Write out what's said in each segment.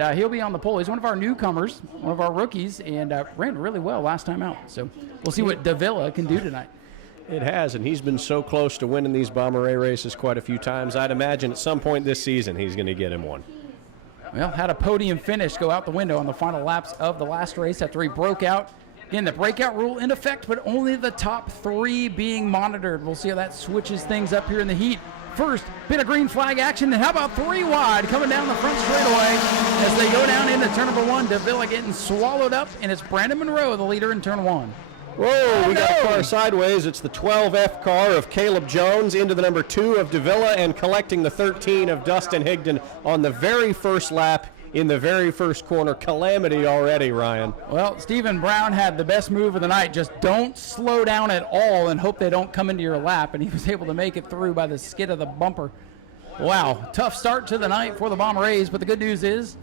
and he'll be on the pole. He's one of our newcomers, one of our rookies, and ran really well last time out. So we'll see what Davila can do tonight. It has, and he's been so close to winning these Bomber A races quite a few times. I'd imagine at some point this season he's going to get him one. Well, had a podium finish go out the window on the final laps of the last race after he broke out. Again, the breakout rule in effect, but only the top 3 being monitored. We'll see how that switches things up here in the heat. First, bit of green flag action, and how about 3 wide coming down the front straightaway as they go down into turn number 1. Davila getting swallowed up, and it's Brandon Monroe, the leader in turn 1. Whoa, we got a car sideways. It's the 12F car of Caleb Jones into the number 2 of Davila and collecting the 13 of Dustin Higdon on the very first lap in the very first corner. Calamity already, Ryan. Well, Stephen Brown had the best move of the night. Just don't slow down at all and hope they don't come into your lap, and he was able to make it through by the skid of the bumper. Wow, tough start to the night for the Bomber A's, but the good news is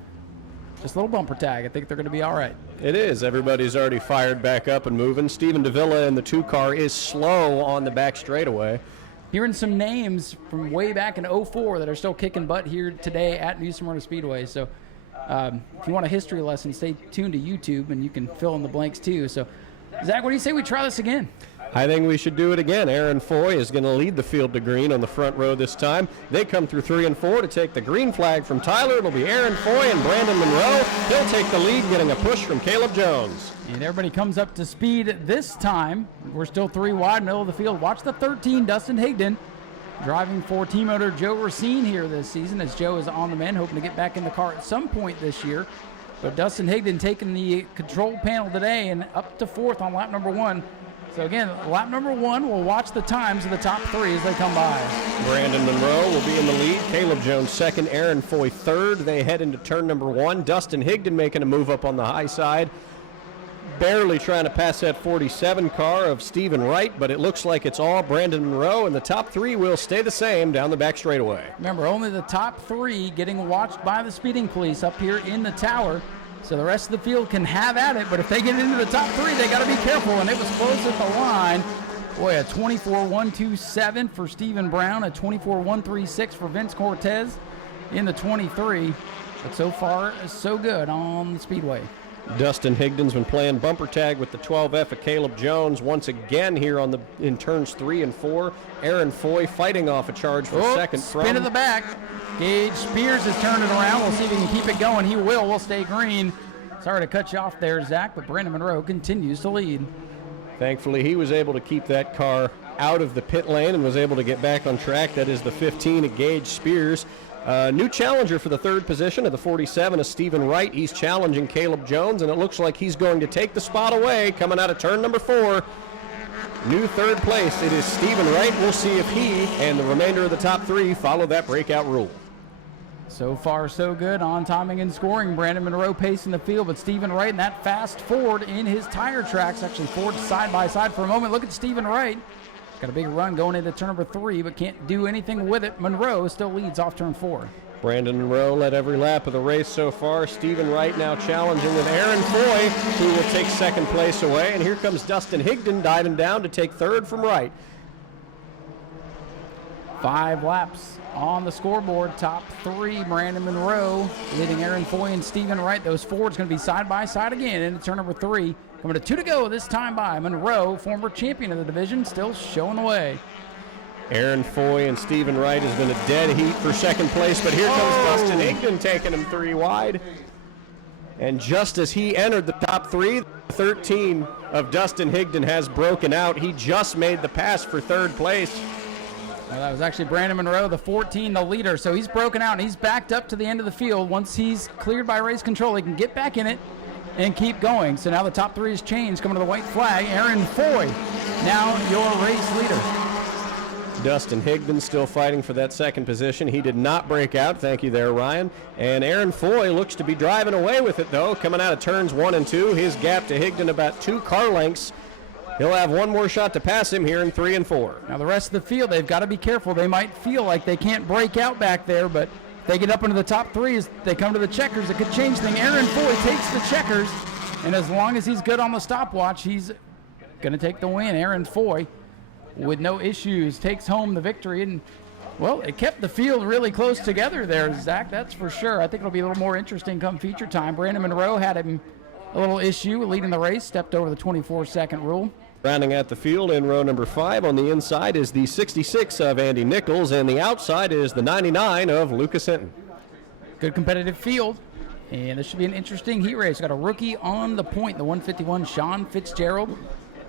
just a little bumper tag. I think they're going to be all right. It is. Everybody's already fired back up and moving. Stephen Davila in the 2 car is slow on the back straightaway. Hearing some names from way back in 04 that are still kicking butt here today at New Smyrna Speedway. So if you want a history lesson, stay tuned to YouTube, and you can fill in the blanks too. So, Zach, what do you say we try this again? I think we should do it again. Aaron Foy is going to lead the field to green on the front row this time. They come through 3 and 4 to take the green flag from Tyler. It'll be Aaron Foy and Brandon Monroe. He'll take the lead, getting a push from Caleb Jones. And everybody comes up to speed this time. We're still 3 wide, middle of the field. Watch the 13, Dustin Higdon, driving for team owner Joe Racine here this season, as Joe is on the mend, hoping to get back in the car at some point this year. But Dustin Higdon taking the control panel today and up to 4th on lap number 1. So again, lap number 1, we'll watch the times of the top 3 as they come by. Brandon Monroe will be in the lead. Caleb Jones 2nd, Aaron Foy 3rd. They head into turn number 1. Dustin Higdon making a move up on the high side. Barely trying to pass that 47 car of Stephen Wright, but it looks like it's all Brandon Monroe, and the top 3 will stay the same down the back straightaway. Remember, only the top 3 getting watched by the speeding police up here in the tower. So the rest of the field can have at it, but if they get into the top 3, they got to be careful, and it was close at the line. Boy, a 24.127 for Stephen Brown, a 24.136 for Vince Cortez in the 23. But so far, so good on the Speedway. Dustin Higdon's been playing bumper tag with the 12F of Caleb Jones once again here in turns 3 and 4. Aaron Foy fighting off a charge for second. Spin to the back. Gage Spears is turning around. We'll see if he can keep it going. He will. We'll stay green. Sorry to cut you off there, Zach, but Brandon Monroe continues to lead. Thankfully, he was able to keep that car out of the pit lane and was able to get back on track. That is the 15 of Gage Spears. New challenger for the 3rd position of the 47 is Stephen Wright. He's challenging Caleb Jones, and it looks like he's going to take the spot away coming out of turn number 4. New 3rd place, it is Stephen Wright. We'll see if he and the remainder of the top 3 follow that breakout rule. So far, so good on timing and scoring. Brandon Monroe pacing the field, but Stephen Wright in that fast Ford in his tire tracks. Actually, Ford side by side for a moment. Look at Stephen Wright. Got a big run going into turn number 3, but can't do anything with it. Monroe still leads off turn 4. Brandon Monroe led every lap of the race so far. Stephen Wright now challenging with Aaron Foy, who will take 2nd place away. And here comes Dustin Higdon diving down to take 3rd from Wright. 5 laps on the scoreboard. Top 3, Brandon Monroe leading Aaron Foy and Stephen Wright. Those Fords going to be side by side again into turn number 3. Coming to 2 to go this time by Monroe, former champion of the division, still showing the way. Aaron Foy and Stephen Wright has been a dead heat for 2nd place, but here comes Dustin Higdon taking him 3 wide. And just as he entered the top 3, 13 of Dustin Higdon has broken out. He just made the pass for 3rd place. Well, that was actually Brandon Monroe, the 14, the leader. So he's broken out, and he's backed up to the end of the field. Once he's cleared by race control, he can get back in it and keep going. So now the top 3 is changed, coming to the white flag. Aaron Foy, now your race leader. Dustin Higdon still fighting for that 2nd position. He did not break out. Thank you there, Ryan. And Aaron Foy looks to be driving away with it, though, coming out of turns 1 and 2. His gap to Higdon about 2 car lengths. He'll have one more shot to pass him here in 3 and 4. Now the rest of the field, they've got to be careful. They might feel like they can't break out back there, but if they get up into the top 3 as they come to the checkers, it could change things. Aaron Foy takes the checkers, and as long as he's good on the stopwatch, he's going to take the win. Aaron Foy, with no issues, takes home the victory, and Well, it kept the field really close together there, Zach, that's for sure. I think it'll be a little more interesting come feature time. Brandon Monroe had a little issue leading the race, stepped over the 24-second rule. Rounding out the field in row number 5 on the inside is the 66 of Andy Nichols, and the outside is the 99 of Lucas Hinton. Good competitive field, and this should be an interesting heat race. Got a rookie on the point, the 151, Sean Fitzgerald,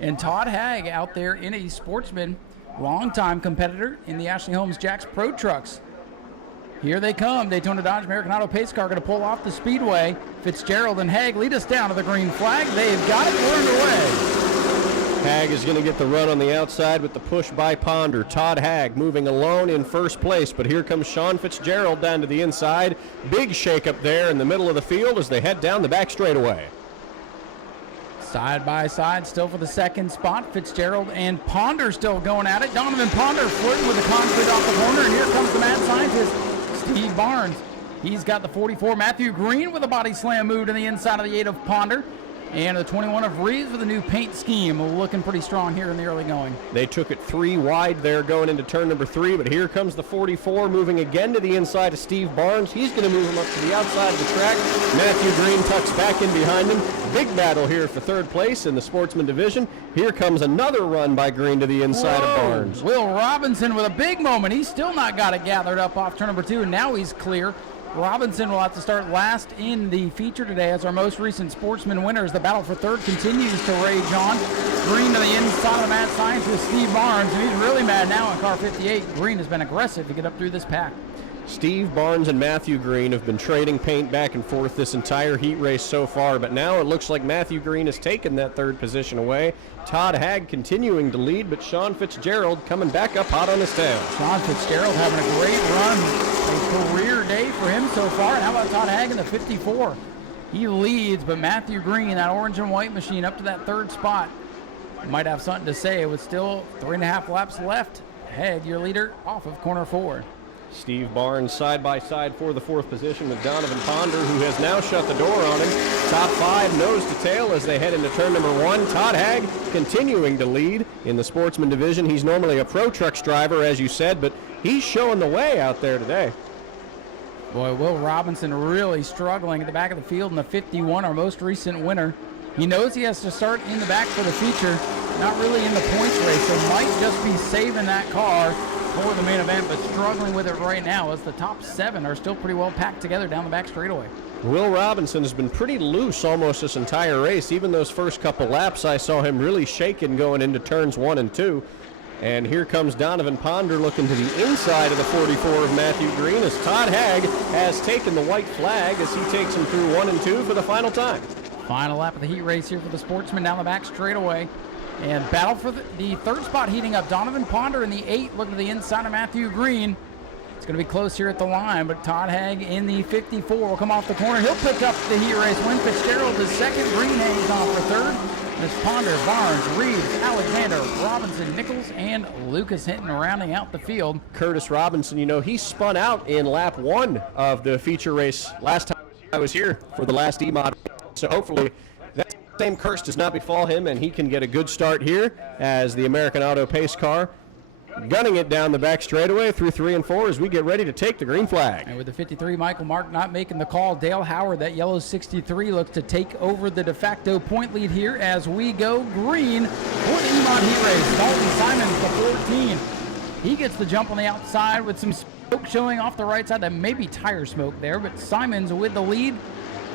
and Todd Hagg out there in a Sportsman. Longtime competitor in the Ashley Holmes Jacks Pro Trucks. Here they come. Daytona Dodge American Auto Pace car going to pull off the speedway. Fitzgerald and Hagg lead us down to the green flag. They've got it. We're underway. Hagg is going to get the run on the outside with the push by Ponder. Todd Hagg moving alone in first place, but here comes Sean Fitzgerald down to the inside. Big shakeup there in the middle of the field as they head down the back straightaway. Side by side, still for the second spot. Fitzgerald and Ponder still going at it. Donovan Ponder flirting with the concrete off the corner, and here comes the mad scientist, Steve Barnes. He's got the 44. Matthew Green with a body slam move to the inside of the 8 of Ponder. And the 21 of Reeves with a new paint scheme, looking pretty strong here in the early going. They took it 3 wide there going into turn number 3, but here comes the 44 moving again to the inside of Steve Barnes. He's going to move him up to the outside of the track. Matthew Green tucks back in behind him. Big battle here for third place in the Sportsman division. Here comes another run by Green to the inside of Barnes. Will Robinson with a big moment. He's still not got it gathered up off turn number 2, and now he's clear. Robinson will have to start last in the feature today as our most recent Sportsman winner as the battle for third continues to rage on. Green to the inside of the mad scientist, Steve Barnes, and he's really mad now in car 58. Green has been aggressive to get up through this pack. Steve Barnes and Matthew Green have been trading paint back and forth this entire heat race so far, but now it looks like Matthew Green has taken that third position away. Todd Hagg continuing to lead, but Sean Fitzgerald coming back up hot on his tail. Sean Fitzgerald having a great run, a career day for him so far. And how about Todd Hagg in the 54? He leads, but Matthew Green, that orange and white machine, up to that third spot. Might have something to say with still 3.5 laps left. Hagg, your leader, off of corner 4. Steve Barnes side by side for the 4th position with Donovan Ponder, who has now shut the door on him. Top 5 nose to tail as they head into turn number 1. Todd Hagg continuing to lead in the Sportsman division. He's normally a Pro Trucks driver, as you said, but he's showing the way out there today. Boy, Will Robinson really struggling at the back of the field in the 51, our most recent winner. He knows he has to start in the back for the feature, not really in the points race, so might just be saving that car for the main event, but struggling with it right now as the top 7 are still pretty well packed together down the back straightaway. Will Robinson has been pretty loose almost this entire race. Even those first couple laps, I saw him really shaking going into turns 1 and 2. And here comes Donovan Ponder looking to the inside of the 44 of Matthew Green as Todd Hagg has taken the white flag as he takes him through 1 and 2 for the final time. Final lap of the heat race here for the Sportsman down the back straightaway. And battle for the third spot heating up. Donovan Ponder in the 8 looking to the inside of Matthew Green. It's going to be close here at the line, but Todd Hagg in the 54 will come off the corner. He'll pick up the heat race win. Fitzgerald is second. Green hangs on for third. It's Ponder, Barnes, Reeves, Alexander, Robinson, Nichols, and Lucas Hinton rounding out the field. Curtis Robinson, you know, he spun out in lap 1 of the feature race last time I was here for the last E-Mod. So hopefully that same curse does not befall him, and he can get a good start here as the American Auto Pace car gunning it down the back straightaway through 3 and 4 as we get ready to take the green flag. And with the 53, Michael Mark not making the call. Dale Howard, that yellow 63, looks to take over the de facto point lead here as we go green for the E-Mod heat race. Dalton Simons, the 14. He gets the jump on the outside with some smoke showing off the right side. That may be tire smoke there, but Simons with the lead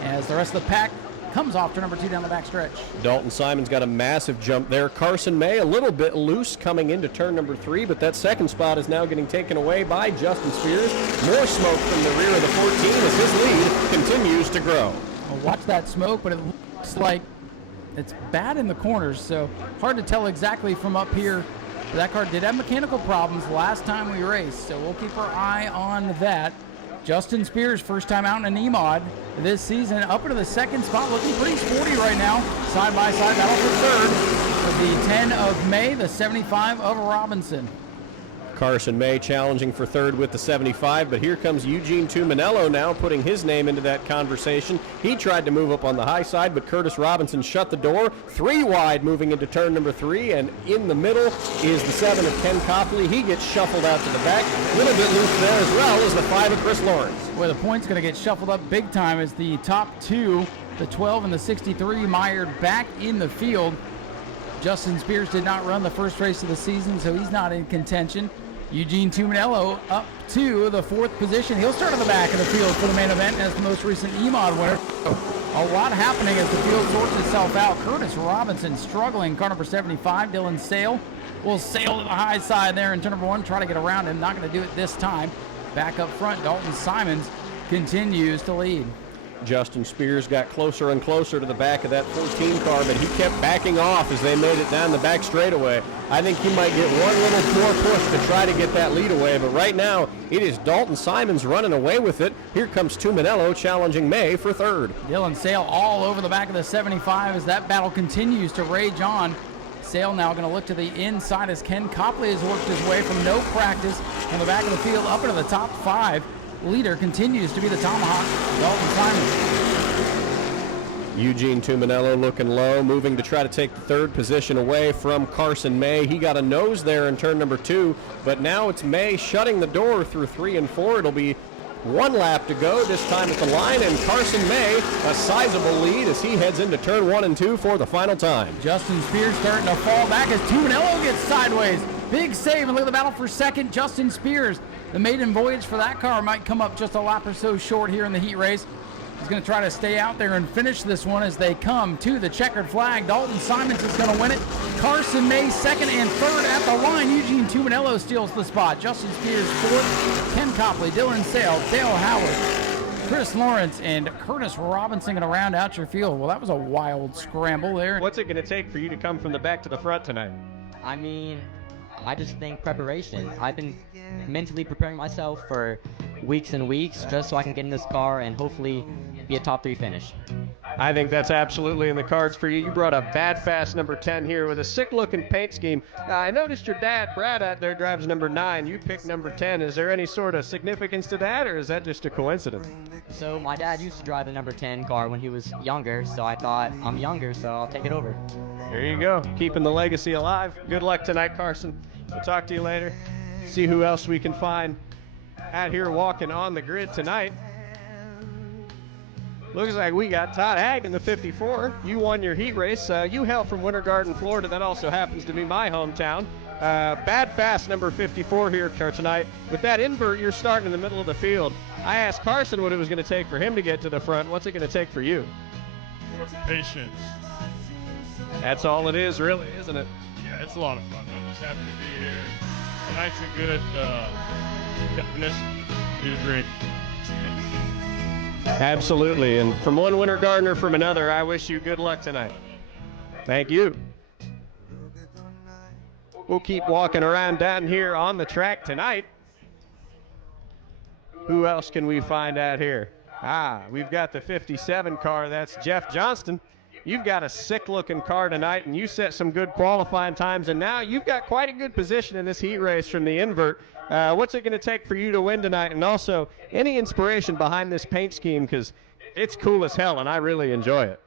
as the rest of the pack comes off to number 2 down the back stretch. Dalton Simons got a massive jump there. Carson May a little bit loose coming into turn number 3, but that second spot is now getting taken away by Justin Spears. More smoke from the rear of the 14 as his lead continues to grow. Well, watch that smoke, but it looks like it's bad in the corners, so hard to tell exactly from up here. That car did have mechanical problems last time we raced, so we'll keep our eye on that. Justin Spears, first time out in an E-Mod this season, up into the second spot, looking pretty sporty right now. Side by side battle for third with the 10 of May, the 75 of Robinson. Carson May challenging for third with the 75, but here comes Eugene Tuminello now putting his name into that conversation. He tried to move up on the high side, but Curtis Robinson shut the door. 3 wide moving into turn number 3, and in the middle is the 7 of Ken Copley. He gets shuffled out to the back. A little bit loose there as well as the 5 of Chris Lawrence. Where the point's going to get shuffled up big time as the top 2, the 12 and the 63, mired back in the field. Justin Spears did not run the first race of the season, so he's not in contention. Eugene Tuminello up to the 4th position. He'll start on the back of the field for the main event as the most recent EMOD winner. A lot happening as the field sorts itself out. Curtis Robinson struggling, car number 75. Dylan Sale will sail to the high side there in turn number 1, try to get around him. Not going to do it this time. Back up front, Dalton Simons continues to lead. Justin Spears got closer and closer to the back of that 14 car, but he kept backing off as they made it down the back straightaway. I think he might get one little more push to try to get that lead away, but right now it is Dalton Simons running away with it. Here comes Tuminello challenging May for third. Dylan Sale all over the back of the 75 as that battle continues to rage on. Sale now going to look to the inside as Ken Copley has worked his way from no practice from the back of the field up into the top 5. Leader continues to be the Tomahawk, Dalton Simons. Eugene Tuminello looking low, moving to try to take the 3rd position away from Carson May. He got a nose there in turn number 2, but now it's May shutting the door through 3 and 4. It'll be 1 lap to go, this time at the line, and Carson May, a sizable lead as he heads into turn 1 and 2 for the final time. Justin Spears starting to fall back as Tuminello gets sideways. Big save, and look at the battle for second. Justin Spears, the maiden voyage for that car might come up just a lap or so short here in the heat race. He's going to try to stay out there and finish this one as they come to the checkered flag. Dalton Simons is going to win it. Carson May 2nd and 3rd at the line. Eugene Tuminello steals the spot. Justin Spears 4th. Ken Copley, Dylan Sale, Dale Howard, Chris Lawrence, and Curtis Robinson going to round out your field. Well, that was a wild scramble there. What's it going to take for you to come from the back to the front tonight? I mean, I just think preparation. I've been mentally preparing myself for weeks and weeks just so I can get in this car and hopefully be a top 3 finish. I think that's absolutely in the cards for you. You brought up Bad Fast number 10 here with a sick-looking paint scheme. I noticed your dad, Brad, out there drives number 9. You picked number 10. Is there any sort of significance to that, or is that just a coincidence? So my dad used to drive the number 10 car when he was younger, so I thought I'm younger, so I'll take it over. There you go, keeping the legacy alive. Good luck tonight, Carson. We'll talk to you later. See who else we can find out here walking on the grid tonight. Looks like we got Todd Hag in the 54. You won your heat race. You hail from Winter Garden, Florida. That also happens to be my hometown. Bad Fast number 54 here tonight. With that invert, you're starting in the middle of the field. I asked Carson what it was going to take for him to get to the front. What's it going to take for you? Patience. That's all it is, really, isn't it? Yeah, it's a lot of fun. I'm just happy to be here. Nice and good definition. Do the drink. Absolutely, and from one Winter Gardener from another, I wish you good luck tonight. Thank you. We'll keep walking around down here on the track tonight. Who else can we find out here? We've got the 57 car. That's Jeff Johnston. You've got a sick-looking car tonight, and you set some good qualifying times, and now you've got quite a good position in this heat race from the invert. What's it going to take for you to win tonight? And also, any inspiration behind this paint scheme? Because it's cool as hell, and I really enjoy it.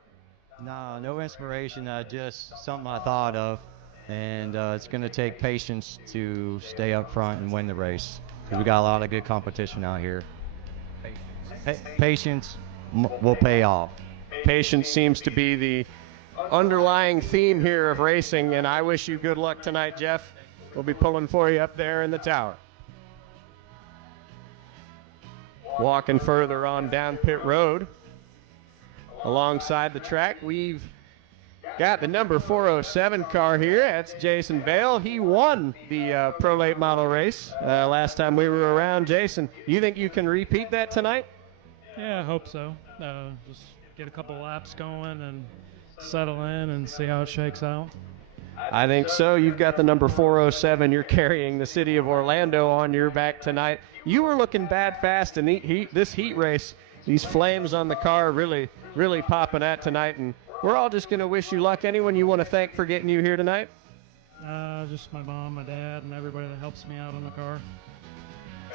No inspiration, just something I thought of. And it's going to take patience to stay up front and win the race. Because we got a lot of good competition out here. Patience will pay off. Patience seems to be the underlying theme here of racing, and I wish you good luck tonight, Jeff. We'll be pulling for you up there in the tower. Walking further on down pit road alongside the track, we've got the number 407 car here. That's Jason Vale. He won the Pro Late Model race last time we were around. Jason, you think you can repeat that tonight? Yeah, I hope so. Just get a couple laps going and settle in and see how it shakes out. I think so. You've got the number 407. You're carrying the city of Orlando on your back tonight. You were looking bad fast in this heat race. These flames on the car really popping at tonight, and we're all just going to wish you luck. Anyone you want to thank for getting you here tonight? Just my mom, my dad, and everybody that helps me out on the car.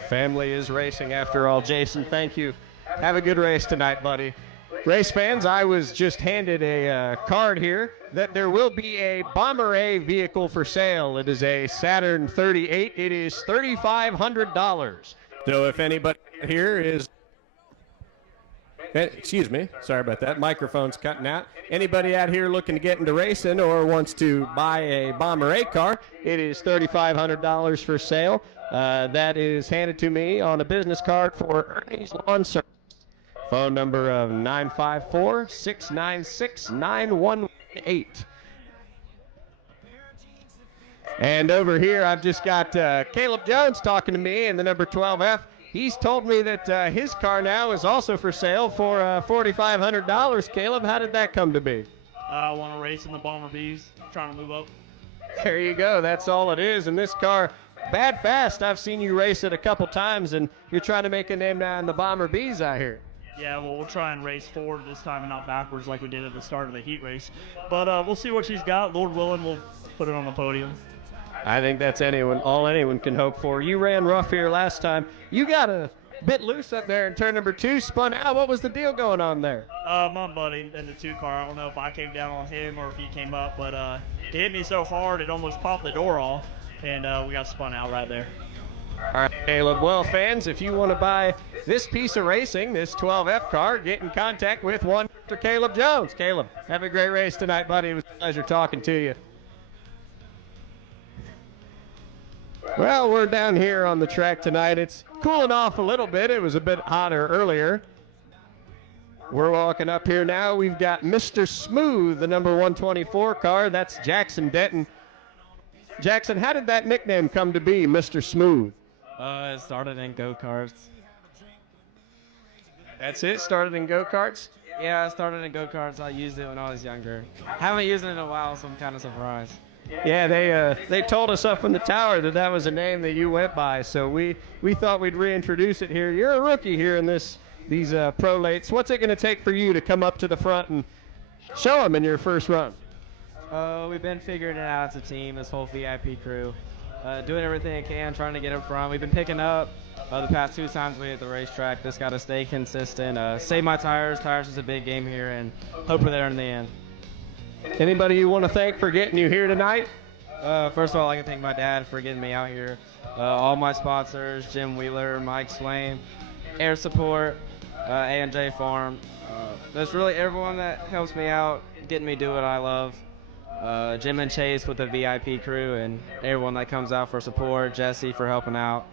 Family is racing after all. Jason, thank you. Have a good race tonight, buddy. Race fans, I was just handed a card here that there will be a Bomber A vehicle for sale. It is a Saturn 38. It is $3,500. So if anybody here is... Excuse me. Sorry about that. Microphone's cutting out. Anybody out here looking to get into racing or wants to buy a Bomber A car, it is $3,500 for sale. That is handed to me on a business card for Ernie's Lawn Service. Phone number of 954-696-9118. And over here, I've just got Caleb Jones talking to me in the number 12F. He's told me that his car now is also for sale for $4,500. Caleb, how did that come to be? I want to race in the Bomber Bs, trying to move up. There you go. That's all it is. And this car, bad fast. I've seen you race it a couple times, and you're trying to make a name now in the Bomber Bs out here. Yeah, well, we'll try and race forward this time and not backwards like we did at the start of the heat race. But we'll see what she's got. Lord willing, we'll put it on the podium. I think that's all anyone can hope for. You ran rough here last time. You got a bit loose up there in turn number 2, spun out. What was the deal going on there? My buddy in the 2 car, I don't know if I came down on him or if he came up, but he hit me so hard it almost popped the door off, and we got spun out right there. All right, Caleb. Well, fans, if you want to buy this piece of racing, this 12F car, get in contact with one Mr. Caleb Jones. Caleb, have a great race tonight, buddy. It was a pleasure talking to you. Well, we're down here on the track tonight. It's cooling off a little bit. It was a bit hotter earlier. We're walking up here now. We've got Mr. Smooth, the number 124 car. That's Jackson Denton. Jackson, how did that nickname come to be, Mr. Smooth? It started in go-karts. That's it? Started in go-karts? Yeah, I started in go-karts. I used it when I was younger. Haven't used it in a while, so I'm kind of surprised. Yeah, they told us up in the tower that was a name that you went by, so we thought we'd reintroduce it here. You're a rookie here in these pro lates. What's it going to take for you to come up to the front and show them in your first run? We've been figuring it out as a team, this whole VIP crew. Doing everything I can, trying to get up front. We've been picking up the past 2 times we hit the racetrack. Just got to stay consistent. Save my tires. Tires is a big game here, and hope we're there in the end. Anybody you want to thank for getting you here tonight? First of all, I can thank my dad for getting me out here. All my sponsors, Jim Wheeler, Mike Swain, Air Support, A&J Farm. There's really everyone that helps me out, getting me do what I love. Jim and Chase with the VIP crew, and everyone that comes out for support, Jesse for helping out.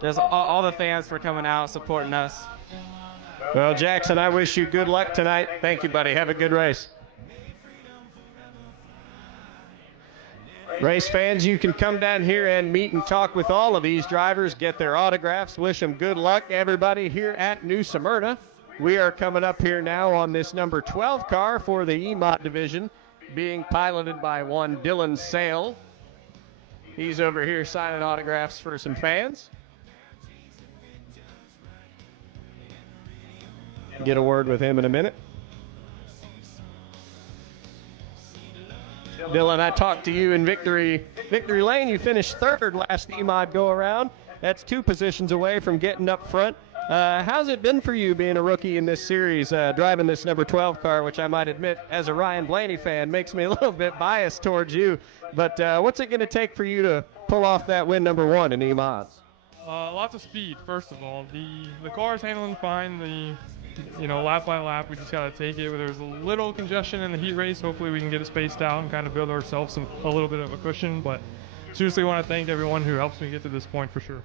Just all the fans for coming out, supporting us. Well, Jackson, I wish you good luck tonight. Thank you, buddy. Have a good race. Race fans, you can come down here and meet and talk with all of these drivers, get their autographs, wish them good luck. Everybody here at New Smyrna. We are coming up here now on this number 12 car for the EMOD division, being piloted by one Dylan Sale. He's over here signing autographs for some fans. Get a word with him in a minute. Dylan, I talked to you in Victory Lane. You finished 3rd last EMOD go-around. That's 2 positions away from getting up front. How's it been for you being a rookie in this series, driving this number 12 car, which I might admit, as a Ryan Blaney fan, makes me a little bit biased towards you. But what's it going to take for you to pull off that win number 1 in EMODs? Lots of speed, first of all. The car's handling fine. Lap by lap, we just got to take it. There's a little congestion in the heat race. Hopefully we can get it spaced out and kind of build ourselves a little bit of a cushion. But seriously want to thank everyone who helps me get to this point for sure.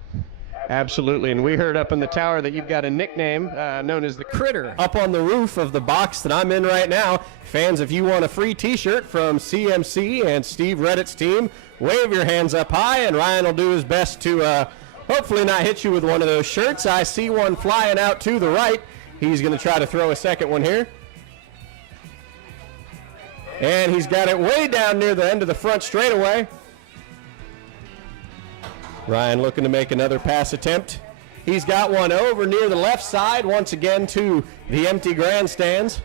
Absolutely, and we heard up in the tower that you've got a nickname known as the Critter up on the roof of the box that I'm in right now. Fans, if you want a free t-shirt from CMC and Steve Reddit's team, wave your hands up high, and Ryan will do his best to hopefully not hit you with one of those shirts. I see one flying out to the right. He's going to try to throw a second one here. And he's got it way down near the end of the front straightaway. Ryan looking to make another pass attempt. He's got one over near the left side, once again to the empty grandstands.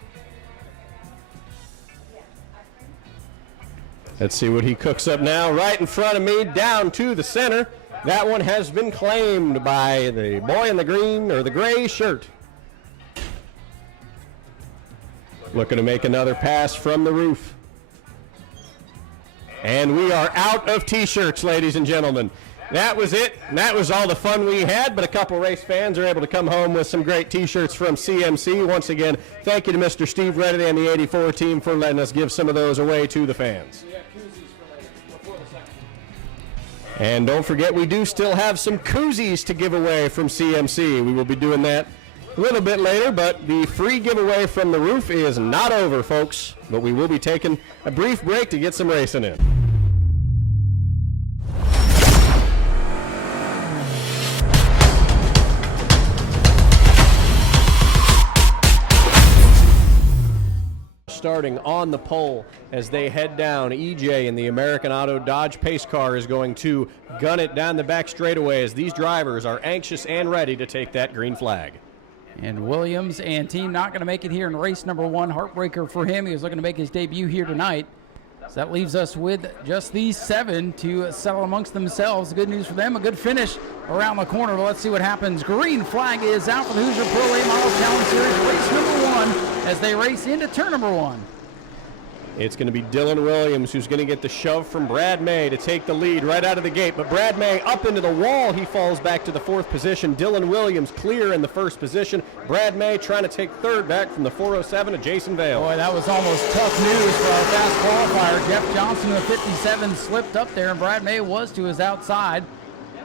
Let's see what he cooks up now. Right in front of me, down to the center. That one has been claimed by the boy in the green or the gray shirt. Looking to make another pass from the roof. And we are out of t-shirts, ladies and gentlemen. That was it. And that was all the fun we had, but a couple race fans are able to come home with some great t-shirts from CMC. Once again, thank you to Mr. Steve Reddy and the 84 team for letting us give some of those away to the fans. And don't forget, we do still have some koozies to give away from CMC. We will be doing that a little bit later, but the free giveaway from the roof is not over, folks. But we will be taking a brief break to get some racing in. Starting on the pole as they head down, EJ in the American Auto Dodge pace car is going to gun it down the back straightaway as these drivers are anxious and ready to take that green flag. And Williams and team not going to make it here in race number 1. Heartbreaker for him. He was looking to make his debut here tonight. So that leaves us with just these 7 to settle amongst themselves. Good news for them. A good finish around the corner. But let's see what happens. Green flag is out for the Hoosier Pro A Model Challenge Series race number 1 as they race into turn number 1. It's going to be Dylan Williams who's going to get the shove from Brad May to take the lead right out of the gate. But Brad May up into the wall. He falls back to the 4th position. Dylan Williams clear in the 1st position. Brad May trying to take 3rd back from the 407 of Jason Vale. Boy, that was almost tough news for our fast qualifier. Jeff Johnson, the 57, slipped up there, and Brad May was to his outside.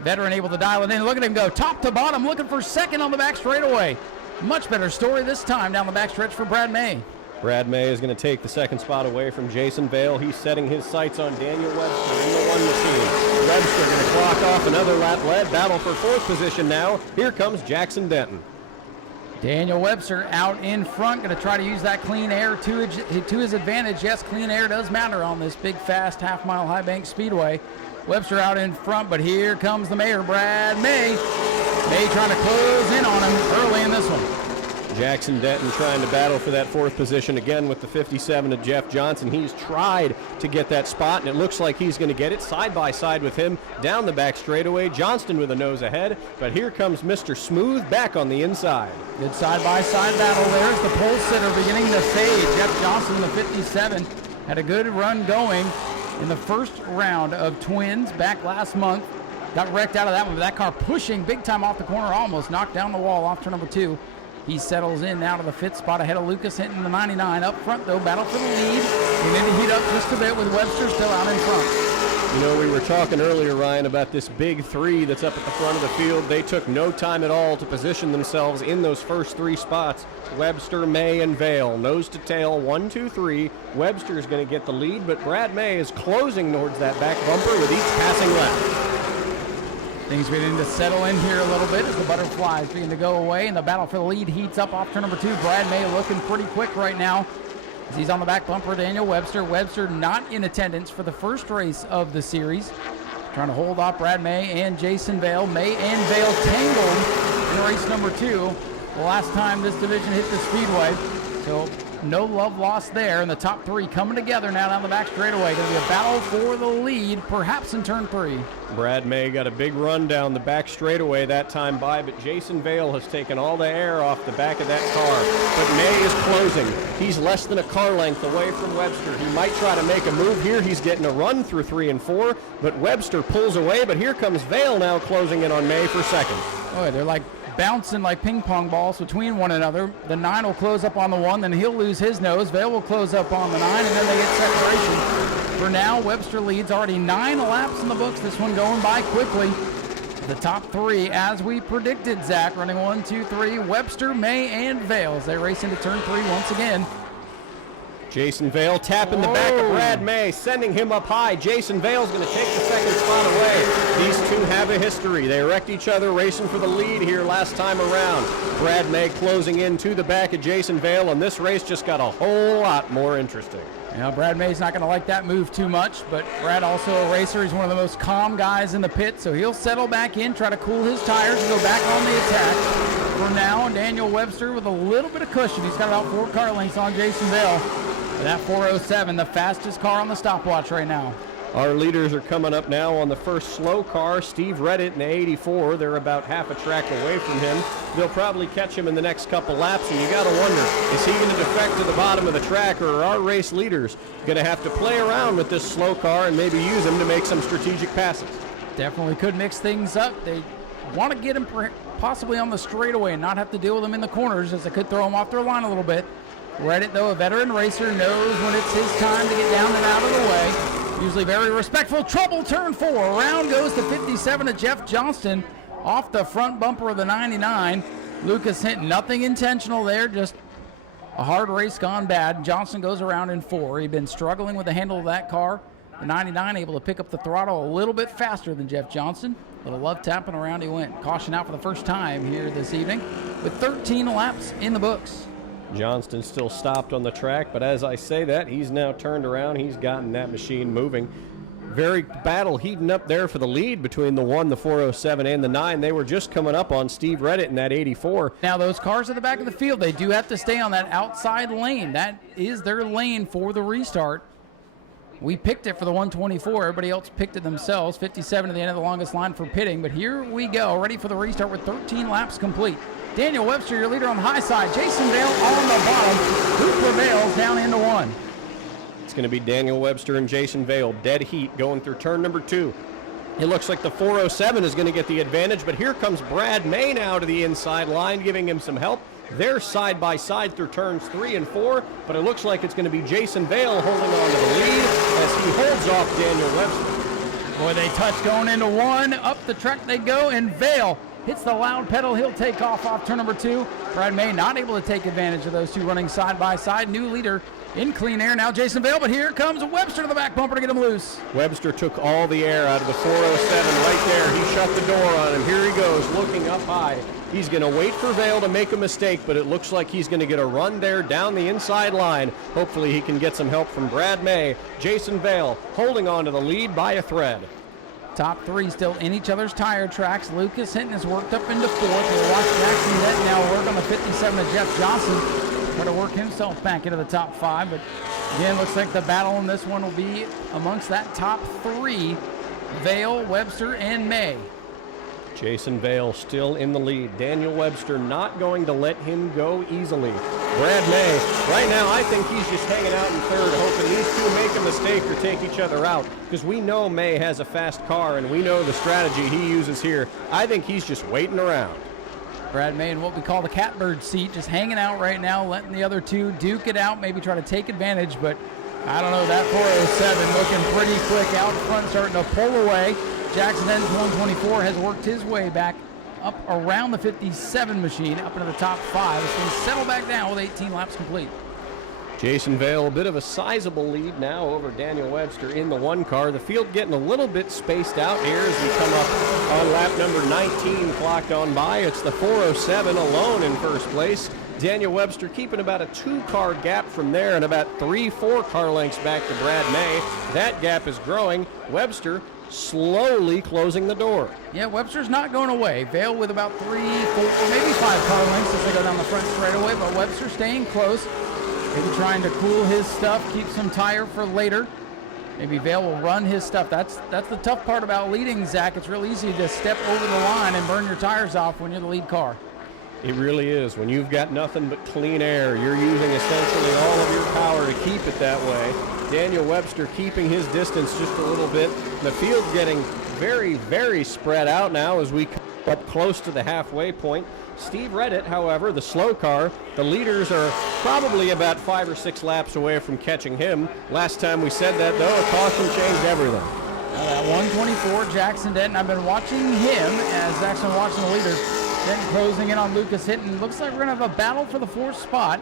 Veteran able to dial it in. Look at him go top to bottom, looking for 2nd on the back straightaway. Much better story this time down the back stretch for Brad May. Brad May is going to take the 2nd spot away from Jason Vale. He's setting his sights on Daniel Webster in the 1 machine. Webster going to clock off another lap led. Battle for 4th position now. Here comes Jackson Denton. Daniel Webster out in front, going to try to use that clean air to his advantage. Yes, clean air does matter on this big, fast, half-mile high bank speedway. Webster out in front, but here comes the mayor, Brad May. May trying to close in on him early in this one. Jackson Denton trying to battle for that 4th position again with the 57 of Jeff Johnson. He's tried to get that spot, and it looks like he's going to get it side by side with him down the back straightaway. Johnston with a nose ahead, but here comes Mr. Smooth back on the inside. Good side-by-side battle. There's the pole sitter beginning to fade. Jeff Johnson in the 57 had a good run going in the 1st round of Twins back last month. Got wrecked out of that one, but that car pushing big time off the corner, almost knocked down the wall off turn number 2. He settles in now to the 5th spot ahead of Lucas Hinton, the 99. Up front, though, battle for the lead. We need to heat up just a bit with Webster still out in front. You know, we were talking earlier, Ryan, about this big 3 that's up at the front of the field. They took no time at all to position themselves in those first 3 spots. Webster, May, and Vale, nose to tail, 1, 2, 3. Webster is going to get the lead, but Brad May is closing towards that back bumper with each passing lap. Things beginning to settle in here a little bit as the butterflies begin to go away, and the battle for the lead heats up off turn number 2. Brad May looking pretty quick right now as he's on the back bumper. Daniel Webster. Webster not in attendance for the first race of the series. Trying to hold off Brad May and Jason Vale. May and Vale tangled in race number 2 the last time this division hit the speedway. So no love lost there, and the top 3 coming together now down the back straightaway. Going to be a battle for the lead, perhaps in turn 3. Brad May got a big run down the back straightaway that time by, but Jason Vale has taken all the air off the back of that car. But May is closing. He's less than a car length away from Webster. He might try to make a move here. He's getting a run through 3 and 4, but Webster pulls away. But here comes Vale now closing in on May for 2nd. Oh, they're like bouncing like ping pong balls between one another. The 9 will close up on the 1, then he'll lose his nose. Vale will close up on the 9, and then they get separation. For now, Webster leads already 9 laps in the books. This one going by quickly. The top 3, as we predicted, Zach, running 1, 2, 3. Webster, May, and Vale as they race into turn 3 once again. Jason Vale tapping the back of Brad May, sending him up high. Jason Vale's going to take the 2nd spot away. These 2 have a history. They wrecked each other racing for the lead here last time around. Brad May closing in to the back of Jason Vale, and this race just got a whole lot more interesting. Now, Brad May's not going to like that move too much, but Brad also a racer. He's one of the most calm guys in the pit, so he'll settle back in, try to cool his tires, and go back on the attack. For now, Daniel Webster with a little bit of cushion. He's got about 4 car lengths on Jason Vale. That 407, the fastest car on the stopwatch right now. Our leaders are coming up now on the first slow car. Steve Reddit in the 84. They're about half a track away from him. They'll probably catch him in the next couple laps, and you got to wonder, is he going to defect to the bottom of the track, or are our race leaders going to have to play around with this slow car and maybe use him to make some strategic passes? Definitely could mix things up. They want to get him possibly on the straightaway and not have to deal with him in the corners, as they could throw him off their line a little bit. Reddit, though, a veteran racer, knows when it's his time to get down and out of the way. Usually very respectful. Trouble turn 4. Around goes the 57 of Jeff Johnston off the front bumper of the 99. Lucas Hinton, nothing intentional there, just a hard race gone bad. Johnston goes around in 4. He'd been struggling with the handle of that car. The 99 able to pick up the throttle a little bit faster than Jeff Johnston. Little love tapping around he went. Caution out for the first time here this evening with 13 laps in the books. Johnston still stopped on the track, but as I say that, he's now turned around. He's gotten that machine moving. Very battle heating up there for the lead between the 1, the 407, and the 9. They were just coming up on Steve Reddit in that 84. Now those cars at the back of the field, they do have to stay on that outside lane. That is their lane for the restart. We picked it for the 124. Everybody else picked it themselves. 57 at the end of the longest line for pitting, but here we go, ready for the restart with 13 laps complete. Daniel Webster, your leader on the high side. Jason Vale on the bottom. Who prevails down into 1? It's going to be Daniel Webster and Jason Vale. Dead heat going through turn number 2. It looks like the 407 is going to get the advantage, but here comes Brad May now to the inside line, giving him some help. They're side by side through turns 3 and 4, but it looks like it's going to be Jason Vale holding on to the lead as he holds off Daniel Webster. Boy, they touch going into 1. Up the track they go, and Vale hits the loud pedal. He'll take off turn number 2. Brad May not able to take advantage of those two running side by side. New leader in clean air now, Jason Vale, but here comes Webster to the back bumper to get him loose. Webster took all the air out of the 407 right there. He shut the door on him. Here he goes, looking up high. He's going to wait for Vale to make a mistake, but it looks like he's going to get a run there down the inside line. Hopefully he can get some help from Brad May. Jason Vale holding on to the lead by a thread. Top 3 still in each other's tire tracks. Lucas Hinton has worked up into 4th. We'll watch Jackson Denton now work on the 57 of Jeff Johnson. Try to work himself back into the top 5, but again, looks like the battle in this one will be amongst that top 3. Vale, Webster, and May. Jason Vale still in the lead. Daniel Webster not going to let him go easily. Brad May, right now I think he's just hanging out in 3rd, hoping these two make a mistake or take each other out, because we know May has a fast car and we know the strategy he uses here. I think he's just waiting around. Brad May in what we call the catbird seat, just hanging out right now, letting the other two duke it out, maybe try to take advantage, but I don't know, that 407 looking pretty quick out front, starting to pull away. Jackson Denton's 124 has worked his way back up around the 57 machine, up into the top 5. It's going to settle back down with 18 laps complete. Jason Vale, a bit of a sizable lead now over Daniel Webster in the 1 car. The field getting a little bit spaced out here as we come up on lap number 19 clocked on by. It's the 407 alone in first place. Daniel Webster keeping about a 2-car gap from there and about 3-4 car lengths back to Brad May. That gap is growing. Webster slowly closing the door. Yeah, Webster's not going away. Vale with about 3, 4, maybe 5 car lengths as they go down the front straightaway, but Webster staying close. Maybe trying to cool his stuff, keep some tire for later. Maybe Vale will run his stuff. That's the tough part about leading, Zach. It's real easy to step over the line and burn your tires off when you're the lead car. It really is. When you've got nothing but clean air, you're using essentially all of your power to keep it that way. Daniel Webster keeping his distance just a little bit. The field's getting very, very spread out now as we come up close to the halfway point. Steve Reddit, however, the slow car, the leaders are probably about 5 or 6 laps away from catching him. Last time we said that, though, a caution changed everything. Now that 124, Jackson Denton, I've been watching him as Zach's been watching the leaders. Denton closing in on Lucas Hinton. Looks like we're going to have a battle for the 4th spot.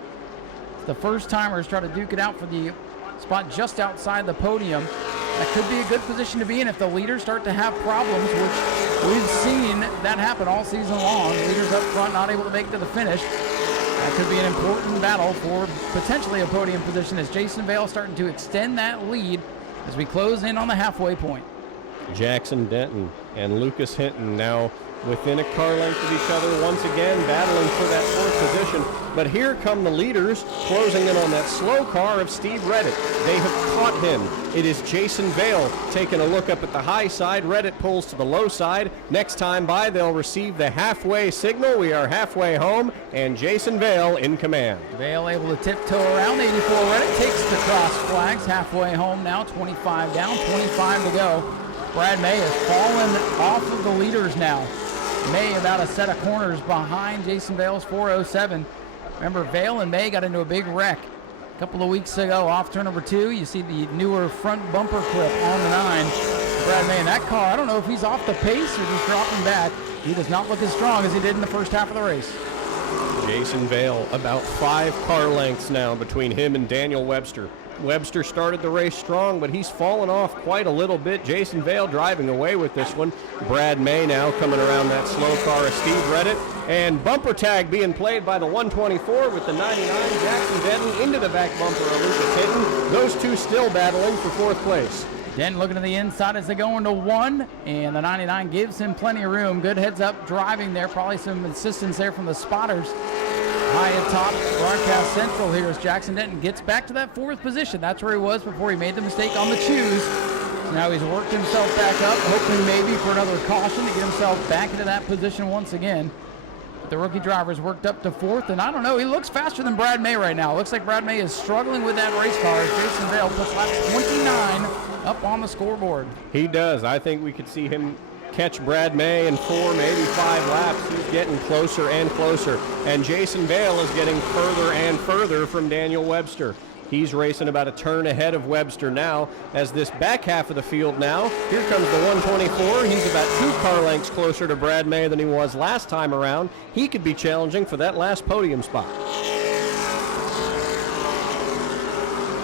It's the first timers try to duke it out for the spot just outside the podium. That could be a good position to be in if the leaders start to have problems, which we've seen that happen all season long. Leaders up front not able to make it to the finish. That could be an important battle for potentially a podium position as Jason Vale starting to extend that lead as we close in on the halfway point. Jackson Denton and Lucas Hinton now within a car length of each other once again, battling for that fourth position. But here come the leaders closing in on that slow car of Steve Redditt. They have caught him. It is Jason Vale taking a look up at the high side. Redditt pulls to the low side. Next time by, they'll receive the halfway signal. We are halfway home, and Jason Vale in command. Vale able to tiptoe around 84. Redditt takes the cross flags. Halfway home now, 25 down, 25 to go. Brad May has fallen off of the leaders now. May about a set of corners behind Jason Vale's 407. Remember, Vale and May got into a big wreck a couple of weeks ago off turn number 2. You see the newer front bumper clip on the 9. Brad May in that car, I don't know if he's off the pace or just dropping back. He does not look as strong as he did in the first half of the race. Jason Vale, about 5 car lengths now between him and Daniel Webster. Webster started the race strong, but he's fallen off quite a little bit. Jason Vale driving away with this one. Brad May now coming around that slow car of Steve Redditt. And bumper tag being played by the 124 with the 99. Jackson Denton into the back bumper of Lucas Hinton. Those two still battling for 4th place. Denton looking to the inside as they go into 1, and the 99 gives him plenty of room. Good heads up driving there. Probably some assistance there from the spotters. High atop broadcast central here as Jackson Denton gets back to that 4th position. That's where he was before he made the mistake on the choose. Now he's worked himself back up, hoping maybe for another caution to get himself back into that position once again. The rookie driver's worked up to 4th, and I don't know, he looks faster than Brad May right now. Looks like Brad May is struggling with that race car as Jason Vale puts lap 29 up on the scoreboard. He does. I think we could see him catch Brad May in 4, maybe 5 laps. He's getting closer and closer. And Jason Vale is getting further and further from Daniel Webster. He's racing about a turn ahead of Webster now as this back half of the field now. Here comes the 124. He's about 2 car lengths closer to Brad May than he was last time around. He could be challenging for that last podium spot.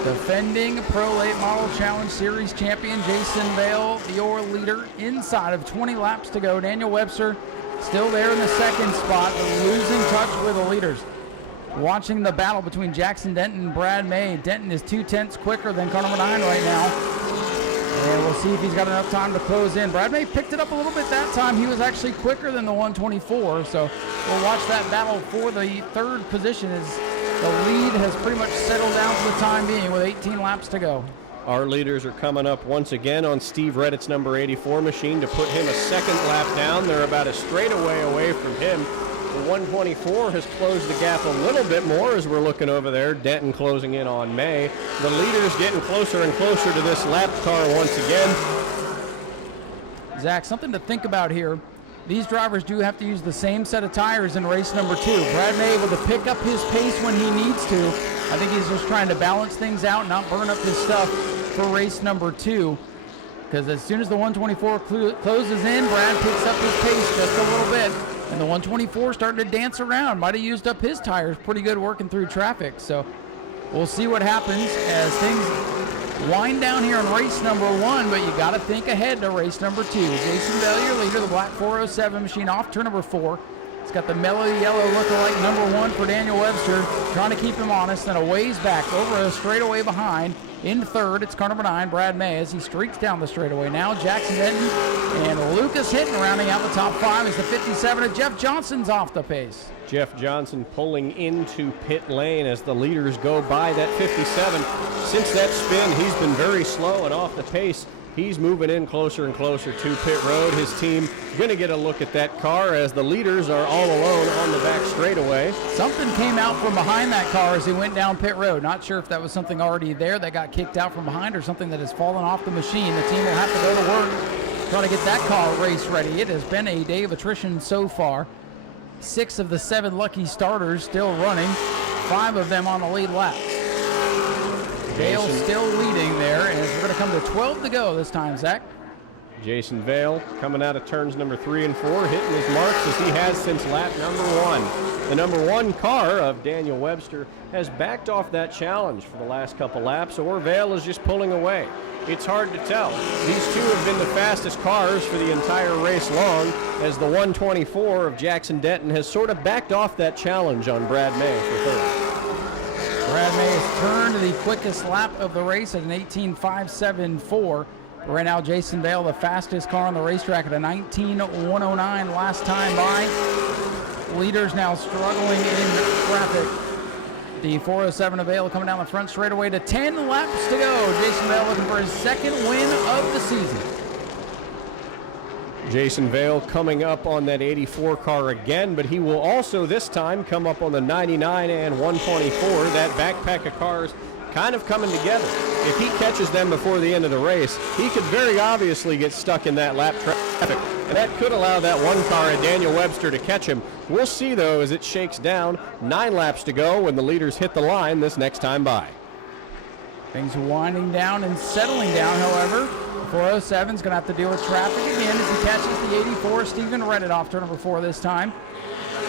Defending Pro Late Model Challenge Series champion Jason Vale, your leader, inside of 20 laps to go. Daniel Webster still there in the 2nd spot, but losing touch with the leaders. Watching the battle between Jackson Denton and Brad May. Denton is 2/10 quicker than car number 9 right now. And we'll see if he's got enough time to close in. Brad May picked it up a little bit that time. He was actually quicker than the 124, so we'll watch that battle for the 3rd position as the lead has pretty much settled down for the time being with 18 laps to go. Our leaders are coming up once again on Steve Redditt's number 84 machine to put him a 2nd lap down. They're about a straightaway away from him. The 124 has closed the gap a little bit more as we're looking over there. Denton closing in on May. The leaders getting closer and closer to this lap car once again. Zach, something to think about here. These drivers do have to use the same set of tires in race number 2. Brad May able to pick up his pace when he needs to. I think he's just trying to balance things out, not burn up his stuff for race number 2. Because as soon as the 124 closes in, Brad picks up his pace just a little bit. And the 124 starting to dance around. Might have used up his tires pretty good working through traffic. So we'll see what happens as things wind down here in race number 1, but you got to think ahead to race number 2. Jason Vale, your leader, the black 407 machine off turn number 4. It's got the mellow yellow lookalike number 1 for Daniel Webster, trying to keep him honest, and a ways back over a straightaway behind. In 3rd, it's car number 9, Brad May, as he streaks down the straightaway. Now Jackson Denton and Lucas Hinton rounding out the top 5 as the 57 of Jeff Johnson's off the pace. Jeff Johnson pulling into pit lane as the leaders go by that 57. Since that spin, he's been very slow and off the pace. He's moving in closer and closer to pit road. His team going to get a look at that car as the leaders are all alone on the back straightaway. Something came out from behind that car as he went down pit road. Not sure if that was something already there that got kicked out from behind or something that has fallen off the machine. The team will have to go to work trying to get that car race ready. It has been a day of attrition so far. 6 of the 7 lucky starters still running, 5 of them on the lead lap. Vale still leading there, and we're going to come to 12 to go this time, Zach. Jason Vale coming out of turns number 3 and 4, hitting his marks as he has since lap number 1. The number 1 car of Daniel Webster has backed off that challenge for the last couple laps, or Vale is just pulling away. It's hard to tell. These two have been the fastest cars for the entire race long, as the 124 of Jackson Denton has sort of backed off that challenge on Brad May for 3rd. Brad May has turned the quickest lap of the race at an 18.574. Right now, Jason Vale, the fastest car on the racetrack at a 19.109 last time by. Leaders now struggling in traffic. The 407 of Vale coming down the front straightaway to 10 laps to go. Jason Vale looking for his second win of the season. Jason Vale coming up on that 84 car again, but he will also this time come up on the 99 and 124. That backpack of cars kind of coming together. If he catches them before the end of the race, he could very obviously get stuck in that lap traffic, and that could allow that one car at Daniel Webster to catch him. We'll see, though, as it shakes down. 9 laps to go when the leaders hit the line this next time by. Things winding down and settling down, however. 407's going to have to deal with traffic again as he catches the 84. Stephen Reddit off turn number 4 this time.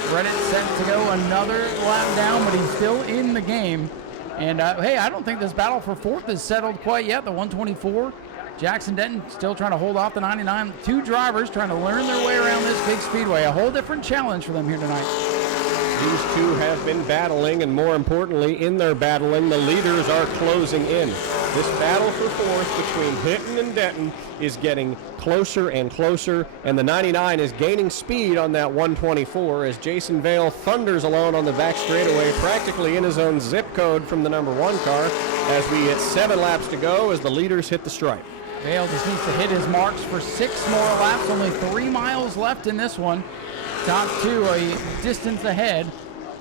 Reddit set to go another lap down, but he's still in the game. And, hey, I don't think this battle for 4th is settled quite yet. The 124, Jackson Denton still trying to hold off the 99. 2 drivers trying to learn their way around this big speedway. A whole different challenge for them here tonight. These two have been battling, and more importantly, in their battling, the leaders are closing in. This battle for 4th between Hinton and Denton is getting closer and closer, and the 99 is gaining speed on that 124 as Jason Vale thunders along on the back straightaway, practically in his own zip code from the number 1 car as we hit 7 laps to go as the leaders hit the stripe. Vale just needs to hit his marks for 6 more laps. Only 3 miles left in this one. Top 2 a distance ahead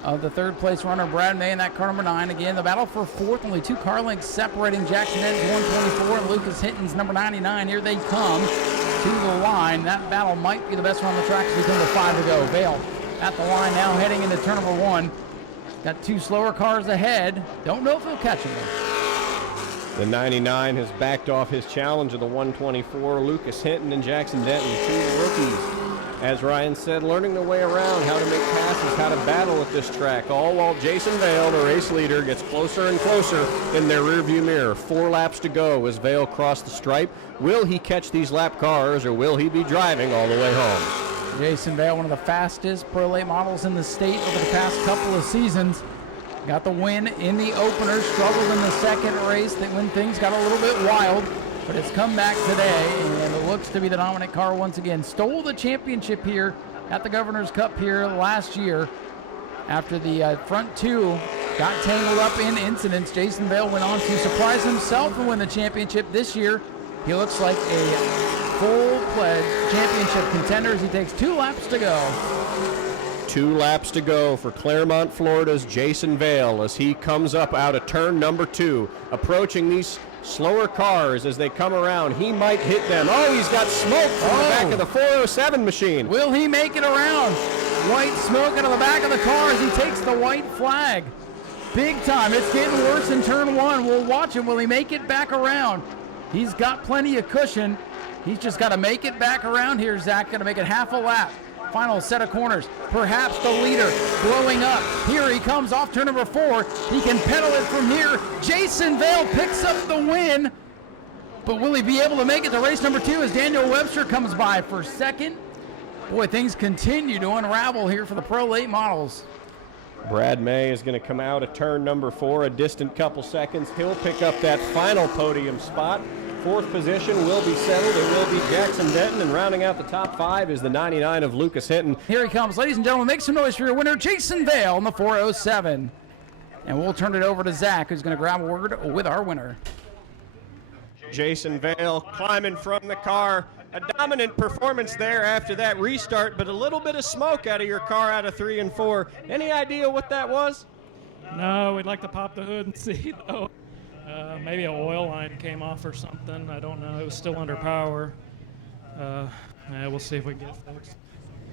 of the 3rd place runner Brad May in that car number 9. Again, the battle for 4th, only 2 car lengths separating Jackson Denton's 124 and Lucas Hinton's number 99. Here they come to the line. That battle might be the best one on the track as we come to 5 to go. Vale at the line now, heading into turn number 1. Got 2 slower cars ahead. Don't know if he'll catch him though. The 99 has backed off his challenge of the 124. Lucas Hinton and Jackson Denton, 2 rookies. As Ryan said, learning their way around, how to make passes, how to battle at this track, all while Jason Vale, the race leader, gets closer and closer in their rearview mirror. 4 laps to go as Vale crossed the stripe. Will he catch these lap cars, or will he be driving all the way home? Jason Vale, one of the fastest Pro Late models in the state over the past couple of seasons. Got the win in the opener, struggled in the second race when things got a little bit wild. But it's come back today, and it looks to be the dominant car once again. Stole the championship here at the Governor's Cup here last year. After the front 2 got tangled up in incidents, Jason Vale went on to surprise himself and win the championship this year. He looks like a full-fledged championship contender as he takes 2 laps to go. 2 laps to go for Claremont, Florida's Jason Vale as he comes up out of turn number 2, approaching these slower cars as they come around. He might hit them. Oh, he's got smoke from the back of the 407 machine. Will he make it around? White smoke out of the back of the car as he takes the white flag. Big time. It's getting worse in turn 1. We'll watch him. Will he make it back around? He's got plenty of cushion. He's just got to make it back around here, Zach. Going to make it half a lap. Final set of corners. Perhaps the leader blowing up. Here he comes off turn number 4. He can pedal it from here. Jason Vale picks up the win. But will he be able to make it to race number 2 as Daniel Webster comes by for second? Boy, things continue to unravel here for the Pro Late models. Brad May is going to come out at turn number 4, a distant couple seconds. He'll pick up that final podium spot. 4th position will be settled. It will be Jackson Denton, and rounding out the top 5 is the 99 of Lucas Hinton. Here he comes. Ladies and gentlemen, make some noise for your winner, Jason Vale, in the 407. And we'll turn it over to Zach, who's going to grab a word with our winner. Jason Vale climbing from the car. A dominant performance there after that restart, but a little bit of smoke out of your car out of 3 and 4. Any idea what that was? No, we'd like to pop the hood and see, though. Maybe an oil line came off or something. I don't know. It was still under power. We'll see if we can get it fixed.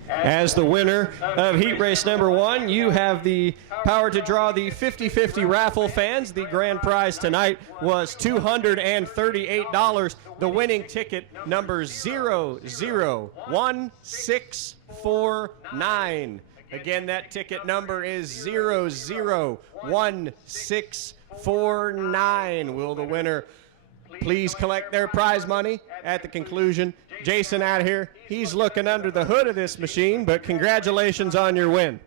As the winner of heat race number 1, you have the power to draw the 50-50 raffle fans. The grand prize tonight was $238. The winning ticket number 001649. Again, that ticket number is 001649. Will the winner please collect their prize money at the conclusion? Jason out here, he's looking under the hood of this machine, but congratulations on your win.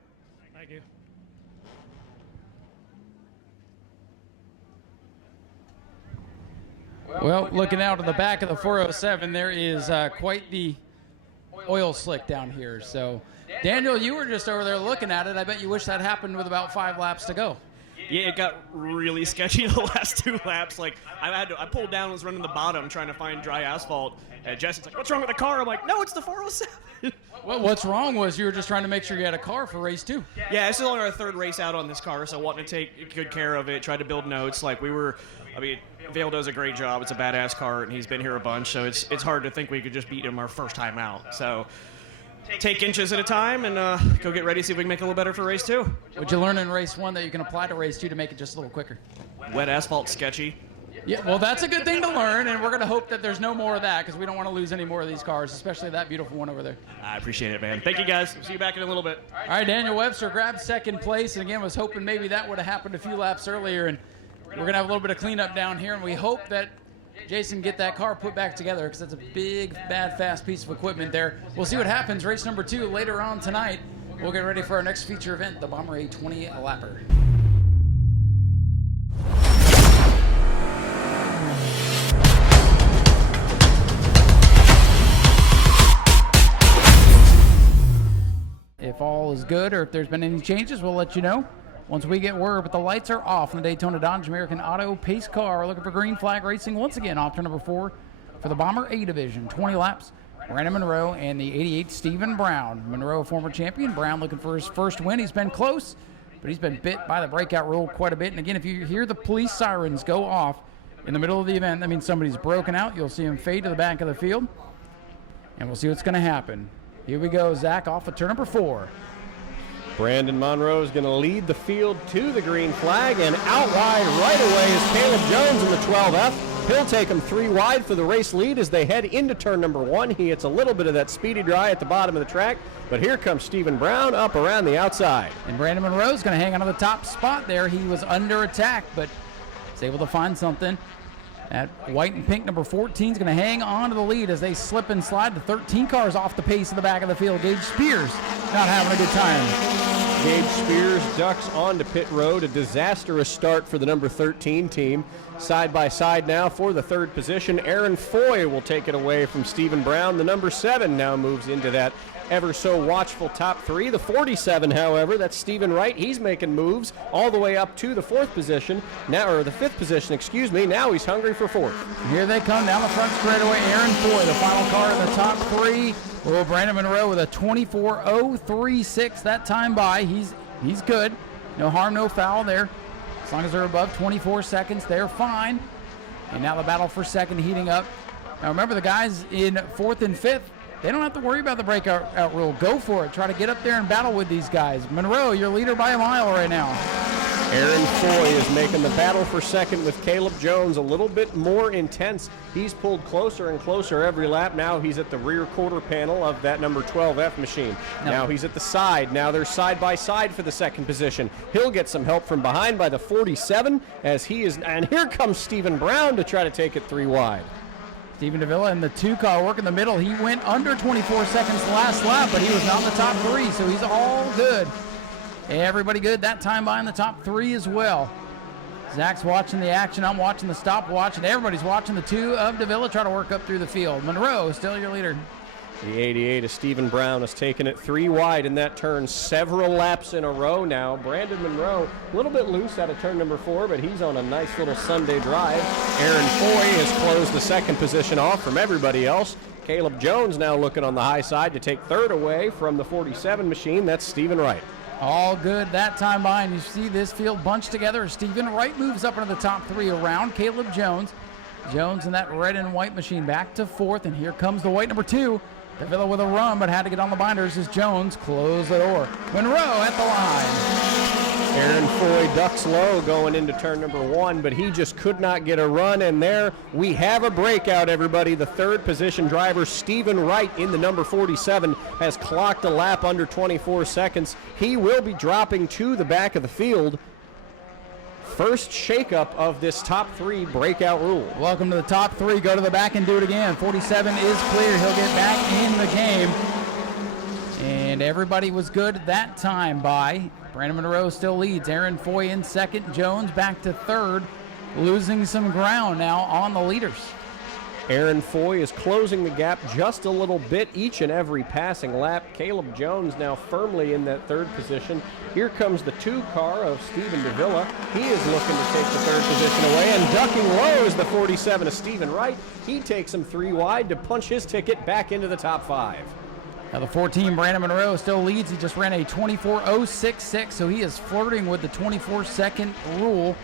Thank you. Well, looking out of the back of the 407, there is quite the oil slick down here. So, Daniel, you were just over there looking at it. I bet you wish that happened with about 5 laps to go. Yeah, it got really sketchy the last 2 laps. Like, I pulled down, was running the bottom, trying to find dry asphalt. And Jesse's like, "What's wrong with the car?" I'm like, "No, it's the 407." Well, what's wrong was you were just trying to make sure you had a car for race 2. Yeah, this is only our 3rd race out on this car, so wanting to take good care of it, try to build notes. Like, Vail does a great job. It's a badass car, and he's been here a bunch, so it's hard to think we could just beat him our first time out. So take inches at a time and go get ready, see if we can make it a little better for race 2. What'd you learn in race 1 that you can apply to race 2 to make it just a little quicker? Wet asphalt, sketchy. Yeah, well, that's a good thing to learn, and we're going to hope that there's no more of that because we don't want to lose any more of these cars, especially that beautiful one over there. I appreciate it, man. Thank you, guys. See you back in a little bit. All right, Daniel Webster grabbed 2nd place, and again, was hoping maybe that would have happened a few laps earlier, and we're going to have a little bit of cleanup down here, and we hope that Jason get that car put back together because that's a big, bad, fast piece of equipment there. We'll see what happens. Race number 2 later on tonight. We'll get ready for our next feature event, the Bomber A20 Lapper. If all is good or if there's been any changes, we'll let you know once we get word. But the lights are off in the Daytona Dodge American Auto Pace Car. We're looking for green flag racing once again off turn number 4 for the Bomber A division. 20 laps. Brandon Monroe and the 88 Stephen Brown. Monroe, former champion. Brown looking for his first win. He's been close, but he's been bit by the breakout rule quite a bit. And again, if you hear the police sirens go off in the middle of the event, that means somebody's broken out. You'll see him fade to the back of the field, and we'll see what's going to happen. Here we go, Zach, off of turn number 4. Brandon Monroe is going to lead the field to the green flag, and out wide right away is Caleb Jones in the 12F. He'll take him 3 wide for the race lead as they head into turn number 1. He hits a little bit of that speedy dry at the bottom of the track, but here comes Stephen Brown up around the outside. And Brandon Monroe's going to hang on to the top spot there. He was under attack, but is able to find something. That white and pink number 14 is going to hang on to the lead as they slip and slide. The 13 cars off the pace in the back of the field. Gage Spears not having a good time. Gage Spears ducks onto pit road. A disastrous start for the number 13 team. Side by side now for the 3rd position. Aaron Foy will take it away from Stephen Brown. The number 7 now moves into that ever so watchful top 3. The 47, however, that's Stephen Wright. He's making moves all the way up to the 4th position now, or the 5th position, excuse me. Now he's hungry for 4th. Here they come down the front straightaway. Aaron Foy, the final car in the top 3. Well, Brandon Monroe with a 24:036 that time by. He's good. No harm, no foul there. As long as they're above 24 seconds, they're fine. And now the battle for 2nd heating up. Now remember, the guys in 4th and 5th, they don't have to worry about the breakout rule. Go for it. Try to get up there and battle with these guys. Monroe, your leader by a mile right now. Aaron Foy is making the battle for 2nd with Caleb Jones a little bit more intense. He's pulled closer and closer every lap. Now he's at the rear quarter panel of that number 12F machine. Now he's at the side. Now they're side by side for the 2nd position. He'll get some help from behind by the 47 as he is, and here comes Stephen Brown to try to take it 3 wide. Stephen Davila in the 2 car working the middle. He went under 24 seconds last lap, but he was not in the top 3, so he's all good. Everybody good that time by in the top 3 as well. Zach's watching the action. I'm watching the stopwatch, and everybody's watching the 2 of Davila try to work up through the field. Monroe still your leader. The 88 of Stephen Brown has taken it 3 wide in that turn several laps in a row now. Brandon Monroe a little bit loose out of turn number 4, but he's on a nice little Sunday drive. Aaron Foy has closed the 2nd position off from everybody else. Caleb Jones now looking on the high side to take 3rd away from the 47 machine. That's Stephen Wright. All good that time by, and you see this field bunched together as Stephen Wright moves up into the top 3 around Caleb Jones. Jones in that red and white machine back to 4th, and here comes the white number 2. Davila with a run, but had to get on the binders as Jones closed the door. Monroe at the line. Aaron Foy ducks low going into turn number 1, but he just could not get a run, and there we have a breakout, everybody. The 3rd position driver, Stephen Wright, in the number 47, has clocked a lap under 24 seconds. He will be dropping to the back of the field. First shakeup of this top 3 breakout rule. Welcome to the top 3. Go to the back and do it again. 47 is clear. He'll get back in the game. And everybody was good that time by. Brandon Monroe still leads. Aaron Foy in 2nd. Jones back to 3rd. losing some ground now on the leaders. Aaron Foy is closing the gap just a little bit each and every passing lap. Caleb Jones now firmly in that third position. Here comes the 2 car of Stephen Davila. He is looking to take the third position away, and ducking low is the 47 of Stephen Wright. He takes him 3 wide to punch his ticket back into the top 5. Now the 14, Brandon Monroe, still leads. He just ran a 24.066, so he is flirting with the 24-second rule.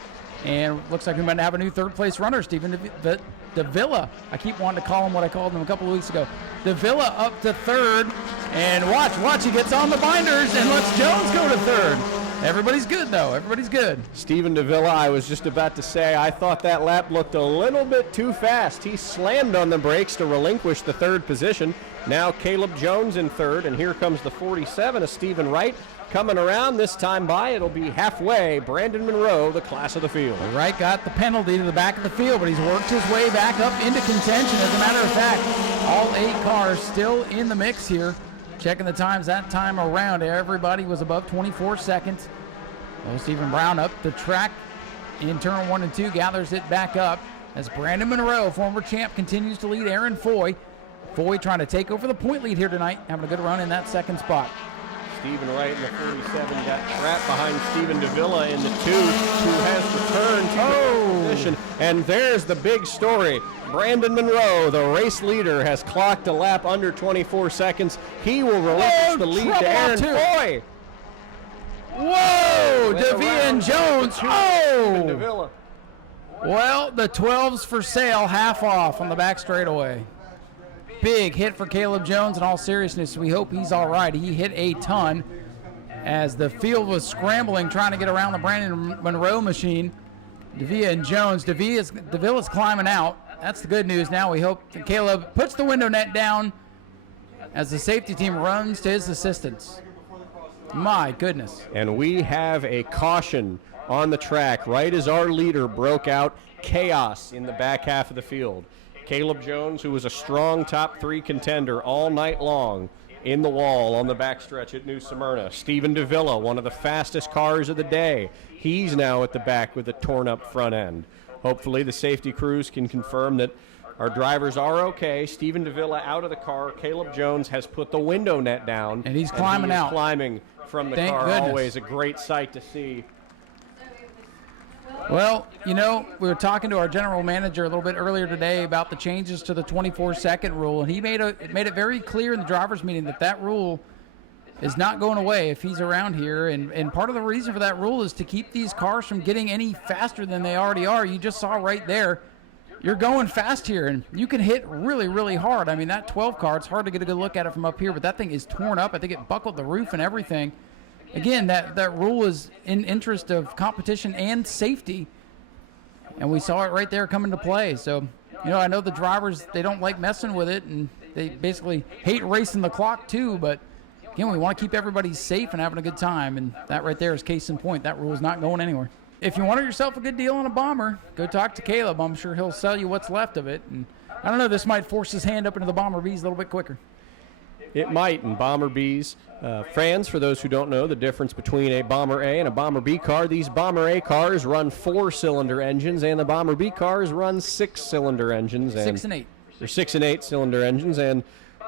And looks like we might have a new third-place runner, Stephen Davila. I keep wanting to call him what I called him a couple of weeks ago. Davila up to third, and watch, he gets on the binders and lets Jones go to third. Everybody's good, though. Everybody's good. Stephen Davila, I was just about to say, I thought that lap looked a little bit too fast. He slammed on the brakes to relinquish the third position. Now Caleb Jones in third, and here comes the 47 of Stephen Wright. Coming around this time by, it'll be halfway. Brandon Monroe, the class of the field. Wright got the penalty to the back of the field, but he's worked his way back up into contention. As a matter of fact, all 8 cars still in the mix here. Checking the times that time around, everybody was above 24 seconds. Well, Stephen Brown up the track in turn 1 and 2, gathers it back up as Brandon Monroe, former champ, continues to lead Aaron Foy. Foy trying to take over the point lead here tonight, having a good run in that second spot. Stephen Wright in the 47 got trapped behind Stephen Davila in the 2, who has returned to the position. And there's the big story. Brandon Monroe, the race leader, has clocked a lap under 24 seconds. He will relinquish the lead to Aaron Foy. Whoa! Davian Jones. Oh! Well, the 12's for sale, half off on the back straightaway. Big hit for Caleb Jones. In all seriousness, we hope he's all right. He hit a ton as the field was scrambling, trying to get around the Brandon Monroe machine. Davila and Jones. Davila's climbing out. That's the good news. Now we hope that Caleb puts the window net down as the safety team runs to his assistance. My goodness. And we have a caution on the track right as our leader broke out. Chaos in the back half of the field. Caleb Jones, who was a strong top 3 contender all night long, in the wall on the backstretch at New Smyrna. Stephen Davila, one of the fastest cars of the day. He's now at the back with a torn up front end. Hopefully the safety crews can confirm that our drivers are okay. Stephen Davila out of the car. Caleb Jones has put the window net down. And he's climbing out. Climbing from the car. Goodness. Always a great sight to see. Well, you know, we were talking to our general manager a little bit earlier today about the changes to the 24-second rule, and he made it very clear in the drivers' meeting that rule is not going away if he's around here. And part of the reason for that rule is to keep these cars from getting any faster than they already are. You just saw right there, you're going fast here, and you can hit really, really hard. I mean, that 12 car, it's hard to get a good look at it from up here, but that thing is torn up. I think it buckled the roof and everything. Again, that rule is in interest of competition and safety, and we saw it right there come into play. So, you know, I know the drivers, they don't like messing with it, and they basically hate racing the clock too, but again, we want to keep everybody safe and having a good time, and that right there is case in point. That rule is not going anywhere. If you wanted yourself a good deal on a bomber, go talk to Caleb. I'm sure he'll sell you what's left of it, and I don't know, this might force his hand up into the Bomber B's a little bit quicker. It might, and Bomber B's fans, for those who don't know the difference between a Bomber A and a Bomber B car, these Bomber A cars run 4-cylinder engines, and the Bomber B cars run 6-cylinder engines. 6 and 8. They're 6 and 8-cylinder engines, and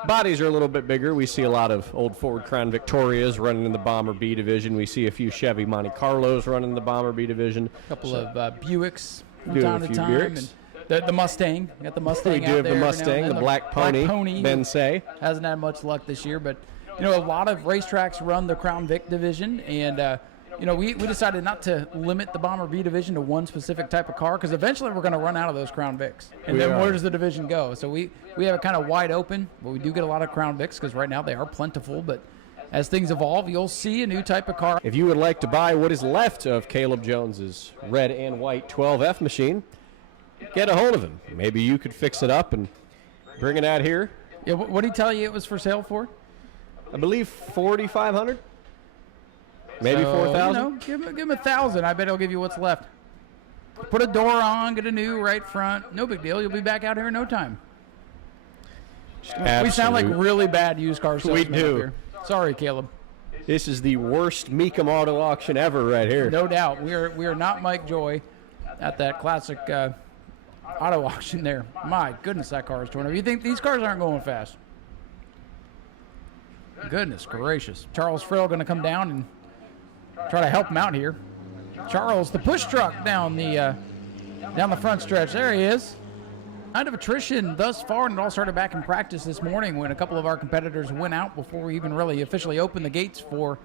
bodies are a little bit bigger. We see a lot of old Ford Crown Victorias running in the Bomber B division. We see a few Chevy Monte Carlos running in the Bomber B division. A couple of Buicks from time to time. Buicks. And the Mustang. You got the Mustang we out do have there. the Mustang, the Black Pony, Ben Say. Hasn't had much luck this year, but, you know, a lot of racetracks run the Crown Vic division, and, you know, we decided not to limit the Bomber B division to one specific type of car, because eventually we're going to run out of those Crown Vics. And then where does the division go? So we have it kind of wide open, but we do get a lot of Crown Vics, because right now they are plentiful, but as things evolve, you'll see a new type of car. If you would like to buy what is left of Caleb Jones's red and white 12F machine, get a hold of him. Maybe you could fix it up and bring it out here. Yeah, what did he tell you it was for sale for? I believe $4,500. Maybe $4,000. You know, give him $1,000. I bet he'll give you what's left. Put a door on, get a new right front. No big deal. You'll be back out here in no time. We sound like really bad used car salesmen. We do. Up here. Sorry, Caleb. This is the worst Meekum auto auction ever right here. No doubt. We are not Mike Joy. at that classic auto auction there. My goodness, that car is torn up. You think these cars aren't going fast? Goodness gracious. Charles Frill going to come down and try to help him out here. Charles, the push truck down the front stretch. There he is. Kind of attrition thus far, and it all started back in practice this morning when a couple of our competitors went out before we even really officially opened the gates for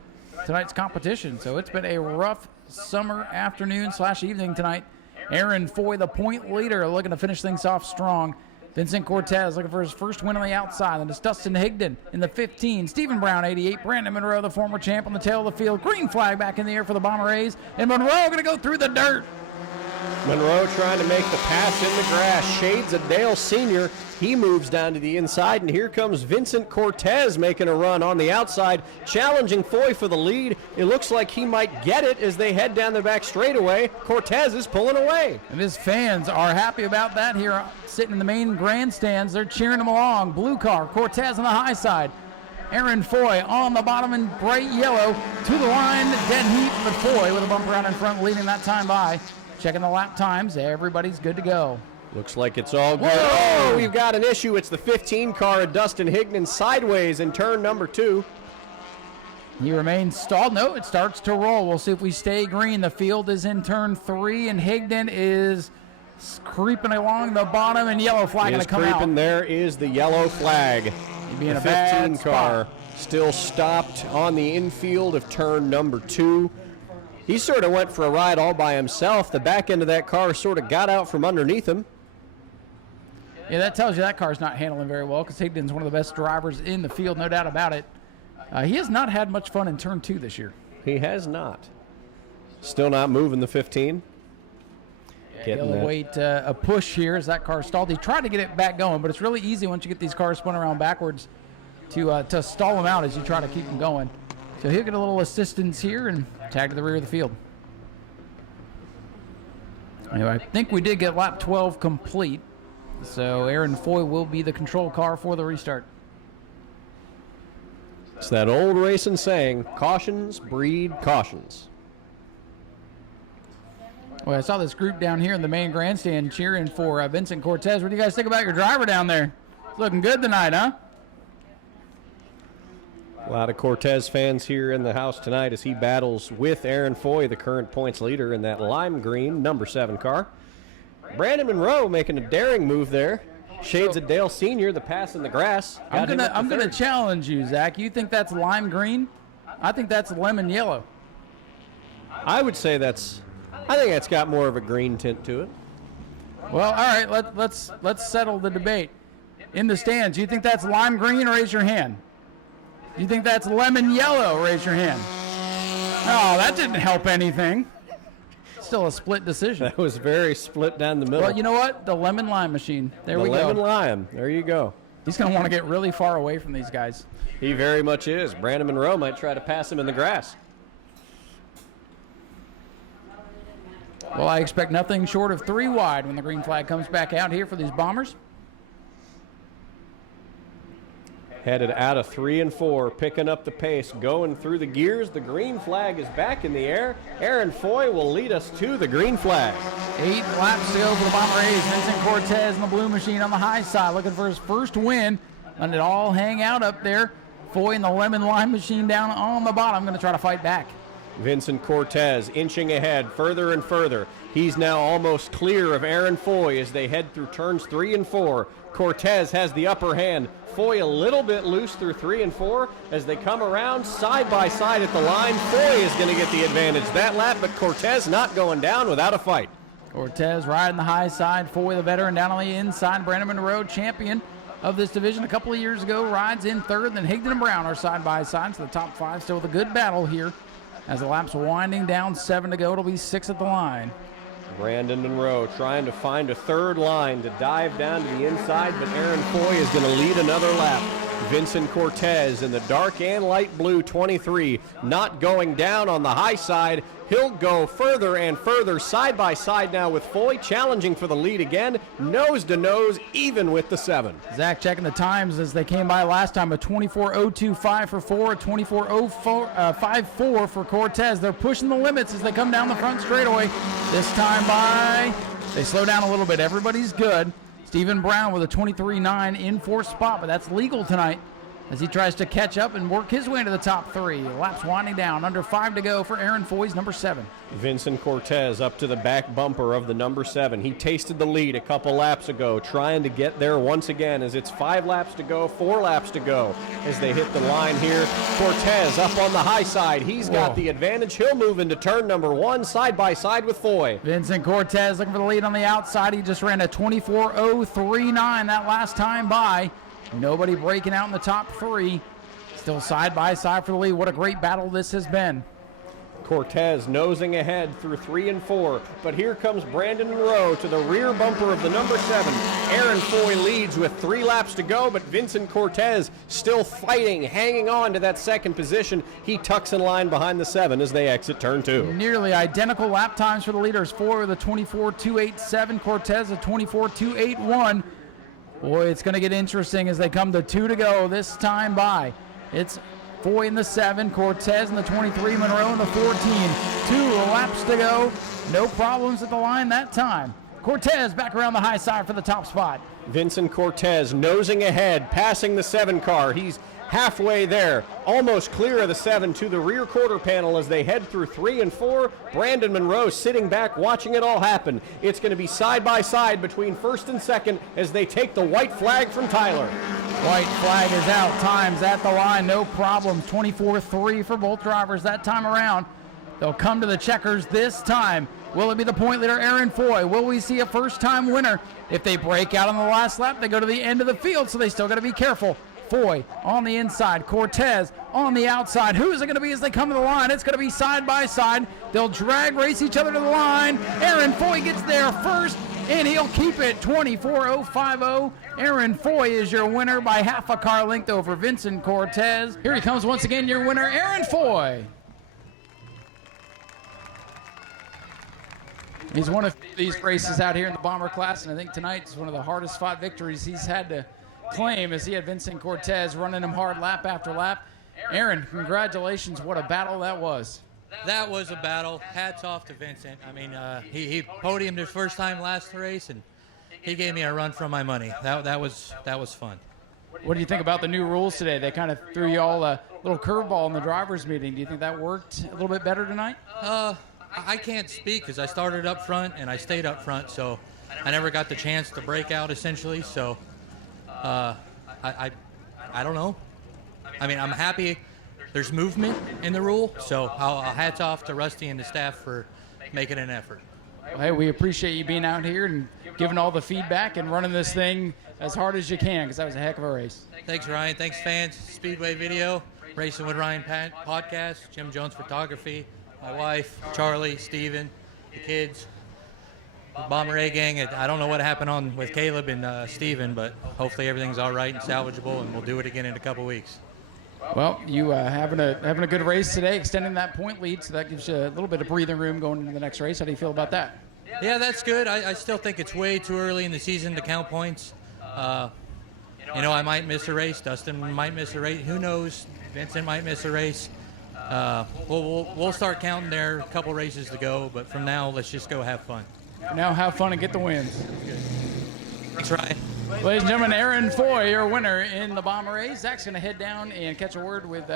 tonight's competition. So it's been a rough summer afternoon / evening tonight. Aaron Foy, the point leader, looking to finish things off strong. Vincent Cortez looking for his first win on the outside. And it's Dustin Higdon in the 15. Stephen Brown, 88. Brandon Monroe, the former champ, on the tail of the field. Green flag back in the air for the Bomber A's. And Monroe going to go through the dirt. Monroe trying to make the pass in the grass. Shades of Dale Sr. He moves down to the inside, and here comes Vincent Cortez making a run on the outside, challenging Foy for the lead. It looks like he might get it as they head down the back straightaway. Cortez is pulling away. And his fans are happy about that here, sitting in the main grandstands. They're cheering him along. Blue car, Cortez on the high side. Aaron Foy on the bottom in bright yellow to the line. Dead heat, but Foy with a bumper out in front, leading that time by. Checking the lap times. Everybody's good to go. Looks like it's all good. Whoa! Oh, we've got an issue. It's the 15 car of Dustin Higdon sideways in turn number 2. He remains stalled. No, it starts to roll. We'll see if we stay green. The field is in turn 3, and Higdon is creeping along the bottom, and yellow flag going to come out. There is the yellow flag. He'd be in the a bad 15 car spot. still stopped on the infield of turn number 2. He sort of went for a ride all by himself. The back end of that car sort of got out from underneath him. Yeah, that tells you that car's not handling very well, because Higdon's one of the best drivers in the field, no doubt about it. He has not had much fun in turn 2 this year. He has not. Still not moving the 15. He'll wait a push here as that car stalled. He tried to get it back going, but it's really easy once you get these cars spun around backwards to stall them out as you try to keep them going. So he'll get a little assistance here and tag to the rear of the field. Anyway, I think we did get lap 12 complete. So Aaron Foy will be the control car for the restart. It's that old racing saying, cautions breed cautions. Well, I saw this group down here in the main grandstand cheering for Vincent Cortez. What do you guys think about your driver down there? It's looking good tonight, huh? A lot of Cortez fans here in the house tonight as he battles with Aaron Foy, the current points leader, in that lime green number 7 car. Brandon Monroe making a daring move there. Shades of Dale Sr., the pass in the grass. I'm gonna challenge you, Zach. You think that's lime green? I think that's lemon yellow. I would say I think that's got more of a green tint to it. Well, all right, let's settle the debate. In the stands, you think that's lime green? Raise your hand. You think that's lemon yellow? Raise your hand. Oh, that didn't help anything. Still a split decision. That was very split down the middle. Well, you know what? The lemon lime machine. There we go. The lemon lime. There you go. He's going to want to get really far away from these guys. He very much is. Brandon Monroe might try to pass him in the grass. Well, I expect nothing short of 3 wide when the green flag comes back out here for these Bombers. Headed out of 3 and 4, picking up the pace, going through the gears. The green flag is back in the air. Aaron Foy will lead us to the green flag. 8 laps to go for the Bomber A's. Vincent Cortez in the blue machine on the high side, looking for his first win. Letting it all hang out up there. Foy in the lemon lime machine down on the bottom, going to try to fight back. Vincent Cortez inching ahead further and further. He's now almost clear of Aaron Foy as they head through turns 3 and 4. Cortez has the upper hand. Foy a little bit loose through 3 and 4 as they come around side by side at the line. Foy is going to get the advantage that lap, but Cortez not going down without a fight. Cortez riding the high side. Foy, the veteran, down on the inside. Brandon Monroe, champion of this division a couple of years ago, rides in third. Then Higdon and Brown are side by side. So the top 5 still with a good battle here as the lap's winding down. 7 to go. It'll be 6 at the line. Brandon Monroe trying to find a third line to dive down to the inside, but Aaron Foy is going to lead another lap. Vincent Cortez in the dark and light blue 23, not going down on the high side. He'll go further and further, side by side now with Foy, challenging for the lead again, nose to nose, even with the 7. Zach checking the times as they came by last time, a 24.025 for 4, a 24.054 for Cortez. They're pushing the limits as they come down the front straightaway. This time by, they slow down a little bit. Everybody's good. Stephen Brown with a 23.9 in fourth spot, but that's legal tonight as he tries to catch up and work his way into the top 3. Laps winding down, under 5 to go for Aaron Foy's number 7. Vincent Cortez up to the back bumper of the number 7. He tasted the lead a couple laps ago, trying to get there once again as it's 5 laps to go, 4 laps to go as they hit the line here. Cortez up on the high side. He's got the advantage. He'll move into turn number 1, side by side with Foy. Vincent Cortez looking for the lead on the outside. He just ran a 24.039 that last time by. Nobody breaking out in the top 3. Still side by side for the lead. What a great battle this has been. Cortez nosing ahead through 3 and 4, but here comes Brandon Monroe to the rear bumper of the number 7. Aaron Foy leads with 3 laps to go, but Vincent Cortez still fighting, hanging on to that second position. He tucks in line behind the 7 as they exit turn 2. Nearly identical lap times for the leaders. Foy with a 24.287, Cortez a 24.281. Boy, it's going to get interesting as they come to 2 to go this time by. It's Foy in the 7, Cortez in the 23, Monroe in the 14. 2 laps to go. No problems at the line that time. Cortez back around the high side for the top spot. Vincent Cortez nosing ahead, passing the 7 car. He's halfway there, almost clear of the 7 to the rear quarter panel as they head through 3 and 4. Brandon Monroe sitting back watching it all happen. It's going to be side by side between first and second as they take the white flag from Tyler. White flag is out. Times at the line, no problem. 24.3 for both drivers that time around. They'll come to the checkers this time. Will it be the point leader, Aaron Foy? Will we see a first-time winner? If they break out on the last lap, they go to the end of the field, so they still got to be careful. Foy on the inside, Cortez on the outside. Who's it going to be as they come to the line? It's going to be side by side. They'll drag race each other to the line. Aaron Foy gets there first, and he'll keep it 24.050. Aaron Foy is your winner by half a car length over Vincent Cortez. Here he comes once again, your winner, Aaron Foy. He's won a few of these races out here in the Bomber class, and I think tonight is one of the hardest fought victories he's had to claim as he had Vincent Cortez running him hard lap after lap. Aaron, congratulations. What a battle that was. That was a battle. Hats off to Vincent. I mean, he podiumed his first time last race, and he gave me a run for my money. That was fun. What do you think about the new rules today? They kind of threw you all a little curveball in the drivers' meeting. Do you think that worked a little bit better tonight? I can't speak because I started up front and I stayed up front, so I never got the chance to break out essentially. So I don't know. I mean, I'm happy there's movement in the rule, so I'll hats off to Rusty and the staff for making an effort. Well, hey, we appreciate you being out here and giving all the feedback and running this thing as hard as you can, because that was a heck of a race. Thanks, Ryan. Thanks, fans. Speedway Video, Racing with Ryan podcast, Jim Jones Photography, my wife, Charlie, Steven, the kids, the Bomber A gang. I don't know what happened with Caleb and Steven, but hopefully everything's all right and salvageable, and we'll do it again in a couple weeks. Well, you having a good race today, extending that point lead, so that gives you a little bit of breathing room going into the next race. How do you feel about that? Yeah, that's good. I still think it's way too early in the season to count points. I might miss a race. Dustin might miss a race. Who knows? Vincent might miss a race. We'll start counting there. A couple races to go, but from now, let's just go have fun. Now have fun and get the wins. Thanks, Ryan. Ladies and gentlemen, Aaron Foy, your winner in the Bomber A. Zach's going to head down and catch a word with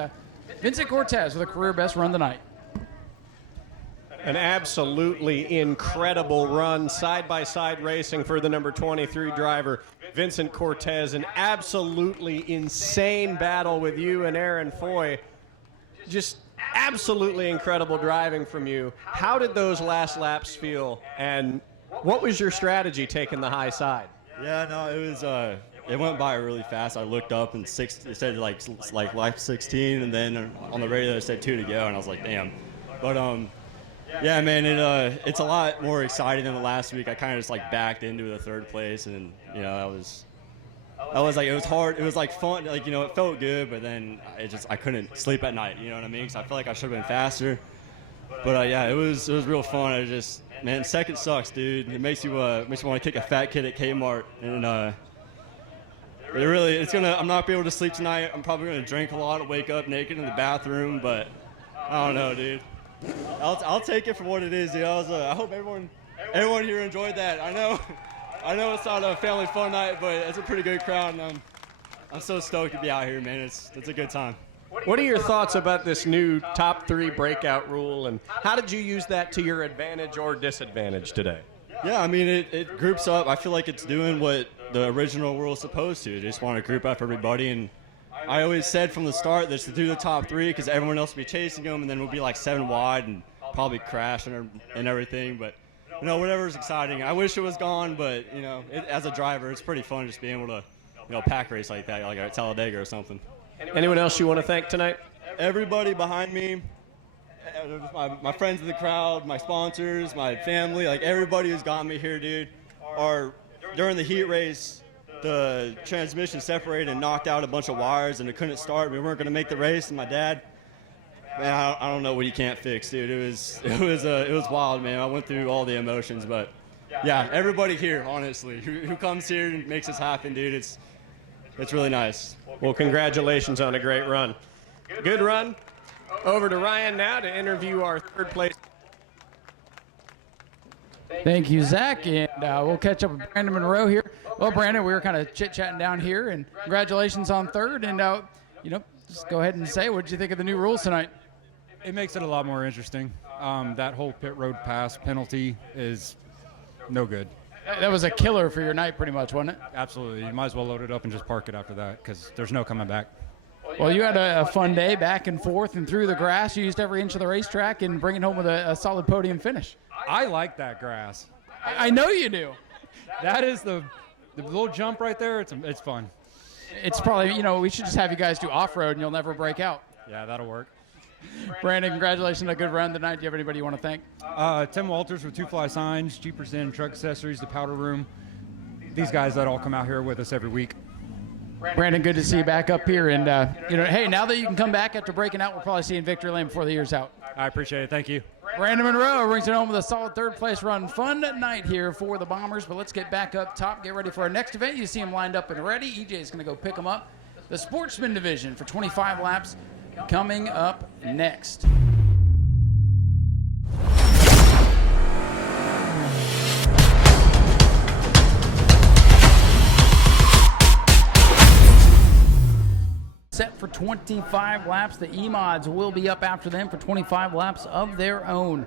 Vincent Cortez with a career best run tonight. An absolutely incredible run, side-by-side racing for the number 23 driver, Vincent Cortez. An absolutely insane battle with you and Aaron Foy. Just absolutely incredible driving from you. How did those last laps feel, and what was your strategy taking the high side? Yeah, no, it was. It went by really fast. I looked up and it said like lap 16, and then on the radio it said 2 to go, and I was like, damn. But yeah, man, it's a lot more exciting than the last week. I kind of just backed into the third place, and that I was like, it was hard. It was like fun. Like, you know, it felt good, but then I couldn't sleep at night. You know what I mean? Because I feel like I should have been faster. But yeah, it was real fun. Man, second sucks, dude. It makes you want to kick a fat kid at Kmart. And I'm not be able to sleep tonight. I'm probably gonna drink a lot, wake up naked in the bathroom. But I don't know, dude. I'll take it for what it is, dude. I hope everyone here enjoyed that. I know it's not a family fun night, but it's a pretty good crowd, and I'm so stoked to be out here, man. It's a good time. What are your thoughts about this new top 3 breakout rule, and how did you use that to your advantage or disadvantage today? Yeah, I mean, it groups up. I feel like it's doing what the original rule is supposed to. Just want to group up everybody, and I always said from the start that to do the top 3 because everyone else will be chasing them, and then we'll be like 7 wide and probably crash and everything. But you know, whatever's exciting. I wish it was gone, but you know, as a driver, it's pretty fun just being able to, you know, pack race like that, like at Talladega or something. Anyone else you want to thank tonight? Everybody behind me, my friends in the crowd, my sponsors, my family, like everybody who's got me here, dude. During the heat race, the transmission separated and knocked out a bunch of wires, and it couldn't start. We weren't going to make the race, and my dad, man, I don't know what he can't fix, dude. It was wild, man. I went through all the emotions, but yeah, everybody here, honestly, who comes here and makes this happen, dude, it's really nice. Well, congratulations on a great run. Good run. Over to Ryan now to interview our third place. Thank you, Zach, and we'll catch up with Brandon Monroe here. Well, Brandon, we were kind of chit-chatting down here, and congratulations on third, and you know, just go ahead and say, what did you think of the new rules tonight? It makes it a lot more interesting. That whole pit road pass penalty is no good. That was a killer for your night, pretty much, wasn't it? Absolutely. You might as well load it up and just park it after that because there's no coming back. Well, you had a fun day back and forth and through the grass. You used every inch of the racetrack and bring it home with a solid podium finish. I like that grass. I know you do. That is the little jump right there. It's fun. It's probably, you know, we should just have you guys do off-road and you'll never break out. Yeah, that'll work. Brandon, congratulations on a good run tonight. Do you have anybody you want to thank? Tim Walters with Two Fly Signs, Jeepers Inn, Truck Accessories, the Powder Room. These guys that all come out here with us every week. Brandon, good to see you back up here. And, you know, hey, now that you can come back after breaking out, we'll probably see you in victory lane before the year's out. I appreciate it. Thank you. Brandon Monroe brings it home with a solid third-place run. Fun night here for the Bombers, but let's get back up top, get ready for our next event. You see them lined up and ready. EJ is going to go pick them up. The Sportsman division for 25 laps coming up next. Set for 25 laps. The E-Mods will be up after them for 25 laps of their own.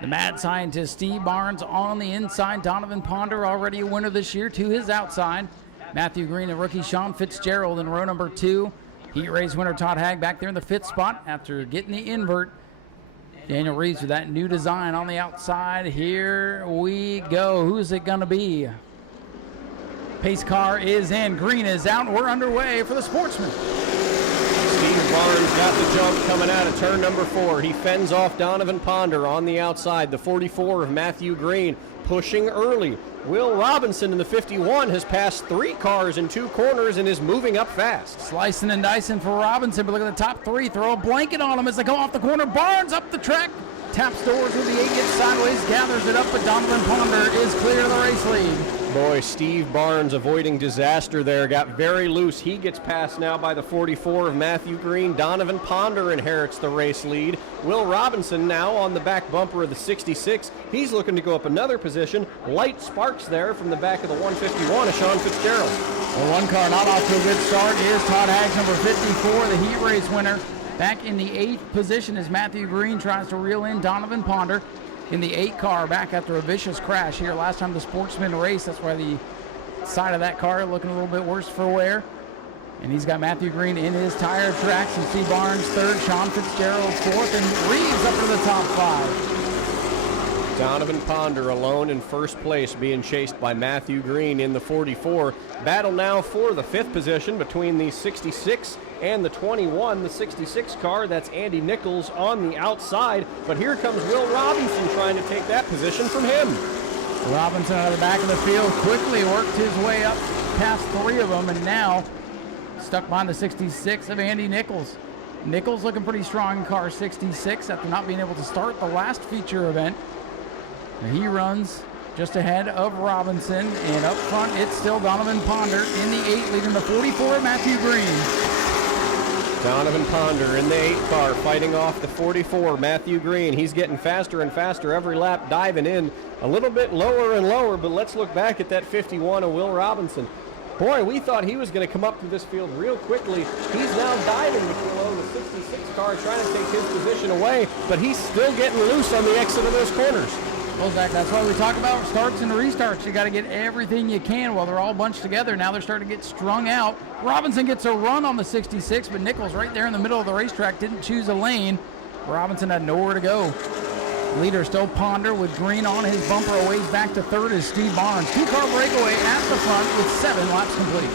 The mad scientist Steve Barnes on the inside. Donovan Ponder already a winner this year to his outside. Matthew Green and rookie Sean Fitzgerald in row number 2. Heat race winner Todd Hag back there in the 5th spot after getting the invert. Daniel Reeves with that new design on the outside. Here we go. Who's it going to be? Pace car is in. Green is out. We're underway for the Sportsman. Steve Barnes got the jump coming out of turn number 4. He fends off Donovan Ponder on the outside. The 44 of Matthew Green pushing early. Will Robinson in the 51 has passed 3 cars in 2 corners and is moving up fast. Slicing and dicing for Robinson, but look at the top 3. Throw a blanket on him as they go off the corner. Barnes up the track. Taps doors with the 8, gets sideways, gathers it up, but Donovan Ponder is clear of the race lead. Boy, Steve Barnes avoiding disaster there. Got very loose. He gets passed now by the 44 of Matthew Green. Donovan Ponder inherits the race lead. Will Robinson now on the back bumper of the 66. He's looking to go up another position. Light sparks there from the back of the 151 of Sean Fitzgerald. Well, one car not off to a good start is Todd Haggs, number 54, the heat race winner. Back in the 8th position as Matthew Green tries to reel in Donovan Ponder in the 8 car back after a vicious crash here last time the Sportsman raced. That's why the side of that car looking a little bit worse for wear. And he's got Matthew Green in his tire tracks. And Steve Barnes 3rd, Sean Fitzgerald 4th, and Reeves up to the top 5. Donovan Ponder alone in first place, being chased by Matthew Green in the 44. Battle now for the 5th position between the 66 and the 21, the 66 car. That's Andy Nichols on the outside, but here comes Will Robinson trying to take that position from him. Robinson out of the back of the field quickly worked his way up past 3 of them, and now stuck behind the 66 of Andy Nichols. Nichols looking pretty strong in car 66 after not being able to start the last feature event. And he runs just ahead of Robinson, and up front it's still Donovan Ponder in the 8, leading the 44, Matthew Green. Donovan Ponder in the 8 car, fighting off the 44, Matthew Green. He's getting faster and faster every lap, diving in a little bit lower and lower, but let's look back at that 51 of Will Robinson. Boy, we thought he was going to come up through this field real quickly. He's now diving below the 66 car, trying to take his position away, but he's still getting loose on the exit of those corners. Well, Zach, that's why we talk about starts and restarts. You got to get everything you can while they're all bunched together. Now they're starting to get strung out. Robinson gets a run on the 66, but Nichols right there in the middle of the racetrack didn't choose a lane. Robinson had nowhere to go. Leader still Ponder with Green on his bumper. A ways back to third is Steve Barnes. 2-car breakaway at the front with 7 laps complete.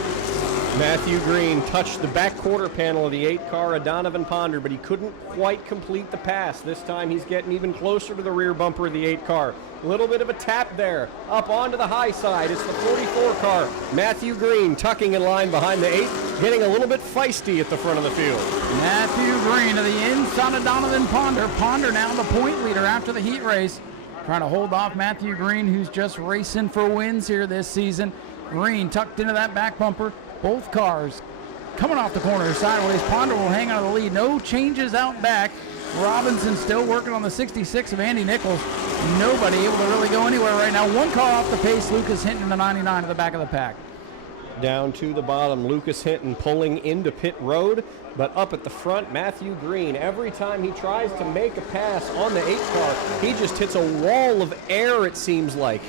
Matthew Green touched the back quarter panel of the 8 car of Donovan Ponder, but he couldn't quite complete the pass. This time he's getting even closer to the rear bumper of the 8 car. A little bit of a tap there, up onto the high side. It's the 44 car. Matthew Green tucking in line behind the 8, getting a little bit feisty at the front of the field. Matthew Green to the inside of Donovan Ponder. Ponder now the point leader after the heat race, trying to hold off Matthew Green, who's just racing for wins here this season. Green tucked into that back bumper. Both cars coming off the corner sideways. Ponder will hang on to the lead. No changes out back. Robinson still working on the 66 of Andy Nichols. Nobody able to really go anywhere right now. 1 car off the pace. Lucas Hinton in the 99 at the back of the pack. Down to the bottom, Lucas Hinton pulling into pit road, but up at the front, Matthew Green. Every time he tries to make a pass on the 8 car, he just hits a wall of air, it seems like.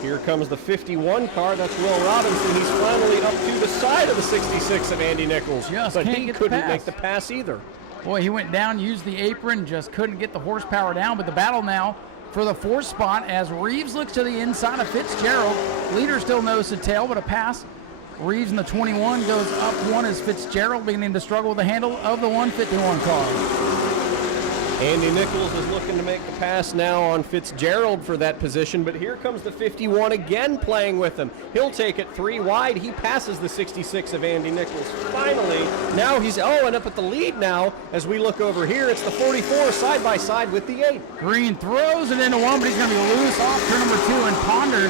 Here comes the 51 car. That's Will Robinson. He's finally up to the side of the 66 of Andy Nichols. But he couldn't make the pass either. Boy, he went down, used the apron, just couldn't get the horsepower down. But the battle now for the 4th spot as Reeves looks to the inside of Fitzgerald. Leader still nose to tail, but a pass. Reeves in the 21 goes up 1 as Fitzgerald beginning to struggle with the handle of the 151 car. Andy Nichols is looking to make the pass now on Fitzgerald for that position, but here comes the 51 again playing with him. He'll take it 3 wide. He passes the 66 of Andy Nichols. Finally, now he's and up at the lead now as we look over here. It's the 44 side by side with the 8. Green throws it into 1, but he's going to be loose off turn number 2, and Ponder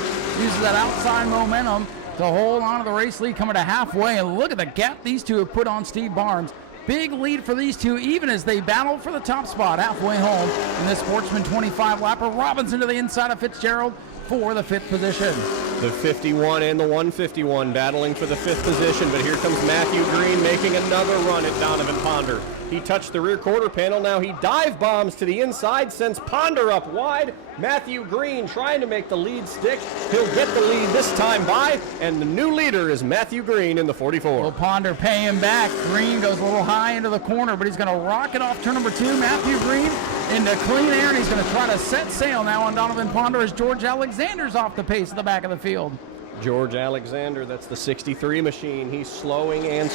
uses that outside momentum to hold on to the race lead coming to halfway. And look at the gap these two have put on Steve Barnes. Big lead for these two, even as they battle for the top spot halfway home in this Sportsman 25 lapper. Robinson to the inside of Fitzgerald for the 5th position. The 51 and the 151 battling for the 5th position, but here comes Matthew Green making another run at Donovan Ponder. He touched the rear quarter panel. Now he dive bombs to the inside, sends Ponder up wide. Matthew Green trying to make the lead stick. He'll get the lead this time by, and the new leader is Matthew Green in the 44. Will Ponder pay him back? Green goes a little high into the corner, but he's going to rocket off turn number 2. Matthew Green into clean air, and he's going to try to set sail now on Donovan Ponder as George Alexander's off the pace at the back of the field. George Alexander, that's the 63 machine. He's slowing, and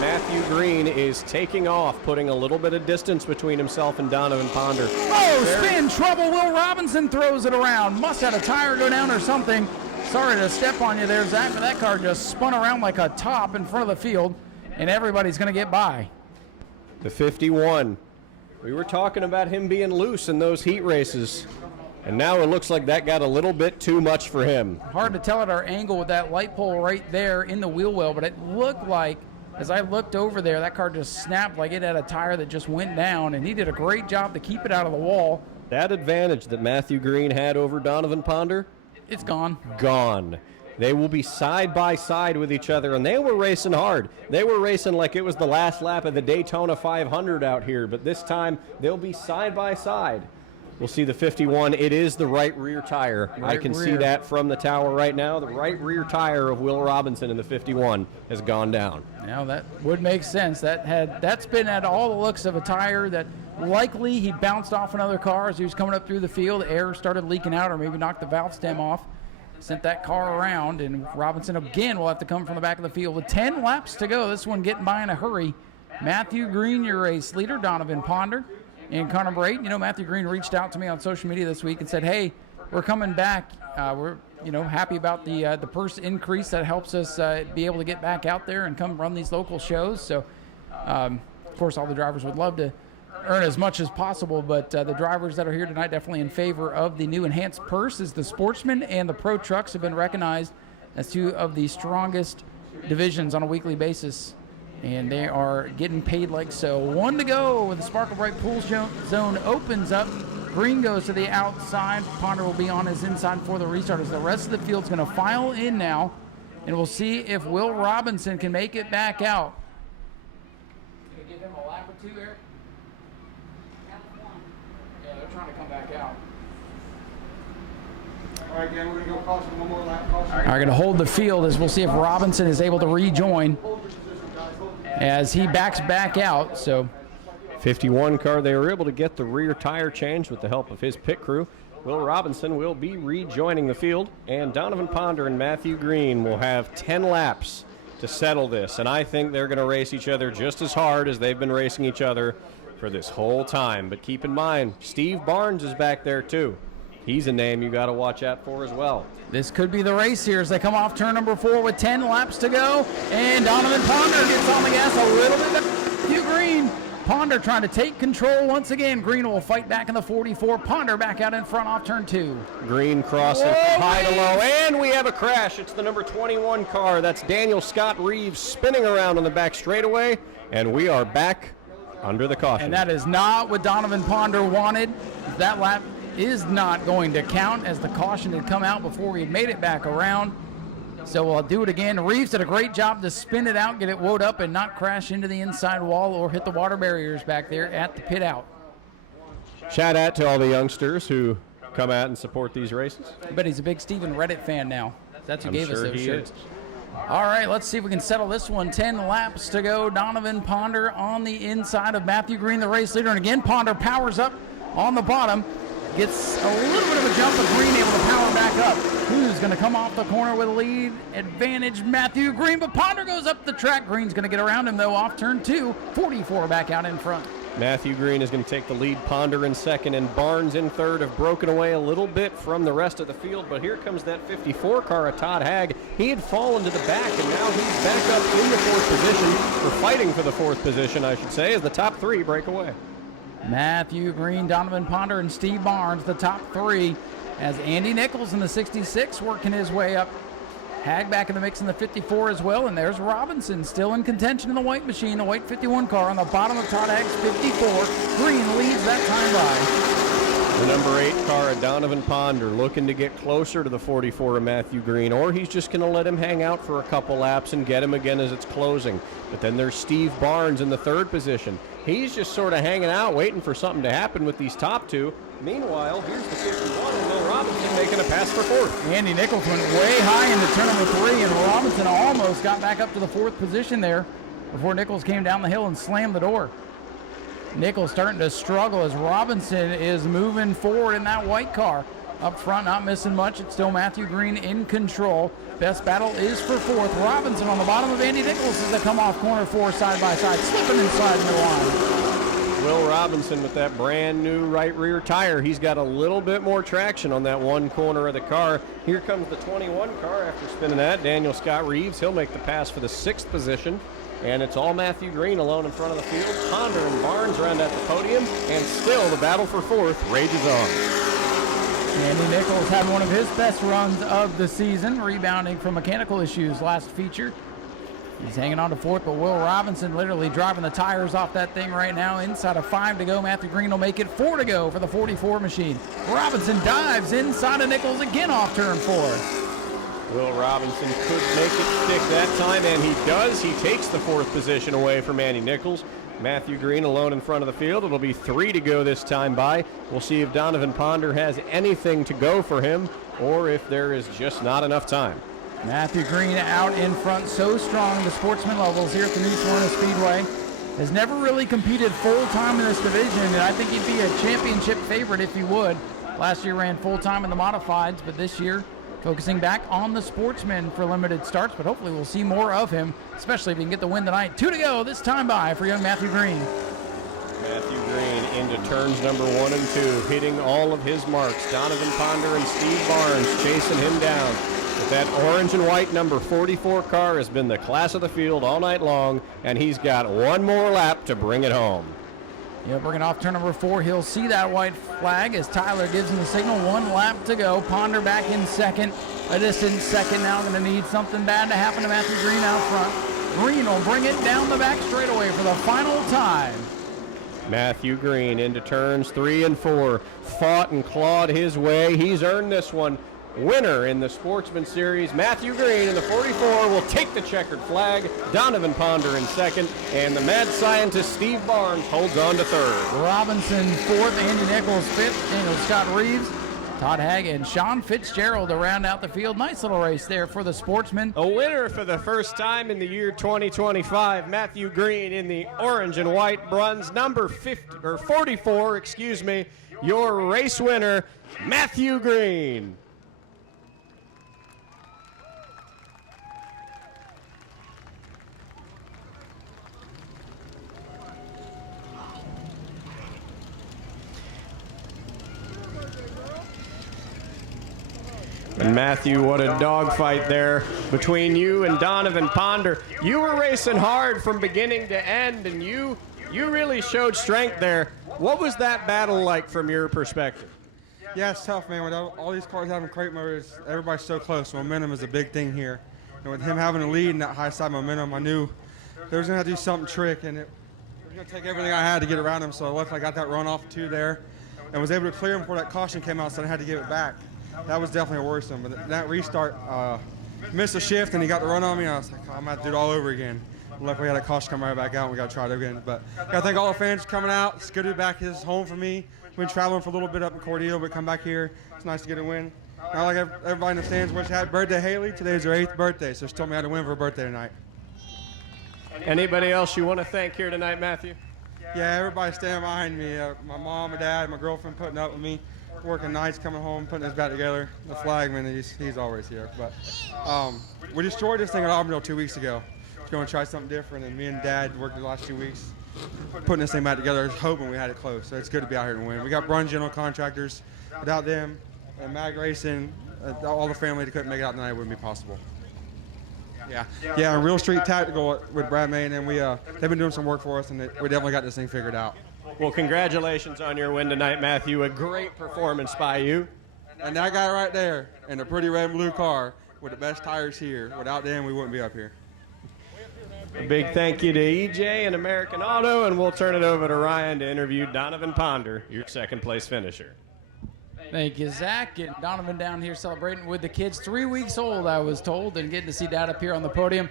Matthew Green is taking off, putting a little bit of distance between himself and Donovan Ponder. Oh, spin trouble. Will Robinson throws it around. Must have had a tire go down or something. Sorry to step on you there, Zach, but that car just spun around like a top in front of the field, and everybody's going to get by. The 51. We were talking about him being loose in those heat races. And now it looks like that got a little bit too much for him. Hard to tell at our angle with that light pole right there in the wheel well, but it looked like, as I looked over there, that car just snapped like it had a tire that just went down, and he did a great job to keep it out of the wall. That advantage that Matthew Green had over Donovan Ponder? It's gone. Gone. They will be side by side with each other, and they were racing hard. They were racing like it was the last lap of the Daytona 500 out here, but this time they'll be side by side. We'll see the 51. It is the right rear tire. I can see that from the tower right now. The right rear tire of Will Robinson in the 51 has gone down. Now that would make sense. That's been at all the looks of a tire that likely he bounced off another car as he was coming up through the field. Air started leaking out or maybe knocked the valve stem off. Sent that car around, and Robinson again will have to come from the back of the field with 10 laps to go. This one getting by in a hurry. Matthew Green, your race leader. Donovan Ponder in car number 8. You know, Matthew Green reached out to me on social media this week and said, hey, we're coming back. We're happy about the purse increase that helps us be able to get back out there and come run these local shows. So, of course, all the drivers would love to earn as much as possible, but the drivers that are here tonight definitely in favor of the new enhanced purse, as the Sportsman and the Pro Trucks have been recognized as two of the strongest divisions on a weekly basis, and they are getting paid like so. 1 to go with the Sparkle Bright Pool Zone opens up. Green goes to the outside. Ponder will be on his inside for the restart as the rest of the field's going to file in now, and we'll see if Will Robinson can make it back out. Gonna give him a lap or two, Eric? Yeah, they're trying to come back out. All right, again, we're going to go caution, one more lap. All right, going to hold the field as we'll see if Robinson is able to rejoin as he backs back out. So 51 car, they were able to get the rear tire changed with the help of his pit crew. Will Robinson will be rejoining the field, and Donovan Ponder and Matthew Green will have 10 laps to settle this, and I think they're going to race each other just as hard as they've been racing each other for this whole time. But keep in mind, Steve Barnes is back there too. He's a name you got to watch out for as well. This could be the race here as they come off turn number 4 with 10 laps to go, and Donovan Ponder gets on the gas a little bit better. Matthew Green. Ponder trying to take control once again. Green will fight back in the 44. Ponder back out in front off turn 2. Green crossing high to low, and we have a crash. It's the number 21 car. That's Daniel Scott Reeves spinning around on the back straightaway, and we are back under the caution. And that is not what Donovan Ponder wanted. That lap is not going to count as the caution had come out before we had made it back around. So we'll do it again. Reeves did a great job to spin it out, get it woed up, and not crash into the inside wall or hit the water barriers back there at the pit out. Shout out to all the youngsters who come out and support these races. I bet he's a big Steven Reddit fan now. That's who gave us those shirts. Is. All right, let's see if we can settle this one. 10 laps to go. Donovan Ponder on the inside of Matthew Green, the race leader. And again, Ponder powers up on the bottom. Gets a little bit of a jump, but Green able to power back up. Who's going to come off the corner with a lead advantage? Matthew Green, but Ponder goes up the track. Green's going to get around him, though, off turn 2. 44 back out in front. Matthew Green is going to take the lead. Ponder in second, and Barnes in third have broken away a little bit from the rest of the field, but here comes that 54 car of Todd Hagg. He had fallen to the back, and now he's back up in the 4th position, or fighting for the 4th position, I should say, as the top 3 break away. Matthew Green, Donovan Ponder, and Steve Barnes, the top 3, as Andy Nichols in the 66 working his way up. Hagg back in the mix in the 54 as well, and there's Robinson still in contention in the white machine, the white 51 car on the bottom of Todd Hagg's 54. Green leads that time by. The number 8 car of Donovan Ponder looking to get closer to the 44 of Matthew Green, or he's just going to let him hang out for a couple laps and get him again as it's closing. But then there's Steve Barnes in the 3rd position. He's just sort of hanging out, waiting for something to happen with these top 2. Meanwhile, here's the 51 of Will Robinson making a pass for 4th. Andy Nichols went way high into turn number 3, and Robinson almost got back up to the 4th position there before Nichols came down the hill and slammed the door. Nichols starting to struggle as Robinson is moving forward in that white car. Up front, not missing much. It's still Matthew Green in control. Best battle is for 4th. Robinson on the bottom of Andy Nichols as they come off corner 4 side by side, slipping inside the line. Will Robinson with that brand new right rear tire. He's got a little bit more traction on that one corner of the car. Here comes the 21 car after spinning that. Daniel Scott Reeves, he'll make the pass for the 6th position. And it's all Matthew Green alone in front of the field. Ponder and Barnes round at the podium. And still the battle for 4th rages on. Andy Nichols had one of his best runs of the season, rebounding from mechanical issues last feature. He's hanging on to 4th, but Will Robinson literally driving the tires off that thing right now. Inside of 5 to go. Matthew Green will make it 4 to go for the 44 machine. Robinson dives inside of Nichols again off turn 4. Will Robinson could make it stick that time, and he does. He takes the 4th position away from Andy Nichols. Matthew Green alone in front of the field. It'll be 3 to go this time by. We'll see if Donovan Ponder has anything to go for him or if there is just not enough time. Matthew Green out in front, so strong. The Sportsman levels here at the Nau Sea Speedway. Has never really competed full-time in this division, and I think he'd be a championship favorite if he would. Last year ran full-time in the modifieds, but this year focusing back on the Sportsman for limited starts, but hopefully we'll see more of him, especially if he can get the win tonight. 2 to go this time by for young Matthew Green. Matthew Green into turns number 1 and 2, hitting all of his marks. Donovan Ponder and Steve Barnes chasing him down. But that orange and white number 44 car has been the class of the field all night long, and he's got one more lap to bring it home. Yeah, bringing off turn number 4. He'll see that white flag as Tyler gives him the signal. 1 lap to go. Ponder back in second. A distant second now. Going to need something bad to happen to Matthew Green out front. Green will bring it down the back straightaway for the final time. Matthew Green into turns 3 and 4. Fought and clawed his way. He's earned this one. Winner in the Sportsman Series, Matthew Green in the 44 will take the checkered flag. Donovan Ponder in second, and the mad scientist Steve Barnes holds on to third. Robinson fourth, Andy Nichols fifth, Daniel Scott Reeves, Todd Haig, and Sean Fitzgerald to round out the field. Nice little race there for the Sportsman. A winner for the first time in the year 2025. Matthew Green in the orange and white bronze, number 44, your race winner, Matthew Green. And Matthew, what a dogfight there between you and Donovan Ponder. You were racing hard from beginning to end, and you really showed strength there. What was that battle like from your perspective? Yeah, it's tough, man. With all these cars having crate motors, everybody's so close. Momentum is a big thing here. And with him having a lead in that high side momentum, I knew there was going to have to do something trick, and it was going to take everything I had to get around him. So luckily I got that run off 2 there and was able to clear him before that caution came out, so I had to give it back. That was definitely worrisome. But that restart, missed a shift, and he got the run on me. And I was like, I'm going to have to do it all over again. Luckily, we had a caution come right back out, and we got to try it again. But got to thank all the fans for coming out. It's good to be back. This is home for me. We've been traveling for a little bit up in Cordele, but come back here. It's nice to get a win. Not like everybody in the stands wish happy birthday, Haley. Today's her 8th birthday, so she told me I had to win for her birthday tonight. Anybody else you want to thank here tonight, Matthew? Yeah, everybody standing behind me. My mom, my dad, my girlfriend putting up with me. Working nights, coming home, putting us back together. The flagman, he's always here. But we destroyed this thing at Auburndale 2 weeks ago. We're going to try something different, and me and Dad worked the last 2 weeks putting this thing back together, hoping we had it close. So it's good to be out here and win. We got Brun General Contractors. Without them, and Mag Racing, all the family that couldn't make it out tonight, it wouldn't be possible. Yeah, and Real Street Tactical with Brad May, and they've been doing some work for us, and we definitely got this thing figured out. Well, congratulations on your win tonight, Matthew. A great performance by you. And that guy right there in a pretty red and blue car with the best tires here, without them, we wouldn't be up here. A big thank you to EJ and American Auto, and we'll turn it over to Ryan to interview Donovan Ponder, your second-place finisher. Thank you, Zach. Getting Donovan down here celebrating with the kids. 3 weeks old, I was told, and getting to see Dad up here on the podium.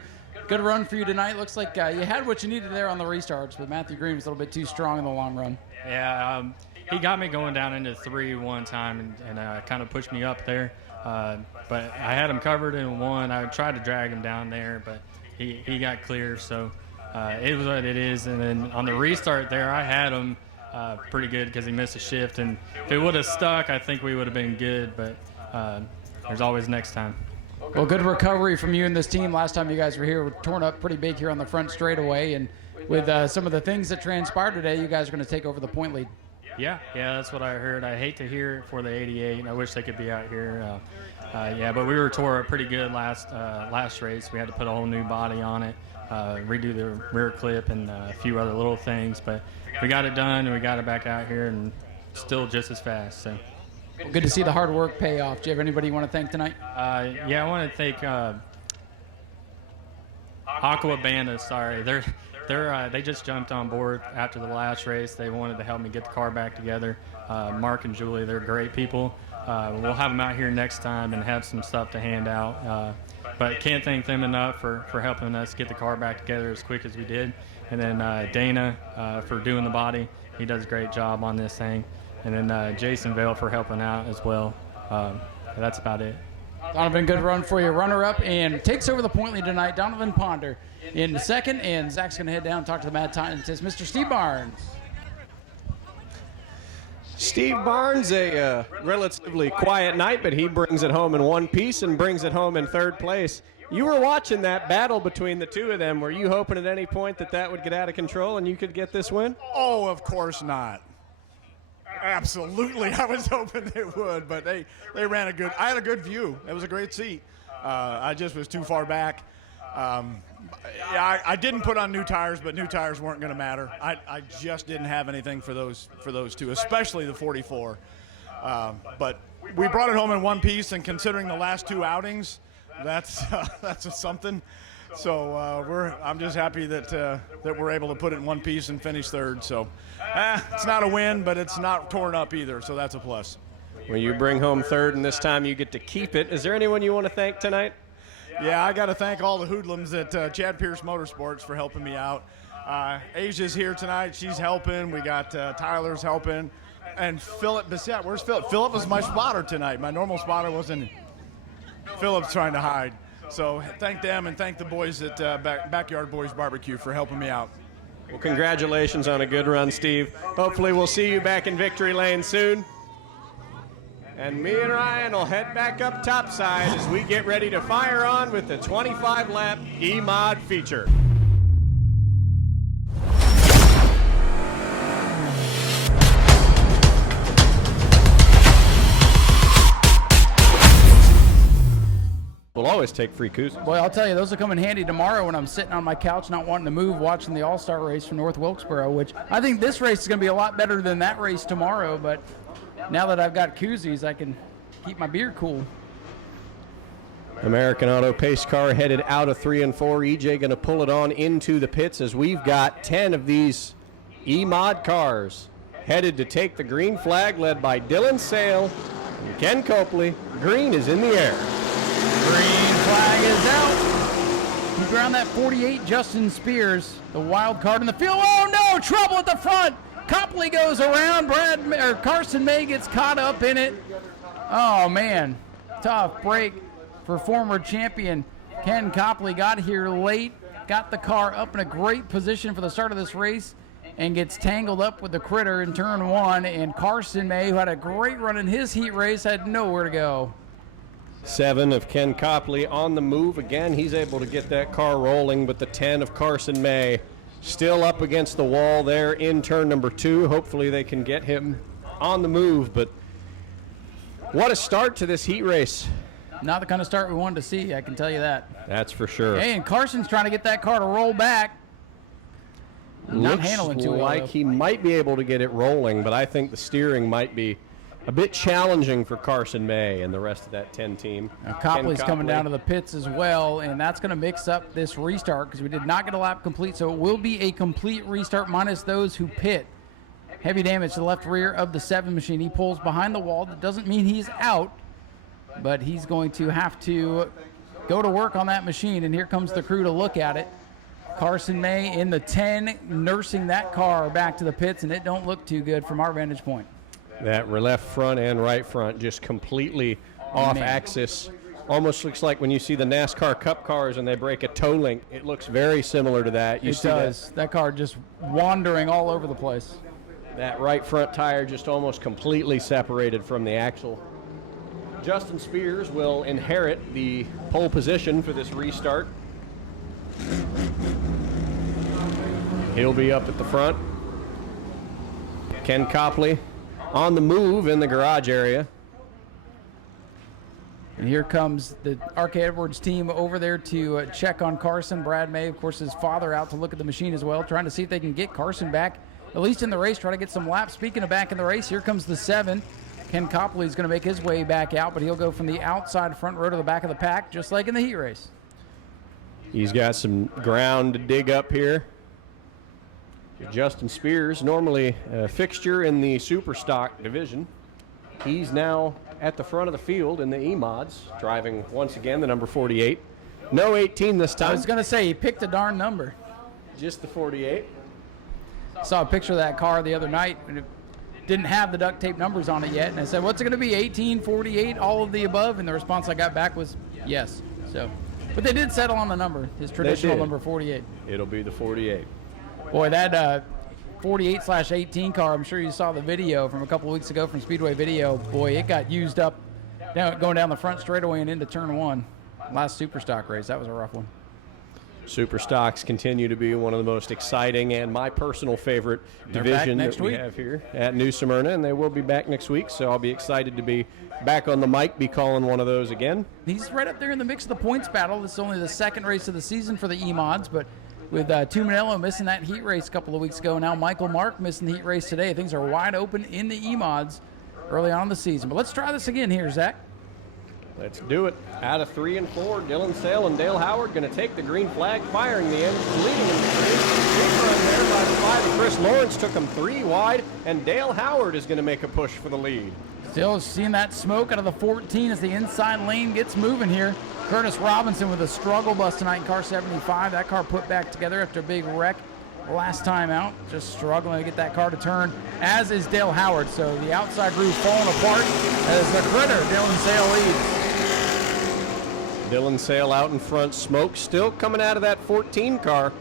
Good run for you tonight. Looks like you had what you needed there on the restarts, but Matthew Green was a little bit too strong in the long run. Yeah, he got me going down into 3 one time and kind of pushed me up there. But I had him covered in 1. I tried to drag him down there, but he got clear. So it was what it is. And then on the restart there, I had him pretty good because he missed a shift. And if it would have stuck, I think we would have been good. But there's always next time. Well, good recovery from you and this team. Last time you guys were here, were torn up pretty big here on the front straightaway. And with some of the things that transpired today, you guys are going to take over the point lead. Yeah, that's what I heard. I hate to hear it for the 88. I wish they could be out here. But we were tore up pretty good last race. We had to put a whole new body on it, redo the rear clip and a few other little things. But we got it done, and we got it back out here, and still just as fast. So. Well, good to see the hard work pay off. Do you have anybody you want to thank tonight? I want to thank Aqua Banda. Sorry, they just jumped on board after the last race. They wanted to help me get the car back together. Mark and Julie, they're great people. We'll have them out here next time and have some stuff to hand out. But can't thank them enough for helping us get the car back together as quick as we did. And then Dana for doing the body. He does a great job on this thing. And then Jason Vale for helping out as well. That's about it. Donovan, good run for you. Runner-up and takes over the point lead tonight. Donovan Ponder in the second, and Zach's going to head down and talk to the Mad Scientist, Mr. Steve Barnes. Steve Barnes, a relatively quiet night, but he brings it home in one piece and brings it home in third place. You were watching that battle between the two of them. Were you hoping at any point that would get out of control and you could get this win? Oh, of course not. Absolutely, I was hoping they would, but they ran I had a good view. It was a great seat. I just was too far back. I didn't put on new tires, but new tires weren't going to matter. I just didn't have anything for those two, especially the 44. But we brought it home in one piece, and considering the last two outings, that's something. So I'm just happy that we're able to put it in one piece and finish third. So it's not a win, but it's not torn up either. So that's a plus. Well, you bring home third, and this time you get to keep it. Is there anyone you want to thank tonight? Yeah, I got to thank all the hoodlums at Chad Pierce Motorsports for helping me out. Asia's here tonight. She's helping. We got Tyler's helping. And Philip Bissett. Where's Philip? Philip was my spotter tonight. My normal spotter wasn't. Philip's trying to hide. So thank them and thank the boys at Backyard Boys Barbecue for helping me out. Well, congratulations on a good run, Steve. Hopefully we'll see you back in victory lane soon. And me and Ryan will head back up topside as we get ready to fire on with the 25-lap E-Mod feature. We'll always take free koozies. Boy, I'll tell you, those will come in handy tomorrow when I'm sitting on my couch not wanting to move, watching the All-Star race from North Wilkesboro, which I think this race is going to be a lot better than that race tomorrow, but now that I've got koozies, I can keep my beer cool. American Auto pace car headed out of 3 and 4. EJ going to pull it on into the pits as we've got 10 of these E-Mod cars headed to take the green flag, led by Dylan Sale and Ken Copley. Green is in the air. Green flag is out. He's around that 48, Justin Spears, the wild card in the field. Oh no, trouble at the front. Copley goes around. Carson May gets caught up in it. Oh man, tough break for former champion Ken Copley. Got here late, got the car up in a great position for the start of this race, and gets tangled up with the critter in turn one. And Carson May, who had a great run in his heat race, had nowhere to go. 7 of Ken Copley on the move. Again, he's able to get that car rolling, but the 10 of Carson May still up against the wall there in turn number 2. Hopefully they can get him on the move, but what a start to this heat race. Not the kind of start we wanted to see, I can tell you that. That's for sure. Hey, and Carson's trying to get that car to roll back. Not handling too well. Looks like he might be able to get it rolling, but I think the steering might be a bit challenging for Carson May and the rest of that 10 team. Now, Copley's coming down to the pits as well, and that's going to mix up this restart because we did not get a lap complete, so it will be a complete restart minus those who pit. Heavy damage to the left rear of the 7 machine. He pulls behind the wall. That doesn't mean he's out, but he's going to have to go to work on that machine, and here comes the crew to look at it. Carson May in the 10 nursing that car back to the pits, and it don't look too good from our vantage point. That left front and right front just completely off axis. Almost looks like when you see the NASCAR Cup cars and they break a toe link, it looks very similar to that. It does. That car just wandering all over the place. That right front tire just almost completely separated from the axle. Justin Spears will inherit the pole position for this restart. He'll be up at the front. Ken Copley on the move in the garage area. And here comes the RK Edwards team over there to check on Carson. Brad May, of course, his father out to look at the machine as well, trying to see if they can get Carson back, at least in the race, try to get some laps. Speaking of back in the race, here comes the 7. Ken Copley is going to make his way back out, but he'll go from the outside front row to the back of the pack, just like in the heat race. He's got some ground to dig up here. Justin Spears, normally a fixture in the super stock division. He's now at the front of the field in the E-Mods, driving once again the number 48. No 18 this time. I was going to say, he picked a darn number. Just the 48. Saw a picture of that car the other night, and it didn't have the duct tape numbers on it yet. And I said, what's it going to be, 18, 48, all of the above? And the response I got back was yes. So, but they did settle on the number, his traditional number 48. It'll be the 48. Boy, that 48/18 car, I'm sure you saw the video from a couple weeks ago from Speedway Video. Boy, it got used up going down the front straightaway and into turn 1. last super stock race. That was a rough one. Super stocks continue to be one of the most exciting and my personal favorite They're division back next that we week. have here at New Smyrna, and they will be back next week, so I'll be excited to be back on the mic, be calling one of those again. He's right up there in the mix of the points battle. This is only the second race of the season for the E-Mods, but with Tuminello missing that heat race a couple of weeks ago, now Michael Mark missing the heat race today. Things are wide open in the E-Mods early on in the season. But let's try this again here, Zach. Let's do it. Out of 3 and 4, Dylan Sale and Dale Howard going to take the green flag, firing the end, leading in the big run there by the 5. Chris Lawrence took him 3 wide, and Dale Howard is going to make a push for the lead. Still seeing that smoke out of the 14 as the inside lane gets moving here. Curtis Robinson with a struggle bus tonight in car 75. That car put back together after a big wreck last time out. Just struggling to get that car to turn, as is Dale Howard. So the outside roof falling apart as the critter, Dylan Sale, leads. Dylan Sale out in front, smoke still coming out of that 14 car.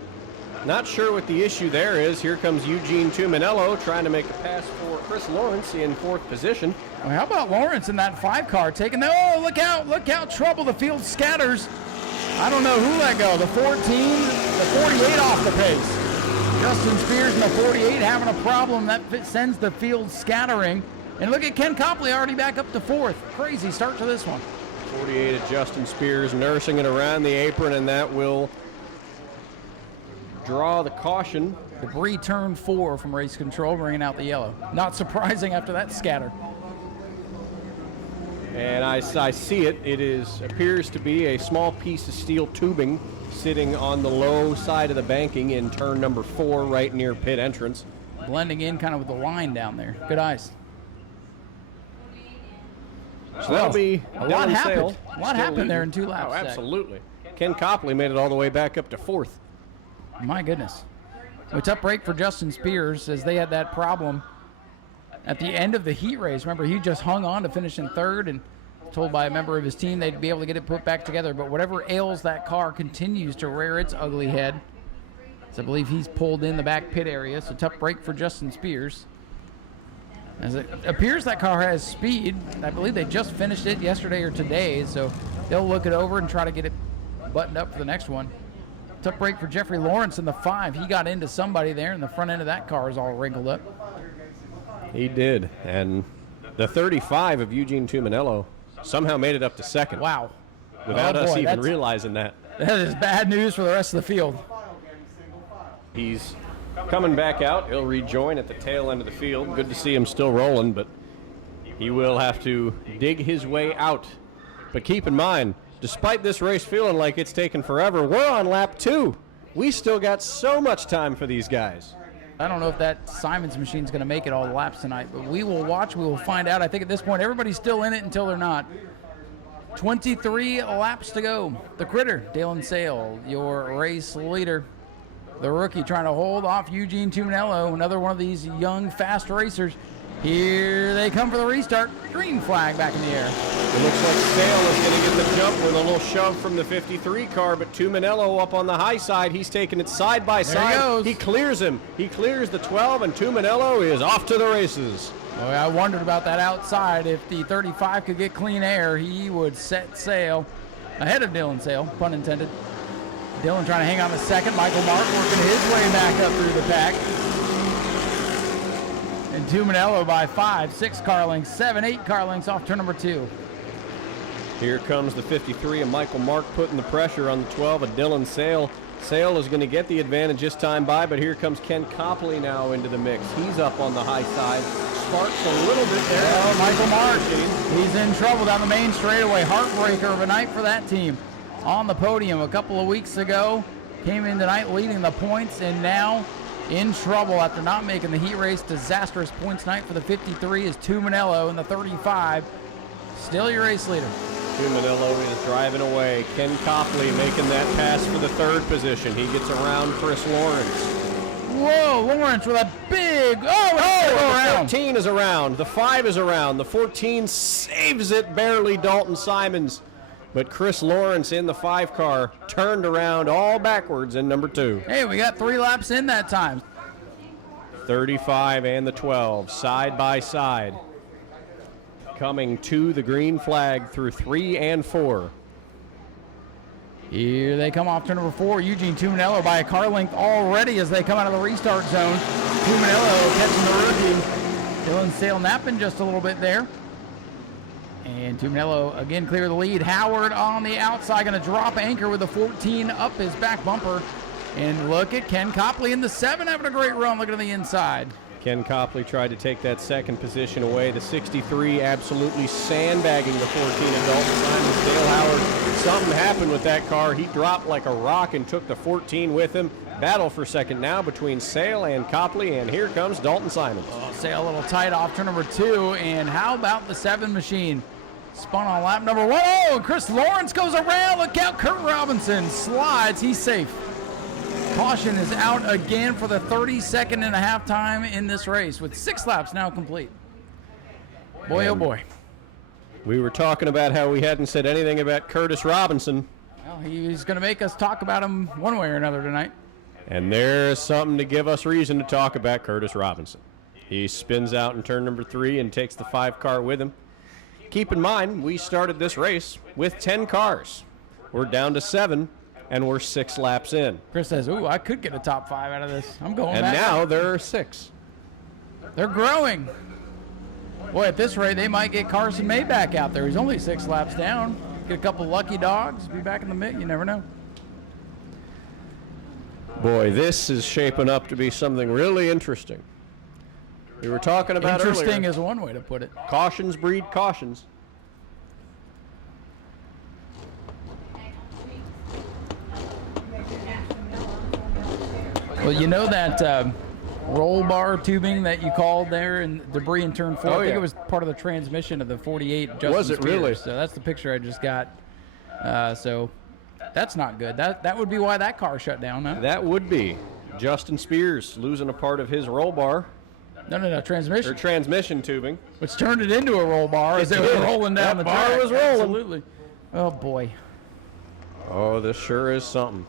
Not sure what the issue there is. Here comes Eugene Tuminello trying to make a pass for Chris Lawrence in 4th position. Well, how about Lawrence in that 5 car taking the, oh, look out, trouble, the field scatters. I don't know who let go, the 14, the 48 off the pace. Justin Spears in the 48 having a problem, that sends the field scattering. And look at Ken Copley already back up to 4th. Crazy start to this one. 48 at Justin Spears nursing it around the apron, and that will draw the caution. Debris turn 4 from race control, bringing out the yellow. Not surprising after that scatter. And I see it. It appears to be a small piece of steel tubing sitting on the low side of the banking in turn number 4, right near pit entrance. Blending in kind of with the line down there. Good eyes. So that'll be a lot Dylan happened. Sale A lot still happened there in leading. 2 laps. Oh, Zach. absolutely. Ken Copley made it all the way back up to 4th. My goodness. A tough break for Justin Spears as they had that problem at the end of the heat race. Remember, he just hung on to finish in 3rd and told by a member of his team they'd be able to get it put back together. But whatever ails that car continues to rear its ugly head. So I believe he's pulled in the back pit area. So tough break for Justin Spears. As it appears that car has speed. I believe they just finished it yesterday or today, so they'll look it over and try to get it buttoned up for the next one. Tough break for Jeffrey Lawrence in the 5. He got into somebody there, and the front end of that car is all wrinkled up. He did, and the 35 of Eugene Tuminello somehow made it up to 2nd. Wow. Without Oh, us boy, even realizing that. That is bad news for the rest of the field. He's coming back out. He'll rejoin at the tail end of the field. Good to see him still rolling, but he will have to dig his way out. But keep in mind, despite this race feeling like it's taken forever, we're on lap 2. We still got so much time for these guys. I don't know if that Simons machine's going to make it all the laps tonight, but we will watch. We will find out. I think at this point, everybody's still in it until they're not. 23 laps to go. The critter, Dalen Sale, your race leader. The rookie trying to hold off Eugene Tuminello, another one of these young, fast racers. Here they come for the restart. Green flag back in the air. It looks like Sale is going to get the jump with a little shove from the 53 car, but Tuminello up on the high side. He's taking it side by side. He goes. He clears him. He clears the 12, and Tuminello is off to the races. Boy, I wondered about that outside. If the 35 could get clean air, he would set sail ahead of Dylan Sale, pun intended. Dylan trying to hang on to 2nd. Michael Mark working his way back up through the pack. And Tuminello by 5, 6 car lengths, 7, 8 car lengths off turn number 2. Here comes the 53 and Michael Mark putting the pressure on the 12 of Dylan Sale. Sale is going to get the advantage this time by, but here comes Ken Copley now into the mix. He's up on the high side. Sparks a little bit there. Well, Michael Mark, he's in trouble down the main straightaway. Heartbreaker of a night for that team. On the podium a couple of weeks ago, came in tonight leading the points, and now in trouble after not making the heat race. Disastrous points night for the 53 is Tuminello, and the 35 still your race leader. Tuminello is driving away. Ken Copley making that pass for the 3rd position. He gets around Chris Lawrence. Whoa, Lawrence with a big, the around. 14 is around. The 5 is around. The 14 saves it barely, Dalton Simons. But Chris Lawrence in the 5 car turned around all backwards in number 2. Hey, we got 3 laps in that time. 35 and the 12, side by side. Coming to the green flag through 3 and 4. Here they come off turn number 4. Eugene Tuminello by a car length already as they come out of the restart zone. Tuminello catching the rookie. Dylan Sale napping just a little bit there. And Tuminello again clear the lead. Howard on the outside going to drop anchor with a 14 up his back bumper. And look at Ken Copley in the 7 having a great run looking on the inside. Ken Copley tried to take that second position away. The 63 absolutely sandbagging the 14 of Dalton Simons. Dale Howard, something happened with that car. He dropped like a rock and took the 14 with him. Battle for second now between Sale and Copley, and here comes Dalton Simons. Sale a little tight off turn number 2, and how about the 7 machine? Spun on lap number 1. Oh, and Chris Lawrence goes around. Look out, Kurt Robinson slides. He's safe. Caution is out again for the 32nd and a half time in this race with 6 laps now complete. Boy, oh boy. We were talking about how we hadn't said anything about Curtis Robinson. Well, he's going to make us talk about him one way or another tonight. And there's something to give us reason to talk about Curtis Robinson. He spins out in turn number 3 and takes the 5 car with him. Keep in mind, we started this race with 10 cars. We're down to 7. And we're 6 laps in. Chris says, ooh, I could get a top 5 out of this. I'm going and back. And now there are 6. They're growing. Boy, at this rate, they might get Carson May back out there. He's only 6 laps down. Get a couple lucky dogs, be back in the mix. You never know. Boy, this is shaping up to be something really interesting. We were talking about interesting earlier. Is one way to put it. Cautions breed cautions. Well, you know that roll bar tubing that you called there and debris in turn 4? Oh, I think yeah. it was part of the transmission of the 48 Justin Was it Spears. really? So that's the picture I just got. So that's not good. That would be why that car shut down, huh? That would be. Justin Spears losing a part of his roll bar. No, transmission. Or transmission tubing. Which turned it into a roll bar as it was rolling down the track. That bar was rolling. Absolutely. Oh, boy. Oh, this sure is something.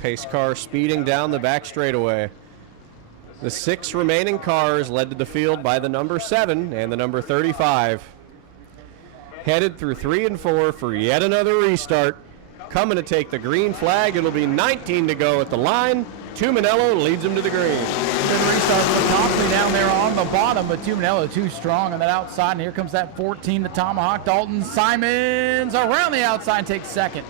Pace car speeding down the back straightaway. The 6 remaining cars led to the field by the number 7 and the number 35. Headed through 3 and 4 for yet another restart. Coming to take the green flag. It'll be 19 to go at the line. Tuminello leads him to the green. Good restart for Copley down there on the bottom, but Tuminello too strong on that outside. And here comes that 14, the Tomahawk. Dalton Simons around the outside takes second.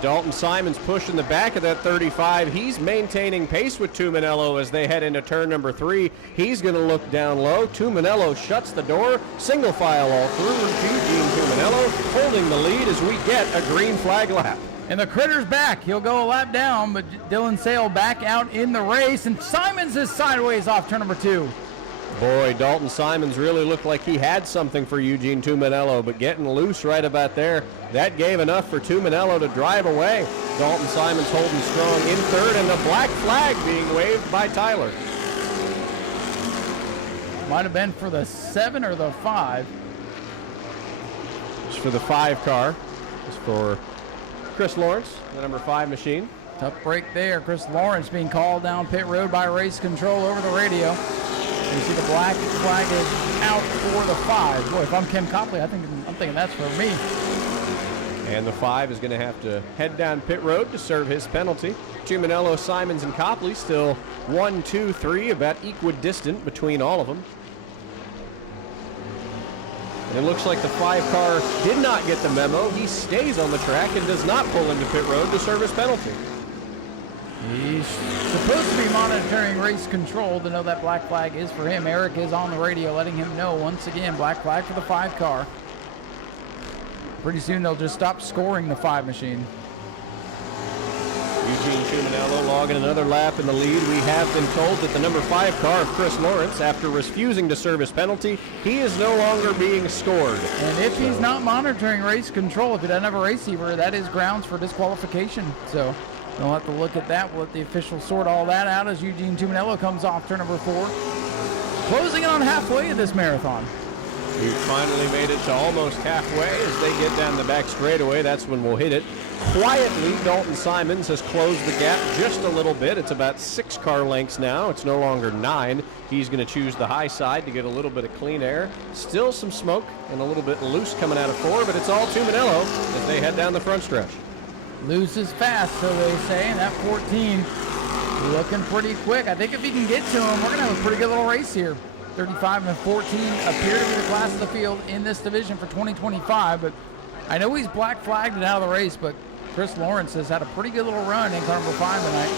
Dalton Simons pushing the back of that 35. He's maintaining pace with Tuminello as they head into turn number 3. He's going to look down low. Tuminello shuts the door. Single file all through. Eugene Tuminello holding the lead as we get a green flag lap. And the Critter's back. He'll go a lap down, but Dylan Sale back out in the race. And Simons is sideways off turn number 2. Boy, Dalton Simons really looked like he had something for Eugene Tuminello, but getting loose right about there, that gave enough for Tuminello to drive away. Dalton Simons holding strong in third, and the black flag being waved by Tyler. Might have been for the 7 or the 5. It's for the 5 car. It's for Chris Lawrence, the number 5 machine. Tough break there. Chris Lawrence being called down pit road by race control over the radio. You see the black flag is out for the 5. Boy, if I'm Ken Copley, I'm thinking that's for me. And the 5 is going to have to head down pit road to serve his penalty. Tuminello, Simons, and Copley still 1, 2, 3, about equidistant between all of them. And it looks like the 5 car did not get the memo. He stays on the track and does not pull into pit road to serve his penalty. He's supposed to be monitoring race control to know that black flag is for him. Eric is on the radio letting him know once again, black flag for the 5 car. Pretty soon they'll just stop scoring the 5 machine. Eugene Tuminello logging another lap in the lead. We have been told that the number 5 car of Chris Lawrence, after refusing to serve his penalty, he is no longer being scored. And if he's not monitoring race control, if he doesn't have a receiver, that is grounds for disqualification. So we'll have to look at that. We'll let the officials sort all that out as Eugene Tuminello comes off turn number 4. Closing in on halfway of this marathon. We've finally made it to almost halfway. As they get down the back straightaway, that's when we'll hit it. Quietly, Dalton Simons has closed the gap just a little bit. It's about 6 car lengths now. It's no longer 9. He's going to choose the high side to get a little bit of clean air. Still some smoke and a little bit loose coming out of 4, but it's all Tuminello as they head down the front stretch. loses fast, so they say, and that 14 looking pretty quick. I think if he can get to him, we're going to have a pretty good little race here. 35 and 14 appear to be the class of the field in this division for 2025, but I know he's black flagged and out of the race, but Chris Lawrence has had a pretty good little run in car number 5 tonight.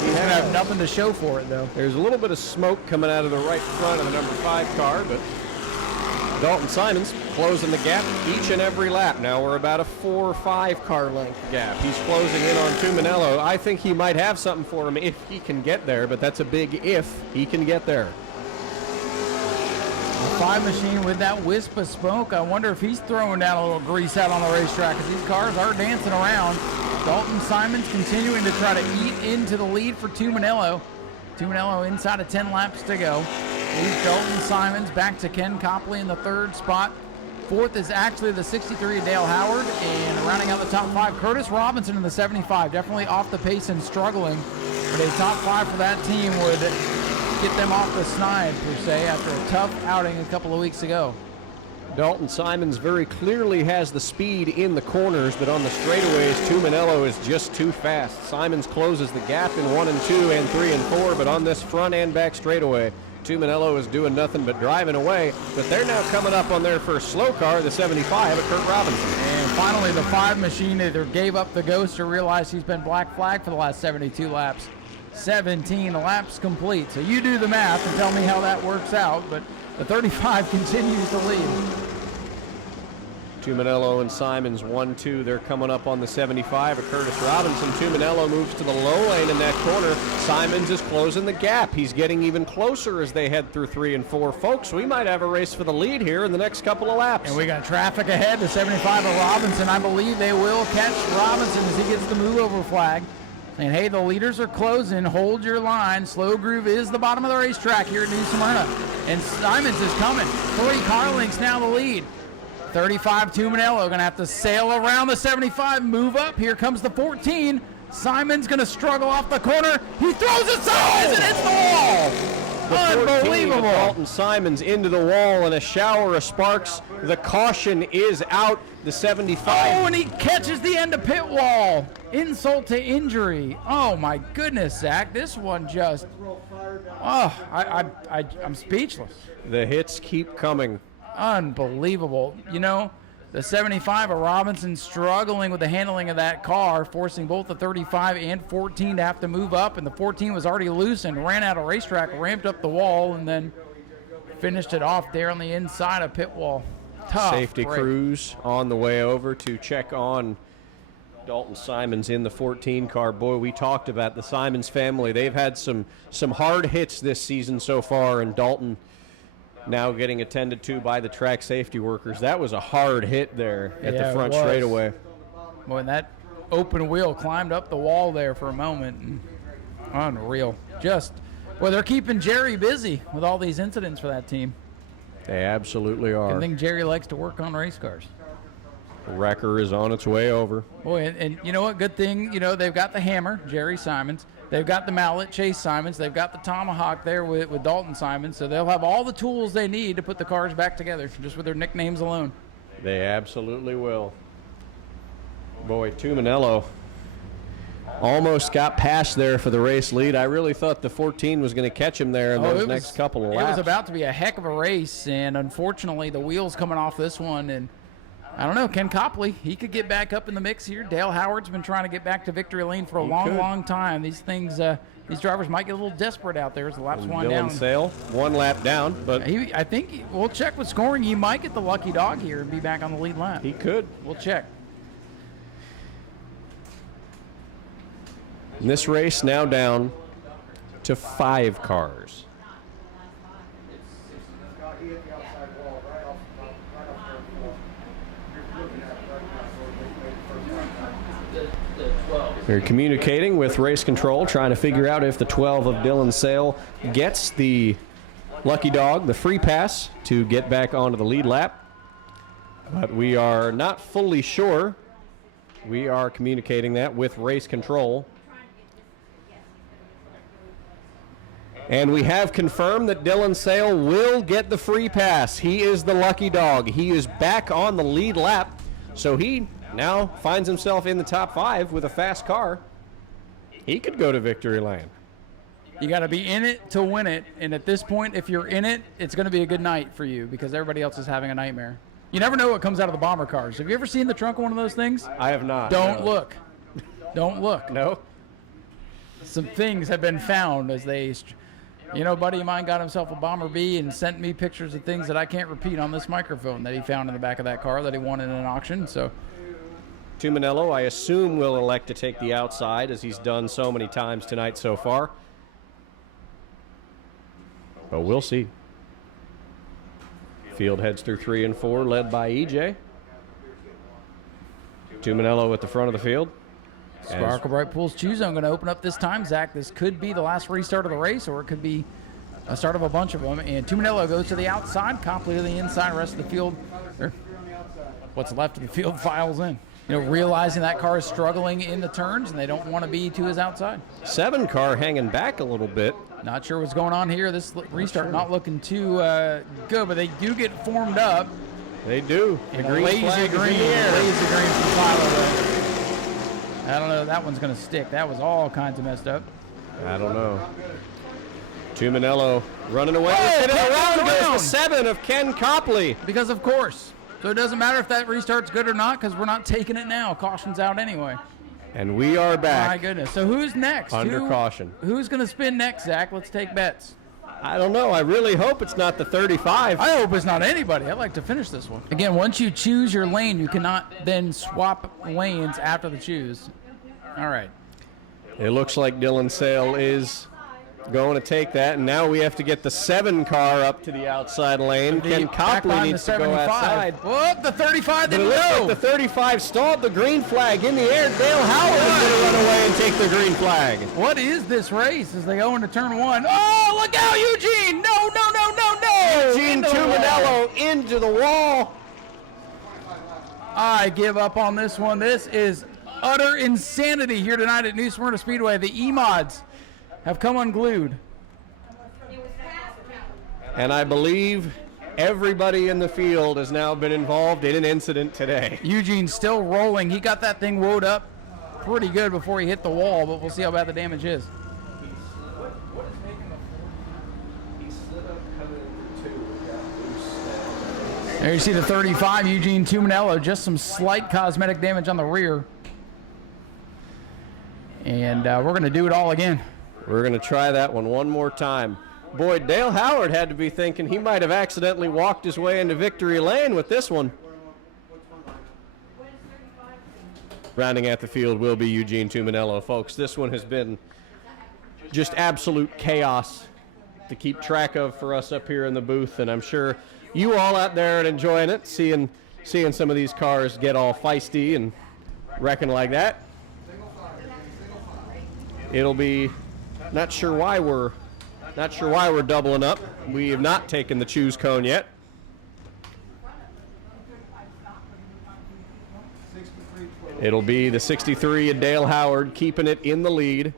He's going to have nothing to show for it, though. There's a little bit of smoke coming out of the right front of the number 5 car, but Dalton Simons closing the gap each and every lap. Now we're about a 4 or 5 car length gap. He's closing in on Tuminello. I think he might have something for him if he can get there, but that's a big if he can get there. The 5 machine with that wisp of smoke. I wonder if he's throwing down a little grease out on the racetrack, because these cars are dancing around. Dalton Simons continuing to try to eat into the lead for Tuminello. Tuminello inside of 10 laps to go. Leads Dalton Simons back to Ken Copley in the 3rd spot. 4th is actually the 63 Dale Howard, and rounding out the top 5, Curtis Robinson in the 75. Definitely off the pace and struggling, but a top 5 for that team would get them off the snide, per se, after a tough outing a couple of weeks ago. Dalton Simons very clearly has the speed in the corners, but on the straightaways, Tuminello is just too fast. Simons closes the gap in 1 and 2 and 3 and 4, but on this front and back straightaway, Tuminello is doing nothing but driving away, but they're now coming up on their first slow car, the 75 of Kurt Robinson. And finally, the 5 machine either gave up the ghost or realized he's been black flagged for the last 72 laps. 17 laps complete. So you do the math and tell me how that works out, but the 35 continues to lead. Tuminello and Simons 1-2. They're coming up on the 75 of Curtis Robinson. Tuminello moves to the low lane in that corner. Simons is closing the gap. He's getting even closer as they head through 3 and 4. Folks, we might have a race for the lead here in the next couple of laps. And we got traffic ahead. The 75 of Robinson. I believe they will catch Robinson as he gets the move over flag. Saying, hey, the leaders are closing. Hold your line. Slow Groove is the bottom of the racetrack here at New Smyrna. And Simons is coming. 3 car lengths now the lead. 35 Tuminello going to have to sail around the 75, move up. Here comes the 14. Simon's going to struggle off the corner. He throws it sideways and hits the wall. Unbelievable. Dalton Simons into the wall in a shower of sparks. The caution is out. The 75. Oh, and he catches the end of pit wall. Insult to injury. Oh, my goodness, Zach. This one just, I'm speechless. The hits keep coming. Unbelievable. You know, the 75 of Robinson struggling with the handling of that car, forcing both the 35 and 14 to have to move up, and the 14 was already loose and ran out of racetrack, ramped up the wall, and then finished it off there on the inside of pit wall. Tough Safety break. crews on the way over to check on Dalton Simons in the 14 car. Boy, we talked about the Simons family. They've had some hard hits this season so far, and Dalton now getting attended to by the track safety workers. That was a hard hit there at the front straightaway. Boy, and that open wheel climbed up the wall there for a moment. And unreal. Well, they're keeping Jerry busy with all these incidents for that team. They absolutely are. I think Jerry likes to work on race cars. The wrecker is on its way over. Boy, and you know what? Good thing, they've got the hammer, Jerry Simons. They've got the mallet, Chase Simons. They've got the tomahawk there with Dalton Simons. So they'll have all the tools they need to put the cars back together just with their nicknames alone. They absolutely will. Boy, Tuminello almost got past there for the race lead. I really thought the 14 was going to catch him there in those next couple of laps. It was about to be a heck of a race, and unfortunately the wheels coming off this one, and I don't know, Ken Copley, he could get back up in the mix here. Dale Howard's been trying to get back to victory lane for a long time. These things, these drivers might get a little desperate out there as the laps wind down. Dylan Sale, 1 lap down, but I think we'll check with scoring. He might get the lucky dog here and be back on the lead lap. He could. We'll check. And this race now down to 5 cars. They're communicating with race control, trying to figure out if the 12 of Dylan Sale gets the lucky dog, the free pass, to get back onto the lead lap. But we are not fully sure. We are communicating that with race control. And we have confirmed that Dylan Sale will get the free pass. He is the lucky dog. He is back on the lead lap. So he now finds himself in the top 5 with a fast car. He could go to victory lane. You got to be in it to win it, and at this point, if you're in it, it's going to be a good night for you because everybody else is having a nightmare. You never know what comes out of the bomber cars. Have you ever seen the trunk of one of those things? I have not. Don't no. look. Don't look. No. Some things have been found as they, you know, a buddy of mine got himself a Bomber B and sent me pictures of things that I can't repeat on this microphone that he found in the back of that car that he won in an auction. So, Tuminello, I assume, will elect to take the outside as he's done so many times tonight so far. But we'll see. Field heads through 3 and 4, led by EJ. Tuminello at the front of the field. Sparkle Bright Pools Choose Zone going to open up this time, Zach. This could be the last restart of the race, or it could be a start of a bunch of them. And Tuminello goes to the outside, Copley to the inside, rest of the field, or what's left of the field, files in. You know, realizing that car is struggling in the turns, and they don't want to be to his outside. 7 car hanging back a little bit. Not sure what's going on here. This restart not looking too good, but they do get formed up. They do. The green lazy green from Philo. I don't know. That one's going to stick. That was all kinds of messed up. I don't know. Tuminello running away. Oh, around goes the 7 of Ken Copley. Because of course. So it doesn't matter if that restart's good or not because we're not taking it now. Caution's out anyway. And we are back. My goodness. So who's next? Under caution. Who's going to spin next, Zach? Let's take bets. I don't know. I really hope it's not the 35. I hope it's not anybody. I'd like to finish this one. Again, once you choose your lane, you cannot then swap lanes after the choose. All right. It looks like Dylan Sale is going to take that, and now we have to get the 7 car up to the outside lane. Ken Copley needs to go outside. Whoop, the 35 didn't go. Like the 35 stalled the green flag in the air. Dale Howard is going to run away and take the green flag. What is this race as they go into turn 1? Oh, look out, Eugene! No! Eugene Tuminello into the wall. I give up on this one. This is utter insanity here tonight at New Smyrna Speedway. The E-Mods have come unglued. And I believe everybody in the field has now been involved in an incident today. Eugene's still rolling. He got that thing woed up pretty good before he hit the wall, but we'll see how bad the damage is. There you see the 35, Eugene Tuminello, just some slight cosmetic damage on the rear. And we're going to do it all again. We're going to try that one more time. Boy, Dale Howard had to be thinking he might have accidentally walked his way into victory lane with this one. Rounding at the field will be Eugene Tuminello, folks. This one has been just absolute chaos to keep track of for us up here in the booth, and I'm sure you all out there are enjoying it, seeing some of these cars get all feisty and wrecking like that. It'll be not sure why we're doubling up. We have not taken the choose cone yet. It'll be the 63 of Dale Howard keeping it in the lead.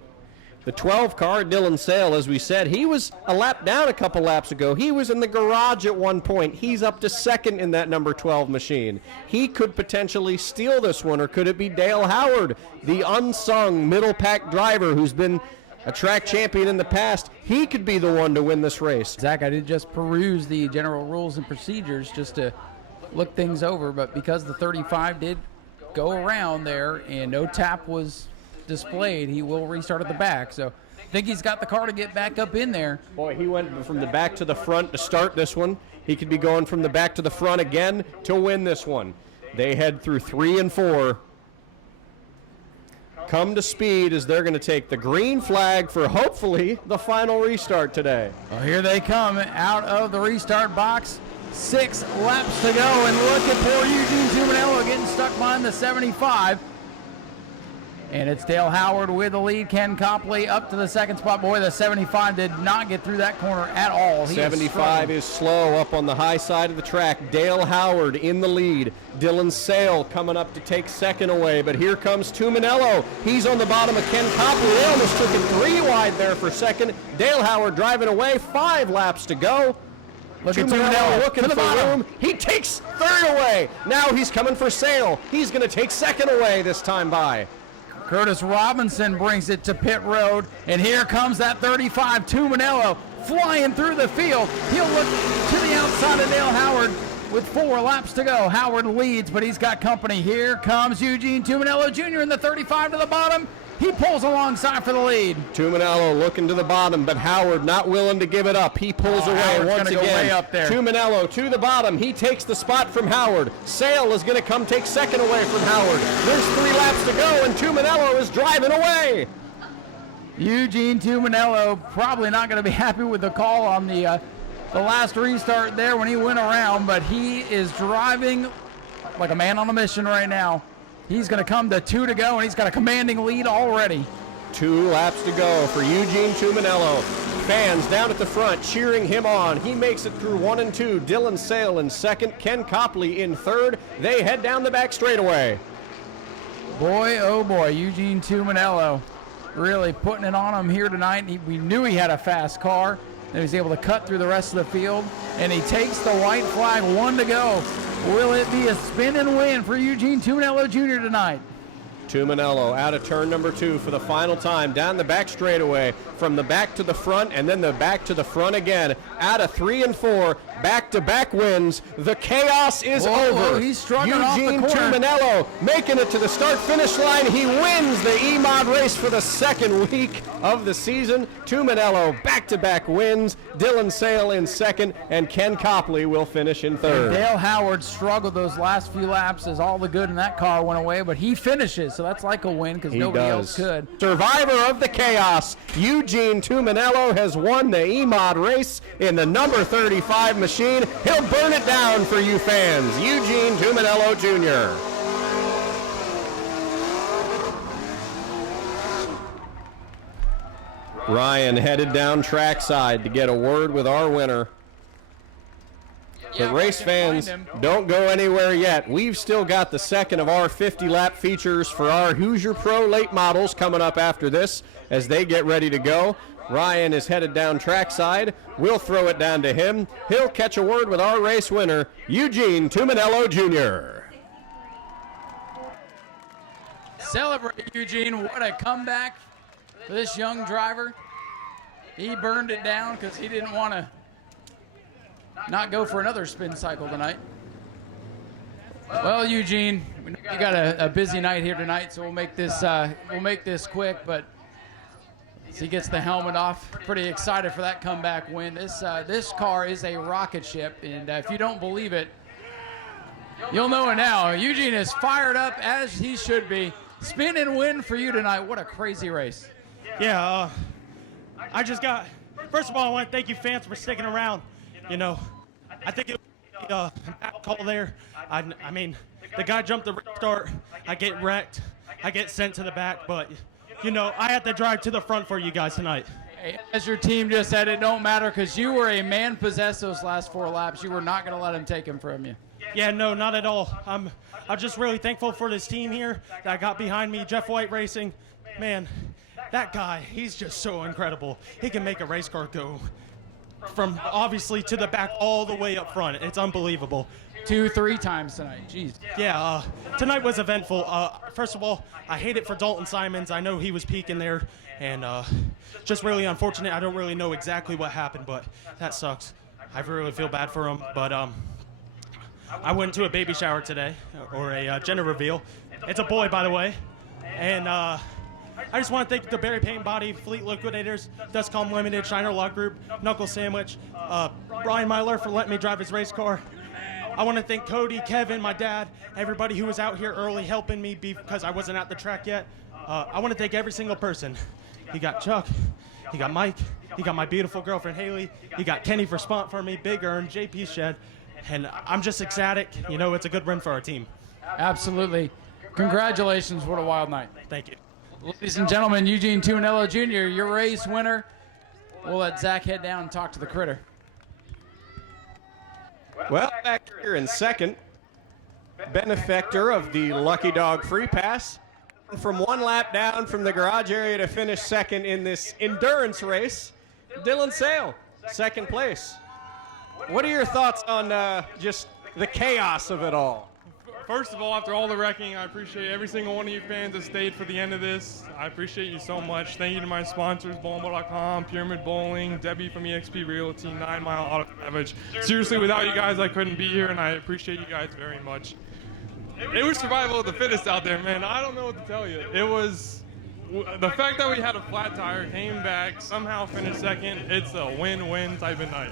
The 12 car, Dylan Sale, as we said, he was a lap down a couple laps ago. He was in the garage at one point. He's up to second in that number 12 machine. He could potentially steal this one, or could it be Dale Howard, the unsung middle pack driver who's been a track champion in the past? He could be the one to win this race. Zach, I did just peruse the general rules and procedures just to look things over, but because the 35 did go around there and no tap was displayed, he will restart at the back. So I think he's got the car to get back up in there. Boy, he went from the back to the front to start this one. He could be going from the back to the front again to win this one. They head through 3 and 4. Come to speed as they're going to take the green flag for hopefully the final restart today. Well, here they come out of the restart box. 6 laps to go, and look at poor Eugene Tuminello getting stuck behind the 75. And it's Dale Howard with the lead. Ken Copley up to the second spot. Boy, the 75 did not get through that corner at all. 75 is slow up on the high side of the track. Dale Howard in the lead. Dylan Sale coming up to take second away. But here comes Tuminello. He's on the bottom of Ken Copley. They almost took it 3 wide there for second. Dale Howard driving away. 5 laps to go. Look at Tuminello Tuminello looking to the for bottom. room. He takes third away. Now he's coming for Sale. He's going to take second away this time by. Curtis Robinson brings it to pit road, and here comes that 35 Tuminello flying through the field. He'll look to the outside of Dale Howard with 4 laps to go. Howard leads, but he's got company. Here comes Eugene Tuminello Jr. in the 35 to the bottom. He pulls alongside for the lead. Tuminello looking to the bottom, but Howard not willing to give it up. He pulls away Howard's once gonna again. go way up there. Tuminello to the bottom. He takes the spot from Howard. Sale is going to come take second away from Howard. There's 3 laps to go, and Tuminello is driving away. Eugene Tuminello probably not going to be happy with the call on the last restart there when he went around, but he is driving like a man on a mission right now. He's going to come to 2 to go, and he's got a commanding lead already. 2 laps to go for Eugene Tuminello. Fans down at the front cheering him on. He makes it through 1 and 2. Dylan Sale in second. Ken Copley in third. They head down the back straightaway. Boy, oh boy, Eugene Tuminello really putting it on him here tonight. We knew he had a fast car. And he was able to cut through the rest of the field, and he takes the white flag. 1 to go. Will it be a spin and win for Eugene Tuminello Jr. tonight? Tuminello out of turn number 2 for the final time, down the back straightaway, from the back to the front, and then the back to the front again. Out of 3 and 4, back-to-back wins. The chaos is over. Whoa, he's struggling off the Eugene corner. Tuminello making it to the start-finish line. He wins the E-Mod race for the second week of the season. Tuminello back-to-back wins. Dylan Sale in second, and Ken Copley will finish in third. And Dale Howard struggled those last few laps as all the good in that car went away, but he finishes, so that's like a win because nobody else could. Survivor of the chaos, Eugene Tuminello has won the E-Mod race in the number 35 machine. He'll burn it down for you fans. Eugene Tuminello Jr. Ryan headed down trackside to get a word with our winner. But race fans, don't go anywhere yet. We've still got the second of our 50-lap features for our Hoosier Pro late models coming up after this as they get ready to go. Ryan is headed down trackside. We'll throw it down to him. He'll catch a word with our race winner, Eugene Tuminello Jr. Celebrate, Eugene. What a comeback for this young driver. He burned it down because he didn't want to not go for another spin cycle tonight. Well, Eugene, we know you got a busy night here tonight, so we'll make this quick. But as he gets the helmet off, pretty excited for that comeback win. This car is a rocket ship, and if you don't believe it, you'll know it now. Eugene is fired up as he should be. Spin and win for you tonight. What a crazy race. Yeah, I just got, first of all, I want to thank you fans for sticking around. You know, I think it was a bad call there. I mean, the guy jumped the restart. I get wrecked. I get sent to the back. But, you know, I had to drive to the front for you guys tonight. Hey, as your team just said, it don't matter because you were a man possessed those last 4 laps. You were not going to let him take him from you. Yeah, no, not at all. I'm just really thankful for this team here that got behind me. Jeff White Racing, man, that guy, he's just so incredible. He can make a race car go from obviously to the back all the way up front. It's unbelievable. 2-3 times tonight. Jeez. Yeah, tonight was eventful. First of all, I hate it for Dalton Simons. I know he was peaking there, and just really unfortunate. I don't really know exactly what happened, but that sucks. I really feel bad for him. But I went to a baby shower today, or a gender reveal. It's a boy, by the way. And I just want to thank the Barry Paint Body, Fleet Liquidators, Dustcom Limited, Shiner Law Group, Knuckle Sandwich, Brian Myler for letting me drive his race car. I want to thank Cody, Kevin, my dad, everybody who was out here early helping me because I wasn't at the track yet. I want to thank every single person. You got Chuck, you got Mike, you got my beautiful girlfriend Haley, you got Kenny for spot for me, Big Earn, JP Shed, and I'm just ecstatic. You know, it's a good win for our team. Absolutely. Congratulations. What a wild night. Thank you. Ladies and gentlemen, Eugene Tuminello Jr., your race winner. We'll let Zach head down and talk to the critter. Well, back here in second, benefactor of the Lucky Dog Free Pass. From 1 lap down from the garage area to finish second in this endurance race, Dylan Sale, second place. What are your thoughts on just the chaos of it all? First of all, after all the wrecking, I appreciate every single one of you fans that stayed for the end of this. I appreciate you so much. Thank you to my sponsors, bowlingball.com, Pyramid Bowling, Debbie from eXp Realty, 9 Mile Auto Salvage. Seriously, without you guys, I couldn't be here, and I appreciate you guys very much. It was survival of the fittest out there, man. I don't know what to tell you. It was the fact that we had a flat tire, came back, somehow finished second. It's a win-win type of night.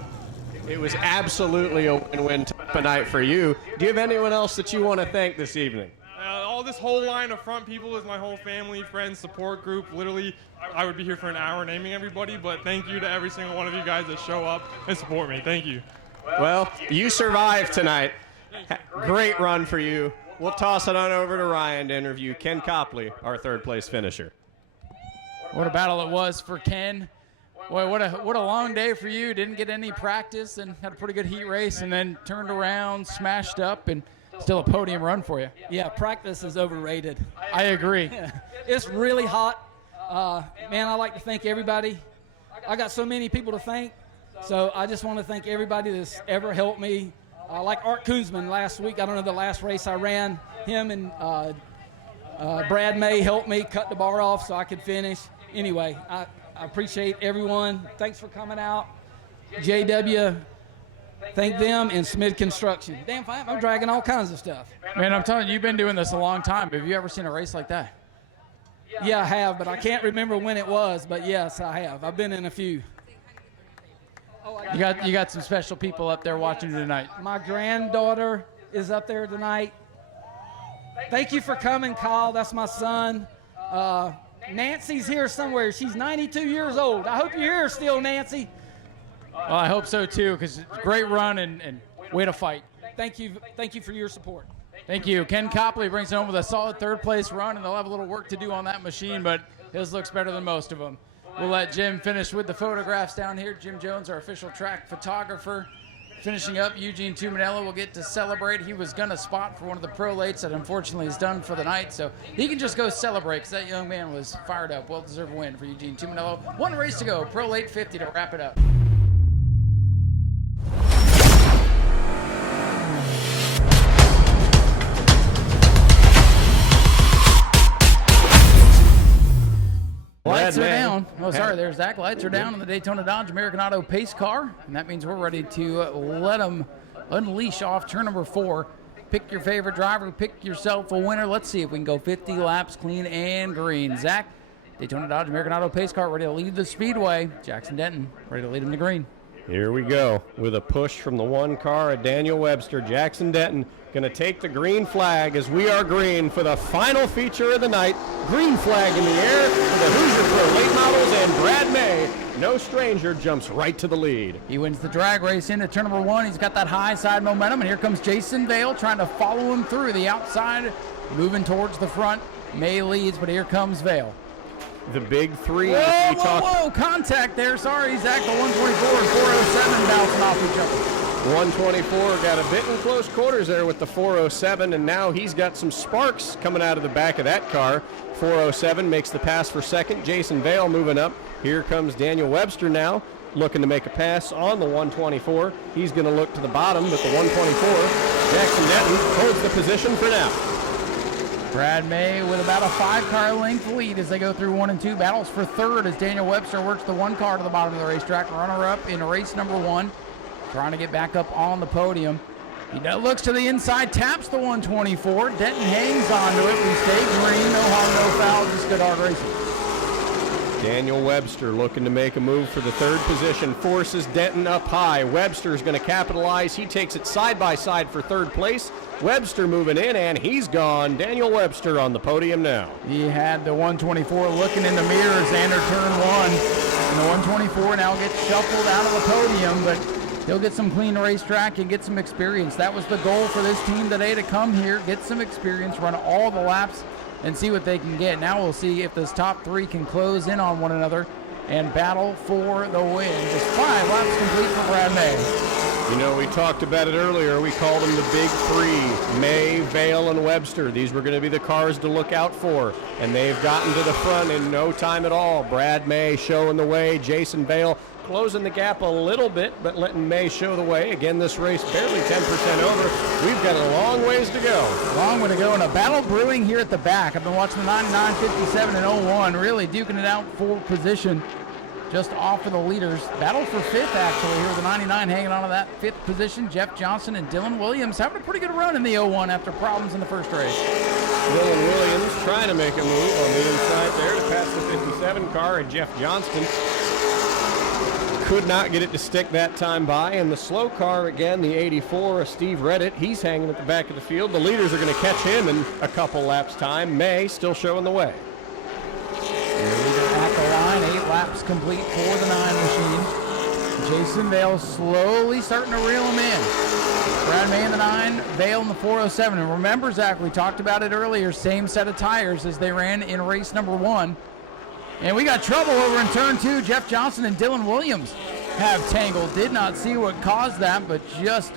It was absolutely a win-win type of night for you. Do you have anyone else that you want to thank this evening? All this whole line of front people is my whole family, friends, support group. Literally, I would be here for an hour naming everybody, but thank you to every single one of you guys that show up and support me. Thank you. Well, you survived tonight. Great run for you. We'll toss it on over to Ryan to interview Ken Copley, our third-place finisher. What a battle it was for Ken. Boy, what a long day for you. Didn't get any practice and had a pretty good heat race, and then turned around, smashed up, and still a podium run for you. Yeah, practice is overrated. I agree. It's really hot. Man, I like to thank everybody. I got so many people to thank, so I just want to thank everybody that's ever helped me. Like Art Koonsman last week, I don't know the last race I ran, him and Brad May helped me cut the bar off so I could finish. Anyway, I appreciate everyone. Thanks for coming out. JW, thank them, and Smith Construction. Damn fine, I'm dragging all kinds of stuff. Man, I'm telling you, you've been doing this a long time. Have you ever seen a race like that? Yeah, I have, but I can't remember when it was, but yes, I have. I've been in a few. You got some special people up there watching you tonight. My granddaughter is up there tonight. Thank you for coming, Kyle. That's my son. Nancy's here somewhere. She's 92 years old. I hope you're here still, Nancy. Well, I hope so too, because great run and way to fight. Thank you for your support. Thank you. Ken Copley brings it home with a solid third-place run, and they'll have a little work to do on that machine, but his looks better than most of them. We'll let Jim finish with the photographs down here. Jim Jones, our official track photographer. Finishing up, Eugene Tuminello will get to celebrate. He was going to spot for one of the prolates that unfortunately is done for the night, so he can just go celebrate because that young man was fired up. Well-deserved win for Eugene Tuminello. One race to go, Prolate 50 to wrap it up. Lights are down. Oh, sorry, there's Zach. Lights are down on the Daytona Dodge American Auto pace car, and that means we're ready to let them unleash off turn number 4. Pick your favorite driver, pick yourself a winner. Let's see if we can go 50 laps clean and green. Zach, Daytona Dodge American Auto pace car ready to lead the speedway. Jackson Denton ready to lead him to green. Here we go with a push from the one car of Daniel Webster. Jackson Denton going to take the green flag as we are green for the final feature of the night. Green flag in the air for the Hoosier Pro late models, and Brad May, no stranger, jumps right to the lead. He wins the drag race into turn number 1. He's got that high side momentum, and here comes Jason Vale trying to follow him through the outside, moving towards the front. May leads, but here comes Vale. The big three. Whoa, contact there. Sorry, Zach, the 124 and 407 bouncing off each other. 124 got a bit in close quarters there with the 407, and now he's got some sparks coming out of the back of that car. 407 makes the pass for second. Jason Vale moving up. Here comes Daniel Webster now, looking to make a pass on the 124. He's going to look to the bottom, but the 124, Jackson Denton holds the position for now. Brad May with about a 5-car length lead as they go through 1 and 2. Battles for third as Daniel Webster works the 1 car to the bottom of the racetrack. Runner-up in race number 1, trying to get back up on the podium. He looks to the inside, taps the 124. Denton hangs onto it. We stay green, no harm, no foul, just good hard racing. Daniel Webster looking to make a move for the third position, forces Denton up high. Webster's going to capitalize. He takes it side by side for third place. Webster moving in, and he's gone. Daniel Webster on the podium now. He had the 124 looking in the mirrors under turn 1. And the 124 now gets shuffled out of the podium, but he'll get some clean racetrack and get some experience. That was the goal for this team today, to come here, get some experience, run all the laps, and see what they can get. Now we'll see if this top 3 can close in on one another and battle for the win. Just 5 laps complete for Brad May. You know, we talked about it earlier. We called them the big 3, May, Vale, and Webster. These were going to be the cars to look out for, and they've gotten to the front in no time at all. Brad May showing the way. Jason Vale closing the gap a little bit, but letting May show the way. Again, this race barely 10% over. We've got a long ways to go. Long way to go, and a battle brewing here at the back. I've been watching the 99, 57, and 01, really duking it out for position just off of the leaders. Battle for fifth, actually, here with the 99 hanging on to that fifth position. Jeff Johnson and Dylan Williams having a pretty good run in the 01 after problems in the first race. Dylan Williams trying to make a move on the inside there to pass the 57 car, and Jeff Johnston could not get it to stick that time by. And the slow car, again, the 84, Steve Reddit, he's hanging at the back of the field. The leaders are going to catch him in a couple laps' time. May still showing the way. At the line, 8 laps complete for the 9 machine. Jason Vale slowly starting to reel him in. Brad May in the 9, Vale in the 407. And remember, Zach, we talked about it earlier, same set of tires as they ran in race number 1. And we got trouble over in turn 2. Jeff Johnson and Dylan Williams have tangled. Did not see what caused that, but just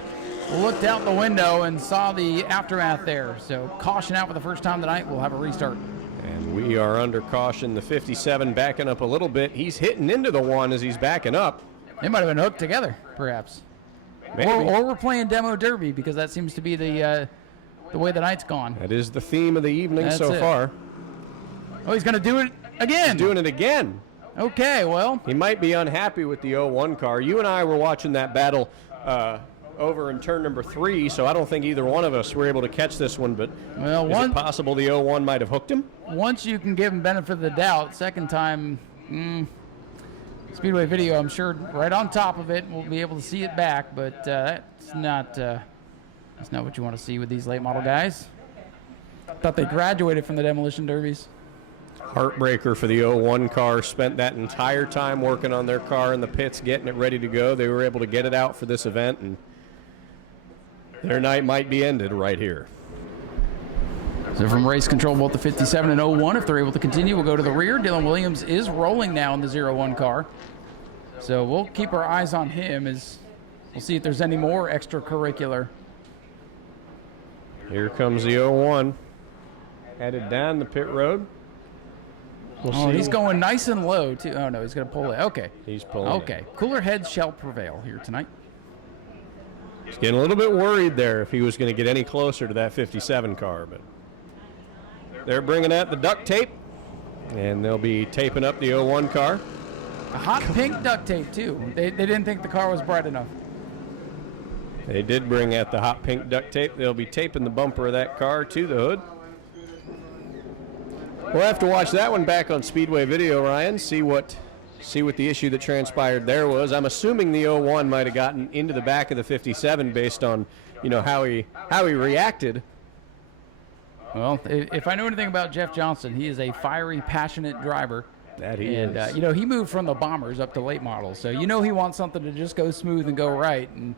looked out the window and saw the aftermath there. So caution out for the first time tonight. We'll have a restart. And we are under caution. The 57 backing up a little bit. He's hitting into the 1 as he's backing up. They might have been hooked together, perhaps. Or we're playing demo derby, because that seems to be the way the night's gone. That is the theme of the evening so far. Oh, he's going to do it again. He's doing it again. Okay, well. He might be unhappy with the 01 car. You and I were watching that battle over in turn number 3, so I don't think either one of us were able to catch this one, but is it possible the 01 might have hooked him? Once you can give him benefit of the doubt, second time, Speedway video, I'm sure right on top of it, we'll be able to see it back, but that's not what you want to see with these late model guys. Thought they graduated from the demolition derbies. Heartbreaker for the 01 car. Spent that entire time working on their car in the pits, getting it ready to go. They were able to get it out for this event, and their night might be ended right here. So from race control, both the 57 and 01, if they're able to continue, we'll go to the rear. Dylan Williams is rolling now in the 01 car. So we'll keep our eyes on him as we'll see if there's any more extracurricular. Here comes the 01. Headed down the pit road. We'll see. He's going nice and low, too. Oh, no, he's going to pull it. Okay. He's pulling Okay. it. Cooler heads shall prevail here tonight. He's getting a little bit worried there if he was going to get any closer to that 57 car, but they're bringing out the duct tape, and they'll be taping up the 01 car. A hot pink duct tape, too. They didn't think the car was bright enough. They did bring out the hot pink duct tape. They'll be taping the bumper of that car to the hood. We'll have to watch that one back on Speedway video, Ryan, see what the issue that transpired there was. I'm assuming the 01 might have gotten into the back of the 57 based on, how he reacted. Well, if I know anything about Jeff Johnson, he is a fiery, passionate driver. That he is. He moved from the Bombers up to late models, so he wants something to just go smooth and go right. And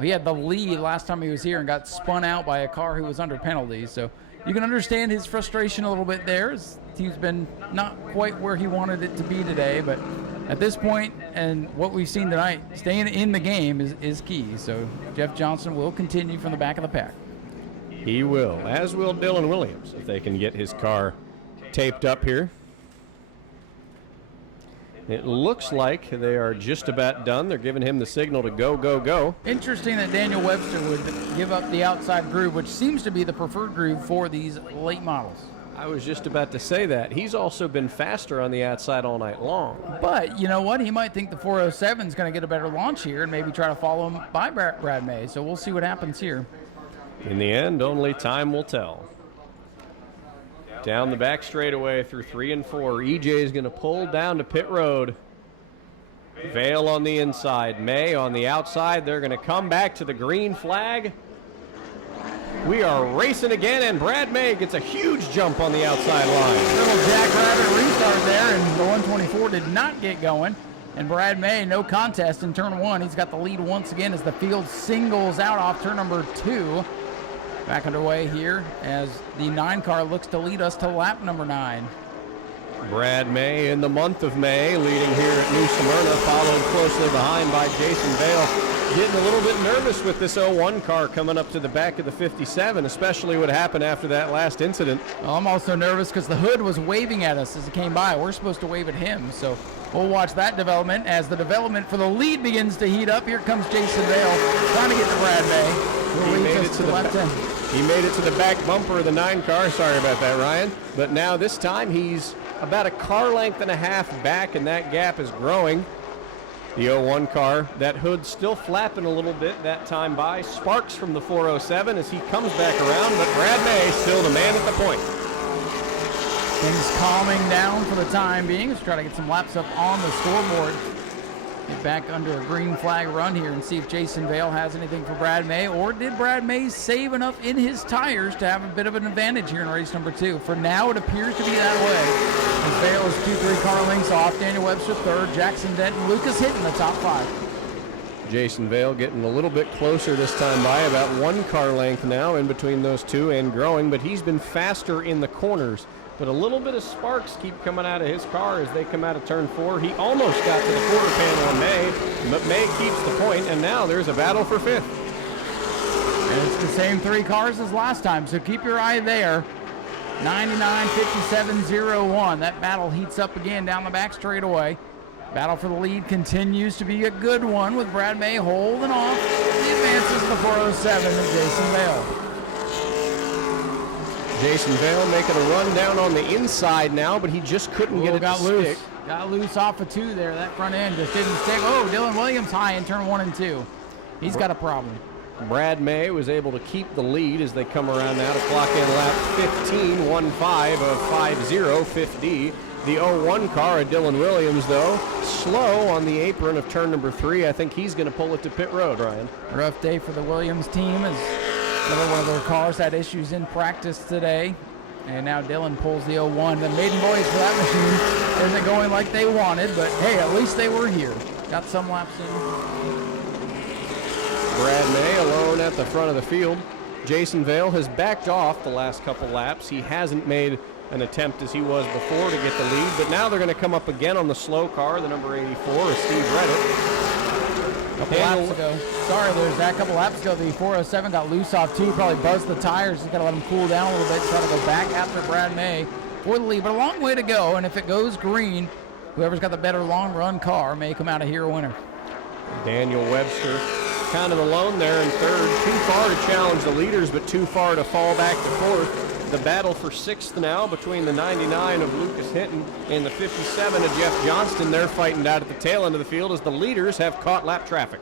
he had the lead last time he was here and got spun out by a car who was under penalties. So you can understand his frustration a little bit there. His team's been not quite where he wanted it to be today, but at this point and what we've seen tonight, staying in the game is key. So Jeff Johnson will continue from the back of the pack. He will, as will Dylan Williams, if they can get his car taped up here. It looks like they are just about done. They're giving him the signal to go, go, go. Interesting that Daniel Webster would give up the outside groove, which seems to be the preferred groove for these late models. I was just about to say that. He's also been faster on the outside all night long. But you know what? He might think the 407 is going to get a better launch here and maybe try to follow him by Brad May. So we'll see what happens here. In the end, only time will tell. Down the back straightaway through 3 and 4. EJ is going to pull down to pit road. Vale on the inside. May on the outside. They're going to come back to the green flag. We are racing again, and Brad May gets a huge jump on the outside line. Little jackrabbit restart there, and the 124 did not get going. And Brad May, no contest in turn 1. He's got the lead once again as the field singles out off turn number 2. Back underway here as the 9 car looks to lead us to lap number 9. Brad May in the month of May, leading here at New Smyrna, followed closely behind by Jason Vale. getting a little bit nervous with this 01 car coming up to the back of the 57, especially what happened after that last incident. Well, I'm also nervous because the hood was waving at us as it came by. We're supposed to wave at him, so we'll watch that development as the development for the lead begins to heat up. Here comes Jason Vale trying to get to Brad May. He made it to the left end. He made it to the back bumper of the 9 car. Sorry about that, Ryan. But now this time he's about a car length and a half back, and that gap is growing. The 01 car, that hood still flapping a little bit that time by. Sparks from the 407 as he comes back around, but Brad May still the man at the point. Things calming down for the time being. Let's try to get some laps up on the scoreboard. Get back under a green flag run here and see if Jason Vale has anything for Brad May, or did Brad May save enough in his tires to have a bit of an advantage here in race number 2? For now, it appears to be that way. As Vale is 2-3 car lengths off. Daniel Webster third, Jackson Denton, Lucas Hinton the top 5. Jason Vale getting a little bit closer this time by, about 1 car length now in between those two and growing, but he's been faster in the corners. But a little bit of sparks keep coming out of his car as they come out of turn 4. He almost got to the quarter panel on May, but May keeps the point, and now there's a battle for 5th. And it's the same 3 cars as last time, so keep your eye there. 99, 57, 01. That battle heats up again down the back straightaway. Battle for the lead continues to be a good one with Brad May holding off the advances to 407 and Jason Vale. Jason Vale making a run down on the inside now, but he just couldn't get it to stick. Got loose off of 2 there. That front end just didn't stick. Oh, Dylan Williams high in turn 1 and 2. He's got a problem. Brad May was able to keep the lead as they come around now to clock in lap 15, 1-5 of 5-0, 5D. The 01 car of Dylan Williams, though, slow on the apron of turn number 3. I think he's going to pull it to pit road, Ryan. Rough day for the Williams team as another one of their cars had issues in practice today. And now Dylan pulls the 01. The maiden voyage for that machine isn't going like they wanted, but hey, at least they were here. Got some laps in. Brad May alone at the front of the field. Jason Vale has backed off the last couple laps. He hasn't made an attempt as he was before to get the lead, but now they're going to come up again on the slow car. The number 84 is Steve Redditt. Couple laps ago. Sorry, there's that. Couple laps ago, the 407 got loose off 2, probably buzzed the tires. He's got to let them cool down a little bit, try to go back after Brad May for the lead, but a long way to go, and if it goes green, whoever's got the better long run car may come out of here a winner. Daniel Webster kind of alone there in third. Too far to challenge the leaders, but too far to fall back to 4th. The battle for 6th now between the 99 of Lucas Hinton and the 57 of Jeff Johnston. They're fighting out at the tail end of the field as the leaders have caught lap traffic.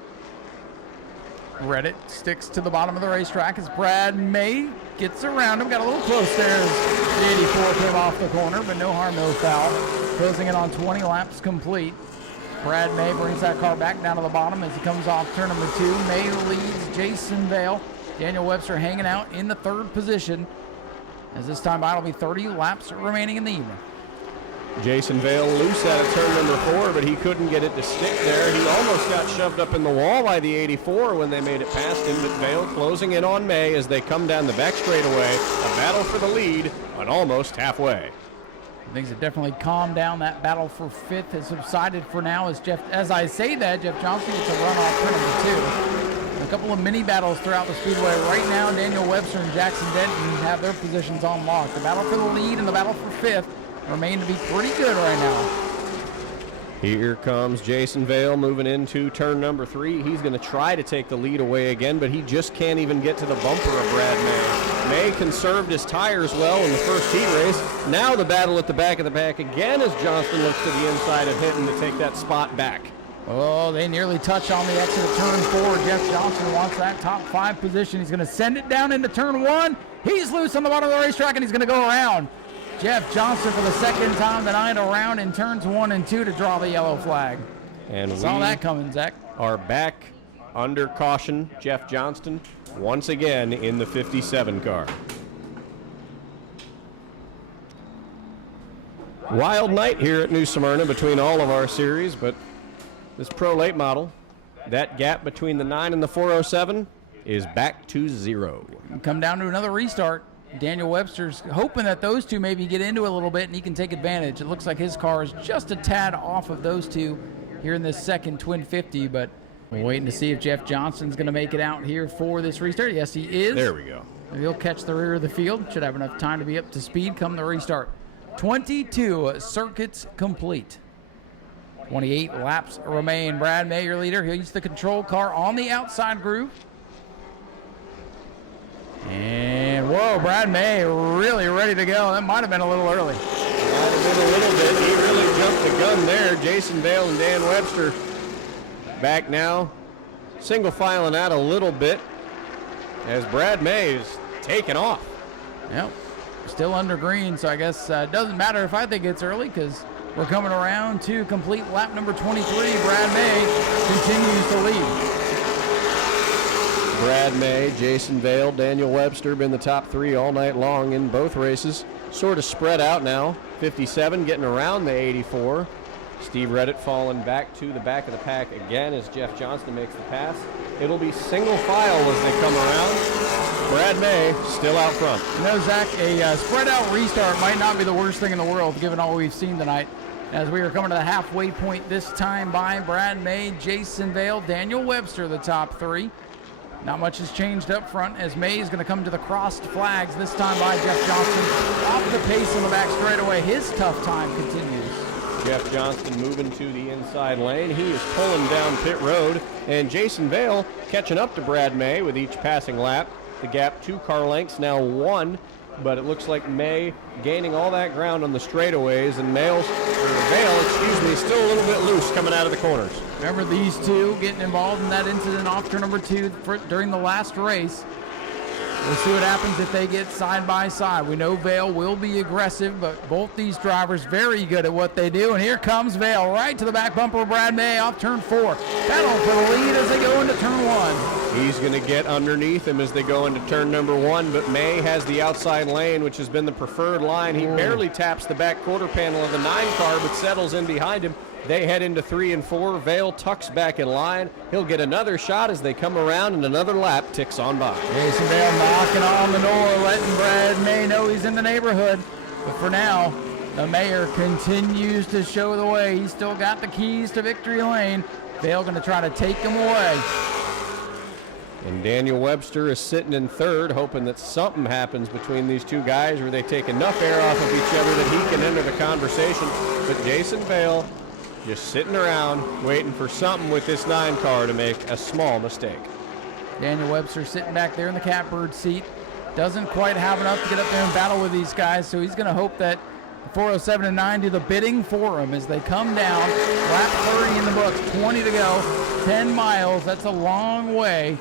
Redditt sticks to the bottom of the racetrack as Brad May gets around him. Got a little close there as the 84 came off the corner, but no harm, no foul. Closing in on 20 laps complete. Brad May brings that car back down to the bottom as he comes off turn number 2. May leads Jason Vale. Daniel Webster hanging out in the 3rd position, as this time by it'll be 30 laps remaining in the evening. Jason Vale loose out of turn number 4, but he couldn't get it to stick there. He almost got shoved up in the wall by the 84 when they made it past him, but Vale closing in on May as they come down the back straightaway. A battle for the lead, but almost halfway. Things have definitely calmed down. That battle for 5th has subsided for now as I say that, Jeff Johnson gets a run off turn number 2. A couple of mini battles throughout the speedway. Right now, Daniel Webster and Jackson Denton have their positions on lock. The battle for the lead and the battle for 5th remain to be pretty good right now. Here comes Jason Vale moving into turn number 3. He's going to try to take the lead away again, but he just can't even get to the bumper of Brad May. May conserved his tires well in the first heat race. Now the battle at the back of the pack again as Johnston looks to the inside of Hinton to take that spot back. Oh, they nearly touch on the exit of turn 4. Jeff Johnson wants that top 5 position. He's going to send it down into turn 1. He's loose on the bottom of the racetrack, and he's going to go around. Jeff Johnson for the second time tonight around in turns 1 and 2 to draw the yellow flag. And saw that coming, Zach. Are back under caution. Jeff Johnston once again in the 57 car. Wild night here at New Smyrna between all of our series, but this Pro Late model, that gap between the 9 and the 407 is back to 0. Come down to another restart. Daniel Webster's hoping that those two maybe get into it a little bit and he can take advantage. It looks like his car is just a tad off of those two here in this second twin 50, but We're waiting to see if Jeff Johnston's going to make it out here for this restart. Yes, he is. There we go. He'll catch the rear of the field. Should have enough time to be up to speed come the restart. 22 circuits complete. 28 laps remain. Brad May, your leader. He'll use the control car on the outside groove. And, whoa, Brad May really ready to go. That might have been a little early. Might have been a little bit. He really jumped the gun there. Jason Vale and Dan Webster back now. Single filing out a little bit as Brad May is taking off. Yep. Still under green, so I guess it doesn't matter if I think it's early because we're coming around to complete lap number 23. Brad May continues to lead. Brad May, Jason Vale, Daniel Webster been the top three all night long in both races. Sort of spread out now. 57 getting around the 84. Steve Redditt falling back to the back of the pack again as Jeff Johnston makes the pass. It'll be single file as they come around. Brad May still out front. You know, Zach, a spread out restart might not be the worst thing in the world given all we've seen tonight. As we are coming to the halfway point this time by Brad May, Jason Vale, Daniel Webster, the top three. Not much has changed up front as May is going to come to the crossed flags, this time by Jeff Johnston. Off the pace on the back straightaway. His tough time continues. Jeff Johnston moving to the inside lane. He is pulling down pit road. And Jason Vale catching up to Brad May with each passing lap. The gap 2 car lengths, now 1. But it looks like May gaining all that ground on the straightaways. And Vale, still a little bit loose coming out of the corners. Remember these two getting involved in that incident off turn number 2 during the last race. We'll see what happens if they get side by side. We know Vale will be aggressive, but both these drivers very good at what they do. And here comes Vale right to the back bumper of Brad May off turn 4. Battle for the lead as they go into turn 1. He's going to get underneath him as they go into turn number 1, but May has the outside lane, which has been the preferred line. He barely taps the back quarter panel of the 9 car, but settles in behind him. They head into 3 and 4. Vale tucks back in line. He'll get another shot as they come around, and another lap ticks on by. Jason Vale knocking on the door, letting Brad May know he's in the neighborhood. But for now, the mayor continues to show the way. He's still got the keys to victory lane. Vale going to try to take him away. And Daniel Webster is sitting in 3rd, hoping that something happens between these two guys where they take enough air off of each other that he can enter the conversation. But Jason Vale just sitting around waiting for something with this 9 car to make a small mistake. Daniel Webster sitting back there in the catbird seat. Doesn't quite have enough to get up there and battle with these guys, so he's going to hope that 407 and 9 do the bidding for him as they come down. Lap 30 in the books, 20 to go, 10 miles. That's a long way.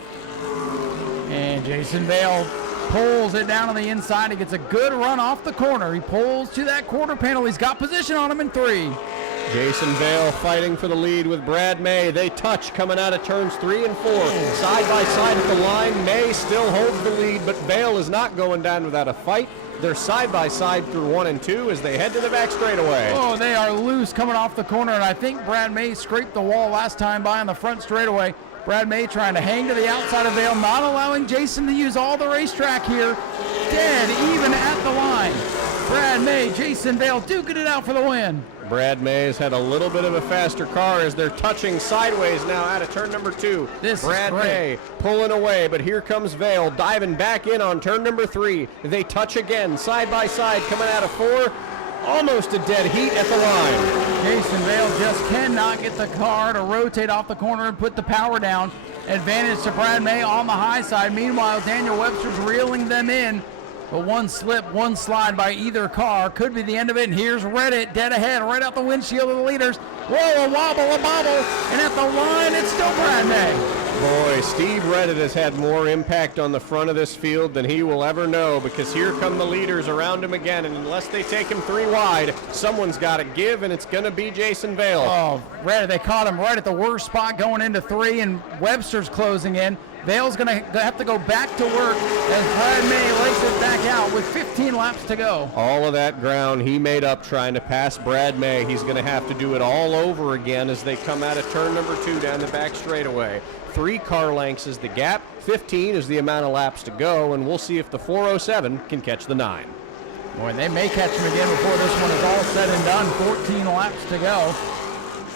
And Jason Vale pulls it down on the inside. He gets a good run off the corner. He pulls to that quarter panel. He's got position on him in 3. Jason Vale fighting for the lead with Brad May. They touch coming out of turns 3 and 4. Side by side at the line. May still holds the lead, but Vale is not going down without a fight. They're side by side through 1 and 2 as they head to the back straightaway. Oh, they are loose coming off the corner, and I think Brad May scraped the wall last time by on the front straightaway. Brad May trying to hang to the outside of Vale, not allowing Jason to use all the racetrack here. Dead even at the line. Brad May, Jason Vale duking it out for the win. Brad May has had a little bit of a faster car as they're touching sideways now out of turn number 2. Brad May pulling away, but here comes Vale diving back in on turn number 3. They touch again, side by side, coming out of 4. Almost a dead heat at the line. Jason Vale just cannot get the car to rotate off the corner and put the power down. Advantage to Brad May on the high side. Meanwhile, Daniel Webster's reeling them in. But one slip, one slide by either car could be the end of it. And here's Redditt dead ahead, right out the windshield of the leaders. Whoa, a wobble, a bobble. And at the line, it's still Brad May. Boy, Steve Redditt has had more impact on the front of this field than he will ever know, because here come the leaders around him again, and unless they take him 3 wide, someone's got to give, and it's going to be Jason Vale. Oh, Redditt, they caught him right at the worst spot going into 3, and Webster's closing in. Vale's going to have to go back to work as Brad May lays it back out with 15 laps to go. All of that ground he made up trying to pass Brad May. He's going to have to do it all over again as they come out of turn number 2 down the back straightaway. 3 car lengths is the gap. 15 is the amount of laps to go, and we'll see if the 407 can catch the 9. Boy, they may catch him again before this one is all said and done. 14 laps to go.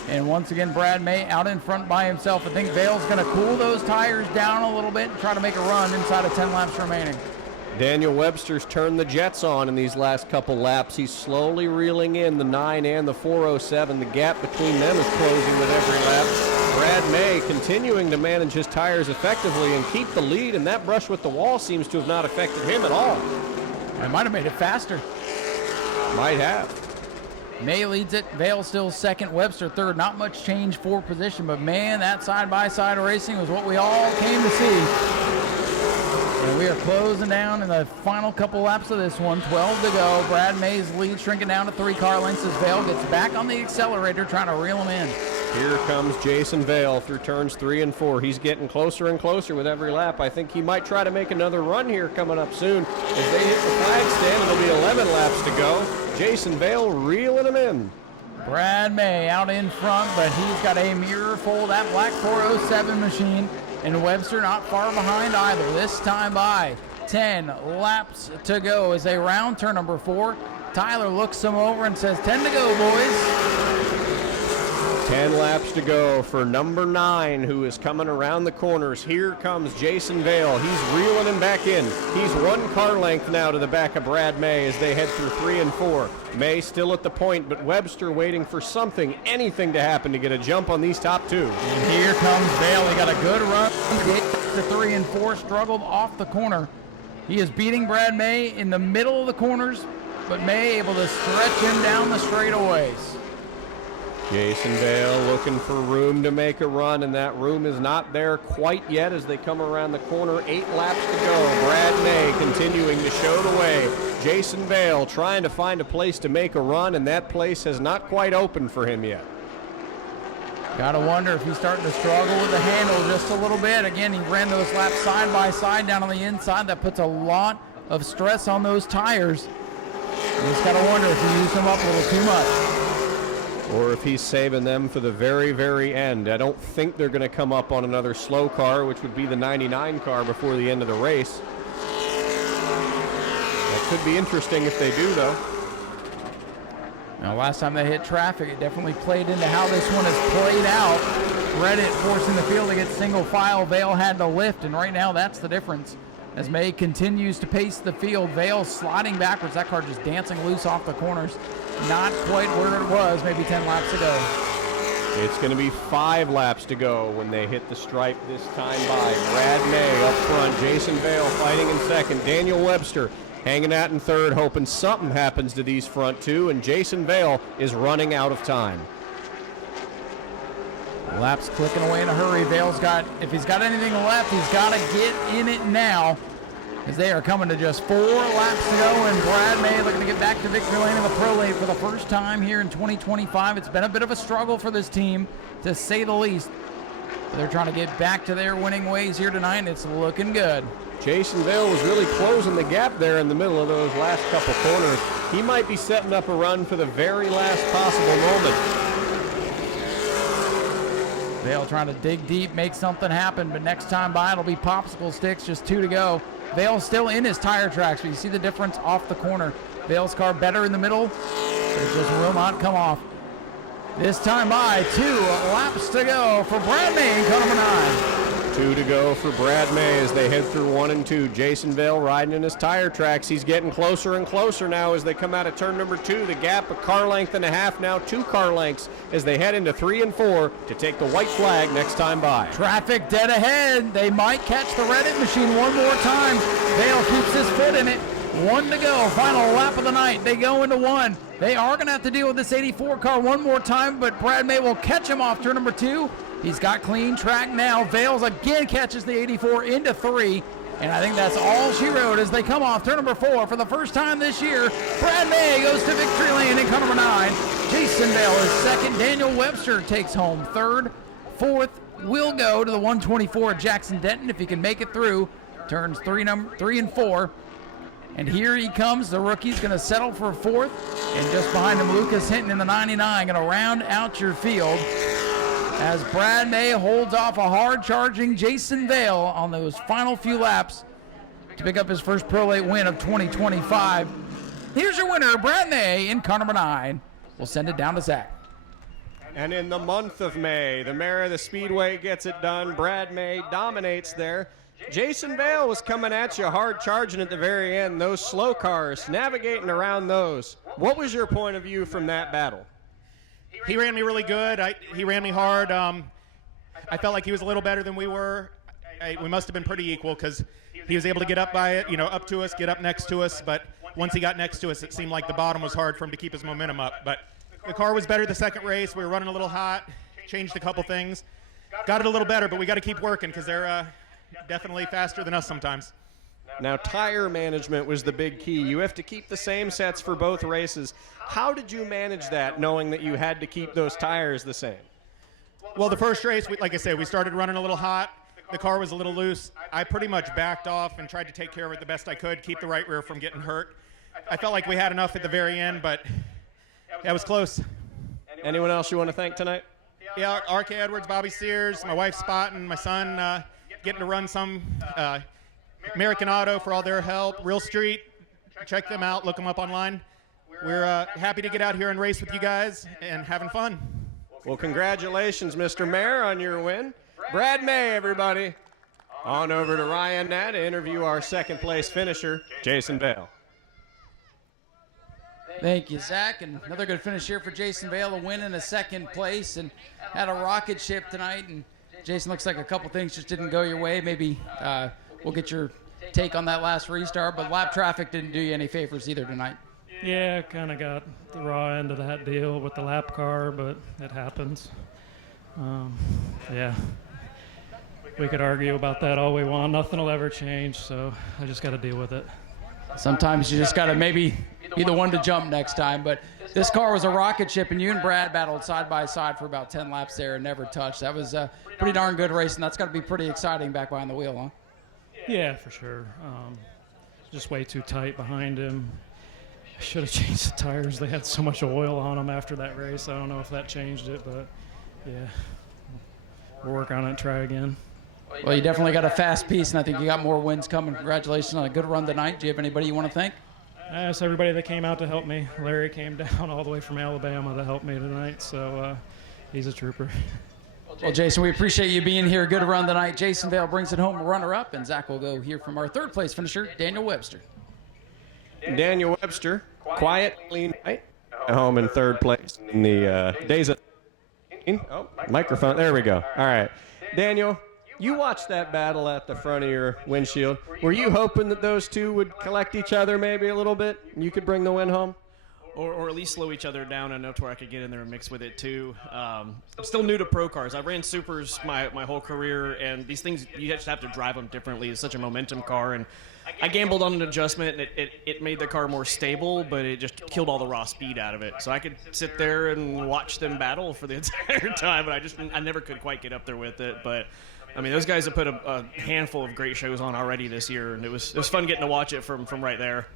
And once again, Brad May out in front by himself. I think Vale's going to cool those tires down a little bit and try to make a run inside of 10 laps remaining. Daniel Webster's turned the jets on in these last couple laps. He's slowly reeling in the 9 and the 407. The gap between them is closing with every lap. Brad May continuing to manage his tires effectively and keep the lead, and that brush with the wall seems to have not affected him at all. I might have made it faster. Might have. May leads it. Vale still second. Webster third. Not much change for position, but man, that side-by-side racing was what we all came to see. And we are closing down in the final couple laps of this one. 12 to go. Brad May's lead shrinking down to 3 car lengths as Vale gets back on the accelerator trying to reel him in. Here comes Jason Vale through turns 3 and 4. He's getting closer and closer with every lap. I think he might try to make another run here coming up soon. As they hit the flag stand, it'll be 11 laps to go. Jason Vale reeling him in. Brad May out in front, but he's got a mirror full of that black 407 machine. And Webster not far behind either. This time by 10 laps to go as they round turn number 4. Tyler looks them over and says 10 to go, boys. 10 laps to go for number 9, who is coming around the corners. Here comes Jason Vale. He's reeling him back in. He's 1 car length now to the back of Brad May as they head through 3 and 4. May still at the point, but Webster waiting for something, anything to happen to get a jump on these top 2. And here comes Vale. He got a good run to 3 and 4, struggled off the corner. He is beating Brad May in the middle of the corners, but May able to stretch him down the straightaways. Jason Vale looking for room to make a run, and that room is not there quite yet as they come around the corner. 8 laps to go. Brad May continuing to show the way. Jason Vale trying to find a place to make a run, and that place has not quite opened for him yet. Gotta wonder if he's starting to struggle with the handle just a little bit. Again, he ran those laps side by side down on the inside. That puts a lot of stress on those tires. You just gotta wonder if he used them up a little too much. Or if he's saving them for the very, very end. I don't think they're going to come up on another slow car, which would be the 99 car before the end of the race. That could be interesting if they do, though. Now, last time they hit traffic, it definitely played into how this one has played out. Reddit forcing the field to get single file. Vale had to lift, and right now that's the difference. As May continues to pace the field, Vale sliding backwards. That car just dancing loose off the corners. Not quite where it was maybe 10 laps ago. It's going to be 5 laps to go when they hit the stripe this time by. Brad May up front, Jason Vale fighting in second, Daniel Webster hanging out in third, hoping something happens to these front 2, and Jason Vale is running out of time. Laps clicking away in a hurry. Vale's got, if he's got anything left, he's got to get in it now, as they are coming to just 4 laps to go, and Brad May looking to get back to victory lane in the Pro Late for the first time here in 2025. It's been a bit of a struggle for this team, to say the least. But they're trying to get back to their winning ways here tonight, and it's looking good. Jason Vale was really closing the gap there in the middle of those last couple corners. He might be setting up a run for the very last possible moment. Vale trying to dig deep, make something happen, but next time by it'll be popsicle sticks, just 2 to go. Vale still in his tire tracks, but you see the difference off the corner. Vale's car better in the middle, but it just will not come off. This time by 2 laps to go for Brad May in car number 9. 2 to go for Brad May as they head through 1 and 2. Jason Vale riding in his tire tracks. He's getting closer and closer now as they come out of turn number 2. The gap a car length and a half, now 2 car lengths as they head into 3 and 4 to take the white flag next time by. Traffic dead ahead. They might catch the Reddit machine one more time. Vale keeps his foot in it. 1 to go, final lap of the night. They go into 1. They are going to have to deal with this 84 car one more time, but Brad May will catch him off turn number 2. He's got clean track now. Vales again catches the 84 into 3. And I think that's all she wrote as they come off turn number 4 for the first time this year. Brad May goes to victory lane in car number 9. Jason Vale is second. Daniel Webster takes home third. Fourth will go to the 124 Jackson Denton if he can make it through. Turns 3 and 4. And here he comes. The rookie's going to settle for fourth. And just behind him, Lucas Hinton in the 99 going to round out your field, as Brad May holds off a hard-charging Jason Vale on those final few laps to pick up his first Pro Late win of 2025. Here's your winner, Brad May, in car number 9. We'll send it down to Zach. And in the month of May, the mayor of the Speedway gets it done. Brad May dominates there. Jason Vale was coming at you hard, charging at the very end. Those slow cars, navigating around those. What was your point of view from that battle? He ran me really good. He ran me hard. I felt like he was a little better than we were. We must have been pretty equal because he was able to get up by it, up to us, get up next to us. But once he got next to us, it seemed like the bottom was hard for him to keep his momentum up. But the car was better the second race. We were running a little hot, changed a couple things, got it a little better. But we got to keep working because they're definitely faster than us sometimes. Now, tire management was the big key. You have to keep the same sets for both races. How did you manage that, knowing that you had to keep those tires the same? Well, the first race, like I said, we started running a little hot. The car was a little loose. I pretty much backed off and tried to take care of it the best I could, keep the right rear from getting hurt. I felt like we had enough at the very end, but it was close. Anyone else you want to thank tonight? Yeah, R.K. Edwards, Bobby Sears, my wife Spot, and my son getting to run some. American Auto for all their help. Real Street, check them out, look them up online. We're happy to get out here and race with you guys and having fun. Well, congratulations, Mr. Mayor, on your win. Brad May, everybody. On over to Ryan Nat to interview our second place finisher, Jason Vale. Thank you, Zach. And another good finish here for Jason Vale, a win in a second place, and had a rocket ship tonight. And Jason, looks like a couple things just didn't go your way. Maybe we'll get your take on that last restart, but lap traffic didn't do you any favors either tonight. Yeah, kind of got the raw end of that deal with the lap car, but it happens. Yeah, we could argue about that all we want. Nothing will ever change, so I just got to deal with it. Sometimes you just got to maybe be the one to jump next time, but this car was a rocket ship, and you and Brad battled side by side for about 10 laps there and never touched. That was a pretty darn good race, and that's got to be pretty exciting back behind the wheel, huh? Yeah, for sure. Just way too tight behind him. I should have changed the tires. They had so much oil on them after that race. I don't know if that changed it, but yeah, we'll work on it and try again. Well, you definitely got a fast piece, and I think you got more wins coming. Congratulations on a good run tonight. Do you have anybody you want to thank? It's everybody that came out to help me. Larry came down all the way from Alabama to help me tonight, so he's a trooper. Well, Jason, we appreciate you being here. Good run tonight. Jason Vale brings it home runner-up, and Zach will go here from our third place finisher, Daniel Webster. Daniel Webster, quiet, clean night, home in third place in the days of... Oh, microphone. There we go. All right. Daniel, you watched that battle at the front of your windshield. Were you hoping that those two would collect each other maybe a little bit and you could bring the win home? Or at least slow each other down enough to where I could get in there and mix with it too. I'm still new to pro cars. I ran supers my whole career, and these things, you just have to drive them differently. It's such a momentum car, and I gambled on an adjustment, and it made the car more stable, but it just killed all the raw speed out of it. So I could sit there and watch them battle for the entire time, but I never could quite get up there with it. But I mean, those guys have put a handful of great shows on already this year, and it was fun getting to watch it from right there.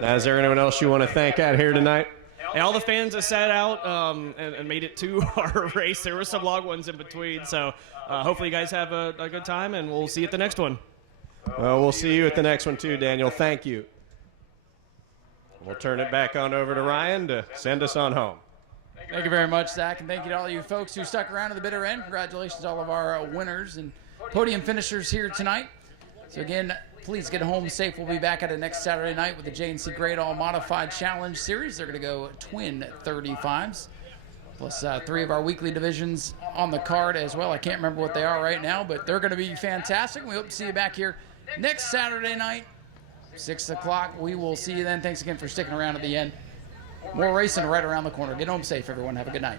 Now, is there anyone else you want to thank out here tonight? And all the fans that sat out and made it to our race. There were some long ones in between, so hopefully you guys have a good time, and we'll see you at the next one. Well, we'll see you at the next one too, Daniel. Thank you. We'll turn it back on over to Ryan to send us on home. Thank you very much, Zach, and thank you to all you folks who stuck around to the bitter end. Congratulations to all of our winners and podium finishers here tonight. So again, please get home safe. We'll be back at it next Saturday night with the J&C Great All Modified Challenge Series. They're going to go twin 35s, plus 3 of our weekly divisions on the card as well. I can't remember what they are right now, but they're going to be fantastic. We hope to see you back here next Saturday night, 6 o'clock. We will see you then. Thanks again for sticking around at the end. More racing right around the corner. Get home safe, everyone. Have a good night.